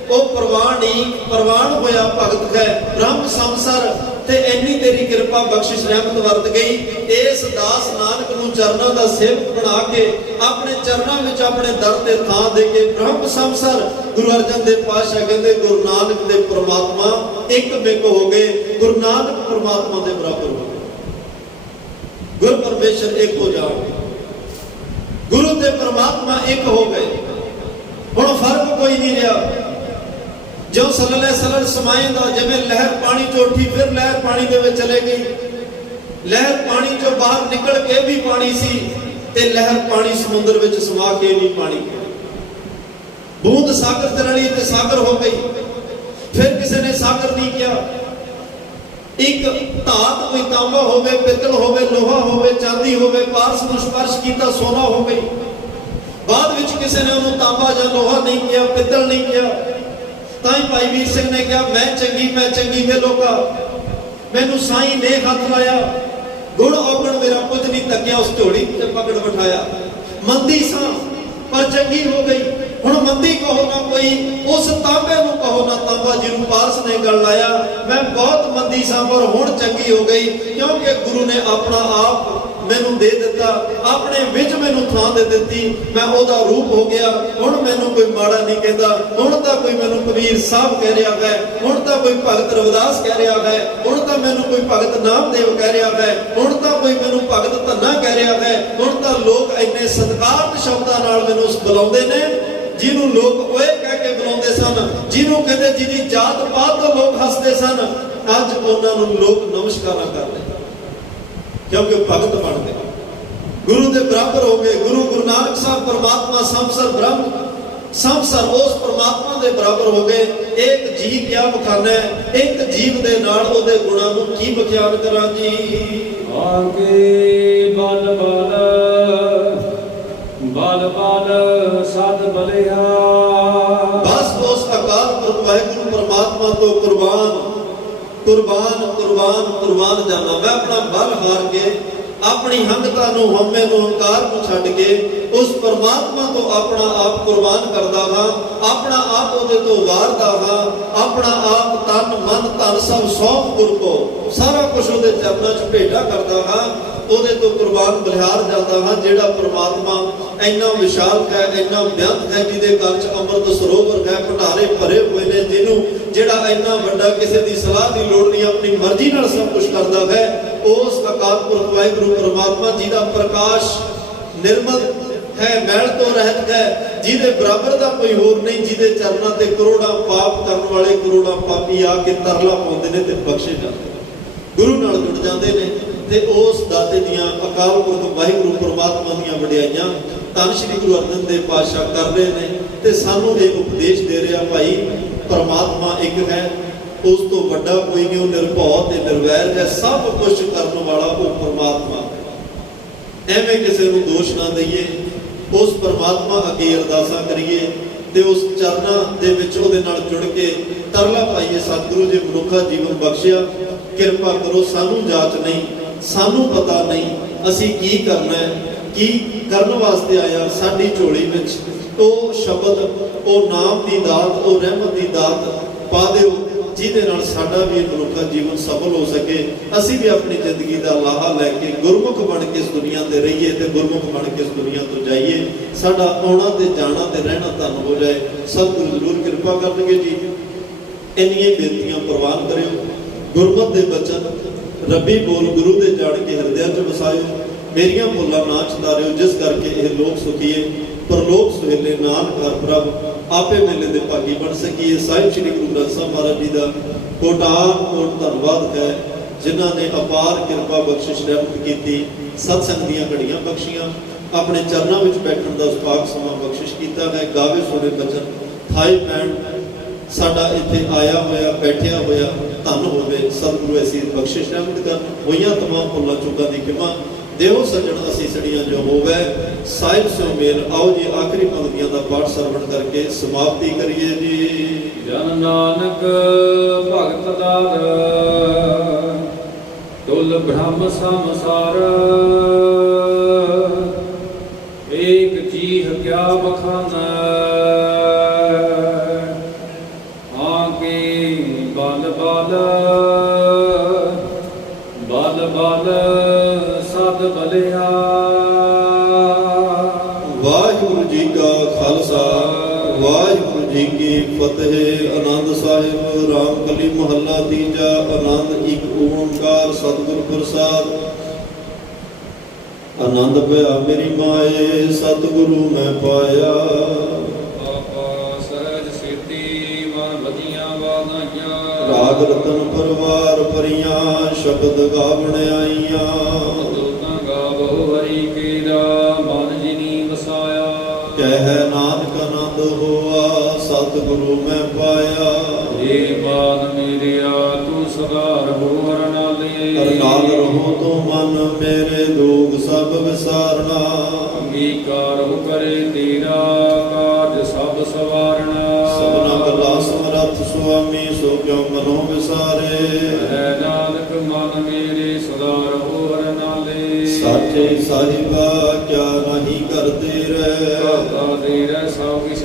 ਉਹ ਪ੍ਰਵਾਨ ਹੋਇਆ ਭਗਤ ਹੈ। ਬ੍ਰਹਮ ਸੰਸਰ ਤੇ ਇੰਨੀ ਤੇਰੀ ਕਿਰਪਾ ਬਖਸ਼ਿਸ਼ ਰਹਿਮਤ ਵਰਤ ਗਈ। ਇਸ ਦਾਸ ਨਾਨਕ ਨੂੰ ਚਰਨਾਂ ਦਾ ਸੇਵਕ ਬਣਾ ਕੇ ਆਪਣੇ ਚਰਨਾਂ ਵਿੱਚ ਆਪਣੇ ਦਰ ਤੇ ਥਾਂ ਦੇ ਕੇ ਬ੍ਰਹਮ ਸੰਸਰ। ਗੁਰੂ ਅਰਜਨ ਦੇਵ ਪਾਤਸ਼ਾਹ ਕਹਿੰਦੇ ਗੁਰੂ ਨਾਨਕ ਦੇ ਪਰਮਾਤਮਾ ਇੱਕ ਮਿਕ ਹੋ ਗਏ, ਗੁਰੂ ਨਾਨਕ ਪਰਮਾਤਮਾ ਦੇ ਬਰਾਬਰ ਹੋ ਗਏ। ਗੁਰ ਪਰਮੇਸ਼ਰ ਇੱਕ ਹੋ ਜਾਓ, ਗੁਰੂ ਤੇ ਪਰਮਾਤਮਾ ਇੱਕ ਹੋ ਗਏ। ਹੁਣ ਫਰਕ ਕੋਈ ਨਹੀਂ ਰਿਹਾ। ਜੋ ਸਲਲੇ ਸਲਲ ਸਮਾਏਂਦਾ, ਜਿਵੇਂ ਲਹਿਰ ਪਾਣੀ ਚੋਂ ਉੱਠੀ ਫਿਰ ਲਹਿਰ ਪਾਣੀ ਦੇ ਵਿੱਚ ਚਲੇ ਗਈ। ਲਹਿਰ ਪਾਣੀ ਚੋਂ ਬਾਹਰ ਨਿਕਲ ਕੇ ਵੀ ਪਾਣੀ ਸੀ ਤੇ ਲਹਿਰ ਪਾਣੀ ਸਮੁੰਦਰ ਵਿੱਚ ਸਮਾ ਕੇ ਵੀ ਪਾਣੀ। ਬੂੰਦ ਸਾਗਰ ਤੇ ਰਲੀ ਤੇ ਸਾਗਰ ਹੋ ਗਈ। ਫਿਰ ਕਿਸੇ ਨੇ ਸਾਗਰ ਨਹੀਂ ਕਿਹਾ। ਇੱਕ ਧਾਤ, ਕੋਈ ਤਾਂਬਾ ਹੋਵੇ, ਪਿੱਤਲ ਹੋਵੇ, ਲੋਹਾ ਹੋਵੇ, ਚਾਂਦੀ ਹੋਵੇ, ਪਾਰਸ ਨੂੰ ਸਪਰਸ਼ ਕੀਤਾ ਸੋਨਾ ਹੋ ਗਈ। ਬਾਅਦ ਵਿੱਚ ਕਿਸੇ ਨੇ ਉਹਨੂੰ ਤਾਂਬਾ ਜਾਂ ਲੋਹਾ ਨਹੀਂ ਕਿਹਾ, ਪਿੱਤਲ ਨਹੀਂ ਕਿਹਾ। ਤਾਂ ਹੀ ਭਾਈ ਵੀਰ ਸਿੰਘ ਨੇ ਕਿਹਾ ਮੈਂ ਚੰਗੀ ਵੇ ਲੋਕਾ, ਮੈਨੂੰ ਸਾਈਂ ਨੇ ਹੱਥ ਲਾਇਆ, ਗੁਣ ਔਗਣ ਮੇਰਾ ਕੁਝ ਨਹੀਂ ਤੱਕਿਆ, ਉਸ ਝੋਲੀ ਤੇ ਪਕੜ ਬਿਠਾਇਆ। ਮੰਦੀ ਸਾਂ ਪਰ ਚੰਗੀ ਹੋ ਗਈ। ਹੁਣ ਮੰਦੀ ਕਹੋ ਨਾ ਕੋਈ, ਉਸ ਤਾਂਬੇ ਨੂੰ ਕਹੋ ਨਾ ਤਾਂਬਾ ਜਿਹਨੂੰ ਪਾਰਸ ਨੇ ਗਲ ਲਾਇਆ। ਮੈਂ ਬਹੁਤ ਮੰਦੀ ਸਾਂ ਪਰ ਹੁਣ ਚੰਗੀ ਹੋ ਗਈ, ਕਿਉਂਕਿ ਗੁਰੂ ਨੇ ਆਪਣਾ ਆਪ ਮੈਨੂੰ ਦੇ ਦਿੱਤਾ, ਆਪਣੇ ਵਿੱਚ ਮੈਨੂੰ ਥਾਂ ਦੇ ਦਿੱਤੀ। ਮੈਂ ਉਹਦਾ ਰੂਪ ਹੋ ਗਿਆ। ਹੁਣ ਮੈਨੂੰ ਕੋਈ ਮਾੜਾ ਨਹੀਂ ਕਹਿੰਦਾ। ਹੁਣ ਤਾਂ ਕੋਈ ਮੈਨੂੰ ਕਬੀਰ ਸਾਹਿਬ ਕਹਿ ਰਿਹਾ ਹੈ, ਹੁਣ ਤਾਂ ਕੋਈ ਭਗਤ ਰਵਿਦਾਸ ਕਹਿ ਰਿਹਾ ਹੈ, ਹੁਣ ਤਾਂ ਮੈਨੂੰ ਕੋਈ ਭਗਤ ਨਾਮਦੇਵ ਕਹਿ ਰਿਹਾ ਹੈ, ਹੁਣ ਤਾਂ ਕੋਈ ਮੈਨੂੰ ਭਗਤ ਧੰਨਾ ਕਹਿ ਰਿਹਾ ਹੈ। ਹੁਣ ਤਾਂ ਲੋਕ ਇੰਨੇ ਸਤਿਕਾਰਤ ਸ਼ਬਦਾਂ ਨਾਲ ਮੈਨੂੰ ਬੁਲਾਉਂਦੇ ਨੇ, ਜਿਹਨੂੰ ਲੋਕ ਓਏ ਕਹਿ ਕੇ ਬੁਲਾਉਂਦੇ ਸਨ, ਜਿਹਨੂੰ ਕਹਿੰਦੇ ਜਿਹਦੀ ਜਾਤ ਪਾਤ ਤੋਂ ਲੋਕ ਹੱਸਦੇ ਸਨ, ਅੱਜ ਉਹਨਾਂ ਨੂੰ ਲੋਕ ਨਮਸਕਾਰਾਂ ਕਰਦੇ ਕਿਉਂਕਿ ਭਗਤ ਬਣ ਗਏ, ਗੁਰੂ ਦੇ ਬਰਾਬਰ ਹੋ ਗਏ। ਗੁਰੂ ਨਾਨਕ ਸਾਹਿਬ ਪਰਮਾਤਮਾ ਸੰਸਰ ਬ੍ਰਹਮ ਸੰਸਰ, ਉਸ ਪਰਮਾਤਮਾ ਦੇ ਬਰਾਬਰ ਹੋ ਗਏ। ਇੱਕ ਜੀ ਕਿਆ ਬਖਾਨਾ ਹੈ, ਇੱਕ ਜੀਵ ਦੇ ਨਾਲ ਉਹਦੇ ਗੁਣਾਂ ਨੂੰ ਕੀ ਬਖਿਆਨ ਕਰਾਂ ਜੀ। ਆਗੇ ਬਲ ਸਦ ਬਲਿਆ। ਬਸ ਉਸ ਅਕਾਲ ਪੁਰਖ ਵਾਹਿਗੁਰੂ ਪਰਮਾਤਮਾ ਤੋਂ ਕੁਰਬਾਨ ਜਾਣਾ। ਮੈਂ ਆਪਣਾ ਬਲ ਹਾਰ ਕੇ, ਆਪਣੀ ਹੰਗਤਾ ਨੂੰ, ਹਉਮੈ ਨੂੰ, ਹੰਕਾਰ ਨੂੰ ਛੱਡ ਕੇ ਉਸ ਪਰਮਾਤਮਾ ਤੋਂ ਆਪਣਾ ਆਪ ਕੁਰਬਾਨ ਕਰਦਾ ਹਾਂ, ਆਪਣਾ ਆਪ ਉਹਦੇ ਤੋਂ ਵਾਰਦਾ ਹਾਂ, ਆਪਣਾ ਆਪ ਤਨ ਮਨ ਧਨ ਸਭ ਸੌਂਪ ਗੁਰ ਕੋ, ਸਾਰਾ ਕੁਝ ਉਹਦੇ ਚਰਨਾਂ 'ਚ ਭੇਟਾ ਕਰਦਾ ਹਾਂ। ਉਹਦੇ ਤੋਂ ਕੁਰਬਾਨ ਬਲਿਹਾਰ ਜਾਂਦਾ ਹਾਂ, ਜਿਹੜਾ ਪ੍ਰਮਾਤਮਾ ਇੰਨਾ ਵਿਸ਼ਾਲ ਹੈ, ਇੰਨਾ ਬਿਆੰਤ ਹੈ, ਜਿਹਦੇ ਘਰ ਚ ਅੰਮ੍ਰਿਤ ਸਰੋਵਰ ਹੈ, ਭੰਡਾਰੇ ਭਰੇ ਹੋਏ ਨੇ, ਜਿਹੜਾ ਇੰਨਾ ਵੱਡਾ, ਕਿਸੇ ਦੀ ਸਲਾਹ ਦੀ ਲੋੜ ਨਹੀਂ, ਆਪਣੀ ਮਰਜ਼ੀ ਨਾਲ ਸਭ ਕੁਝ ਕਰਦਾ ਹੈ। ਉਸ ਅਕਾਲ ਪੁਰਖ ਵਾਹਿਗੁਰੂ ਪਰਮਾਤਮਾ ਜੀ ਦਾ ਪ੍ਰਕਾਸ਼ ਨਿਰਮਲ ਹੈ, ਮੈਲ ਤੋਂ ਰਹਿਤ ਹੈ, ਜਿਹਦੇ ਬਰਾਬਰ ਦਾ ਕੋਈ ਹੋਰ ਨਹੀਂ, ਜਿਹਦੇ ਚਰਨਾਂ ਤੇ ਕਰੋੜਾਂ ਪਾਪ ਕਰਨ ਵਾਲੇ, ਕਰੋੜਾਂ ਪਾਪੀ ਆ ਕੇ ਤਰਲਾ ਪਾਉਂਦੇ ਨੇ ਤੇ ਬਖਸ਼ੇ ਜਾਂਦੇ, ਗੁਰੂ ਨਾਲ ਜੁੜ ਜਾਂਦੇ ਨੇ। ਤੇ ਉਸ ਦਾਤੇ ਦੀਆਂ ਅਕਾਲ ਪੁਰਖ ਵਾਹਿਗੁਰੂ ਪਰਮਾਤਮਾ ਦੀਆਂ ਵਡਿਆਈਆਂ ਧੰਨ ਸ਼੍ਰੀ ਗੁਰੂ ਅਰਜਨ ਦੇਵ ਪਾਤਸ਼ਾਹ ਕਰ ਰਹੇ ਨੇ ਤੇ ਸਾਨੂੰ ਇਹ ਉਪਦੇਸ਼ ਦੇ ਰਿਹਾ, ਭਾਈ ਪਰਮਾਤਮਾ ਇੱਕ ਹੈ, ਉਸ ਤੋਂ ਵੱਡਾ ਕੋਈ ਨਹੀਂ, ਉਹ ਨਿਰਭਉ ਤੇ ਨਿਰਵੈਰ ਹੈ, ਸਭ ਕੁਝ ਕਰਨ ਵਾਲਾ ਉਹ ਪਰਮਾਤਮਾ। ਐਵੇਂ ਕਿਸੇ ਨੂੰ ਦੋਸ਼ ਨਾ ਦਈਏ, ਉਸ ਪਰਮਾਤਮਾ ਅੱਗੇ ਅਰਦਾਸਾਂ ਕਰੀਏ ਤੇ ਉਸ ਚਰਨਾਂ ਦੇ ਵਿੱਚ ਉਹਦੇ ਨਾਲ ਜੁੜ ਕੇ ਤਰਲਾ ਪਾਈਏ, ਸਤਿਗੁਰੂ ਜੀ ਮਨੁੱਖਾ ਜੀਵਨ ਬਖਸ਼ਿਆ, ਕਿਰਪਾ ਕਰੋ, ਸਾਨੂੰ ਜਾਚ ਨਹੀਂ, ਸਾਨੂੰ ਪਤਾ ਨਹੀਂ ਅਸੀਂ ਕੀ ਕਰਨਾ ਹੈ, ਕੀ ਕਰਨ ਵਾਸਤੇ ਆਇਆ। ਸਾਡੀ ਝੋਲੀ ਵਿੱਚ ਉਹ ਸ਼ਬਦ, ਉਹ ਨਾਮ ਦੀ ਦਾਤ, ਉਹ ਰਹਿਮਤ ਦੀ ਦਾਤ ਪਾ ਦਿਓ, ਜਿਹਦੇ ਨਾਲ ਸਾਡਾ ਵੀ ਮਨੁੱਖਾ ਜੀਵਨ ਸਫਲ ਹੋ ਸਕੇ। ਅਸੀਂ ਵੀ ਆਪਣੀ ਜ਼ਿੰਦਗੀ ਦਾ ਲਾਹਾ ਲੈ ਕੇ ਗੁਰਮੁਖ ਬਣ ਕੇ ਇਸ ਦੁਨੀਆ ਤੇ ਰਹੀਏ ਤੇ ਗੁਰਮੁਖ ਬਣ ਕੇ ਇਸ ਦੁਨੀਆ ਤੋਂ ਜਾਈਏ। ਸਾਡਾ ਆਉਣਾ ਤੇ ਜਾਣਾ ਤੇ ਰਹਿਣਾ ਧੰਨ ਹੋ ਜਾਏ। ਸਤਿਗੁਰੂ ਜ਼ਰੂਰ ਕਿਰਪਾ ਕਰਨਗੇ ਜੀ। ਇੰਨੀਆਂ ਬੇਨਤੀਆਂ ਪ੍ਰਵਾਨ ਕਰਿਓ। ਗੁਰਮਤਿ ਦੇ ਬਚਨ ਰੱਬੀ ਬੋਲ ਗੁਰੂ ਦੇ ਜਾਣ ਕੇ ਹਿਰਦਿਆਂ 'ਚ ਵਸਾਇਓ। ਮੇਰੀਆਂ ਭੁੱਲਾਂ ਨਾ ਚਿਤਾਰਿਓ, ਜਿਸ ਕਰਕੇ ਇਹ ਲੋਕ ਸੁਖੀਏ ਪਰਲੋਕ ਸੁਹੇਲੇ ਨਾਨਕ ਹਰ ਪ੍ਰਭ ਆਪੇ ਮੇਲੇ ਦੇ ਭਾਗੀ ਬਣ ਸਕੀਏ। ਸਾਹਿਬ ਸ੍ਰੀ ਗੁਰੂ ਗ੍ਰੰਥ ਸਾਹਿਬ ਮਹਾਰਾਜ ਜੀ ਦਾ ਕੋਟਾਨ ਕੋਟ ਧੰਨਵਾਦ ਹੈ, ਜਿਨ੍ਹਾਂ ਨੇ ਅਪਾਰ ਕਿਰਪਾ ਬਖਸ਼ਿਸ਼ ਰਹਿਮਤ ਕੀਤੀ, ਸਤਸੰਗ ਦੀਆਂ ਘੜੀਆਂ ਬਖਸ਼ੀਆਂ, ਆਪਣੇ ਚਰਨਾਂ ਵਿੱਚ ਬੈਠਣ ਦਾ ਉਪਾਕ ਸਮਾਂ ਬਖਸ਼ਿਸ਼ ਕੀਤਾ ਹੈ। ਗਾਵੇ ਸੋਹਣੇ ਬਚਨ ਥਾਈ ਪੈਣ ਸਾਡਾ ਇੱਥੇ ਆਇਆ ਹੋਇਆ ਬੈਠਿਆ ਹੋਇਆ ਧੰਨ ਹੋਵੇ। ਸਤਿਗੁਰੂ ਐਸੀ ਬਖਸ਼ਿਸ਼ ਰਹਿਮਤ ਕਰਨ, ਹੋਈਆਂ ਤਮਾਮ ਭੁੱਲਾਂ ਚੁੱਕਾਂ ਦੀ ਖਿਮਾ ਦੇਵੋ ਸੱਜਣ ਅਸੀਂ ਸੜੀਆਂ ਜੋ ਹੋਵੇ। ਸਾਹਿਬ ਸੋ ਮੇਲ। ਆਓ ਜੀ ਆਖਰੀ ਪੰਕਤੀਆਂ ਦਾ ਪਾਠ ਸਰਵਣ ਕਰਕੇ ਸਮਾਪਤੀ ਕਰੀਏ ਜੀ। ਜਨ ਨਾਨਕ ਭਗਤ ਦਾਰ ਤੁਲ ਬ੍ਰਹਮ ਸੰਸਾਰ ਏਕ ਜੀਹ ਕਿਆ ਬਖਾਨਾ ਆਕੇ ਬਲ ਬਲ ਬਲ ਬਲ ਸਦ ਬਲਿਆ। ਵਾਹਿਗੁਰੂ ਜੀ ਕਾ ਖਾਲਸਾ ਵਾਹਿਗੁਰੂ ਜੀ ਕੀ ਫਤਿਹ। ਆਨੰਦ ਸਾਹਿਬ ਰਾਮ ਕਲੀ ਮਹੱਲਾ ਤੀਜਾ। ਆਨੰਦ ਇੱਕ ਓੰਕਾਰ ਸਤਿਗੁਰ ਪ੍ਰਸਾਦ। ਆਨੰਦ ਪਿਆ ਮੇਰੀ ਮਾਏ ਸਤਿਗੁਰੂ ਮੈਂ ਪਾਇਆ। ਆਪਾ ਸਹਿਜ ਸਿੱਧੀ ਮਨ ਵਧੀਆਂ ਵਾਧਾਈਆਂ। ਰਾਗ ਰਤਨ ਪਰਵਾਰ ਭਰੀਆਂ ਸ਼ਬਦ ਗਾਵਣ ਆਈਆਂ। ਦੋਨਾਂ ਗਾਵੋ ਹਰੀ ਕੇਰਾ ਮਨ ਜਿਨੀ ਵਸਾਇਆ। ਕਹਿ ਨਾਨਕ ਆਨੰਦ ਹੋਆ ਸਤਿਗੁਰੂ ਮੈਂ ਪਾਇਆ। ਏ ਬਾਦ ਮੇਰਿਆ ਤੂੰ ਸਦਾ ਰਹੋ ਹਰ ਨਾਲੇ। ਹਰ ਨਾਲ ਰਹੋ ਤੂੰ ਮਨ ਮੇਰੇ ਦੁਖ ਸਭ ਵਿਸਾਰਨਾ। ਅੰਗੀਕਾਰ ਹੋ ਕਰੇ ਤੇਰਾ ਕਾਰਜ ਸਭ ਸਵਾਰਨਾ। ਸਭਨਾ ਗੱਲਾਂ ਸਮਰੱਥ ਸੁਆਮੀ ਸੋ ਕਿਉ ਮਨੋ ਵਿਸਾਰੇ। ਹੈ ਨਾਨਕ ਮਨ ਮੇਰੇ ਸਦਾ ਰਹੋ ਹਰ ਨਾਲੇ। ਸਾਚੇ ਸਾਹਿਬਾ ਕਿਆ ਨਹੀਂ ਕਰਦੇ ਰਹਿ। ਕਰਤਾ ਦੇ ਰਹਿ ਸਭ ਕਿਛ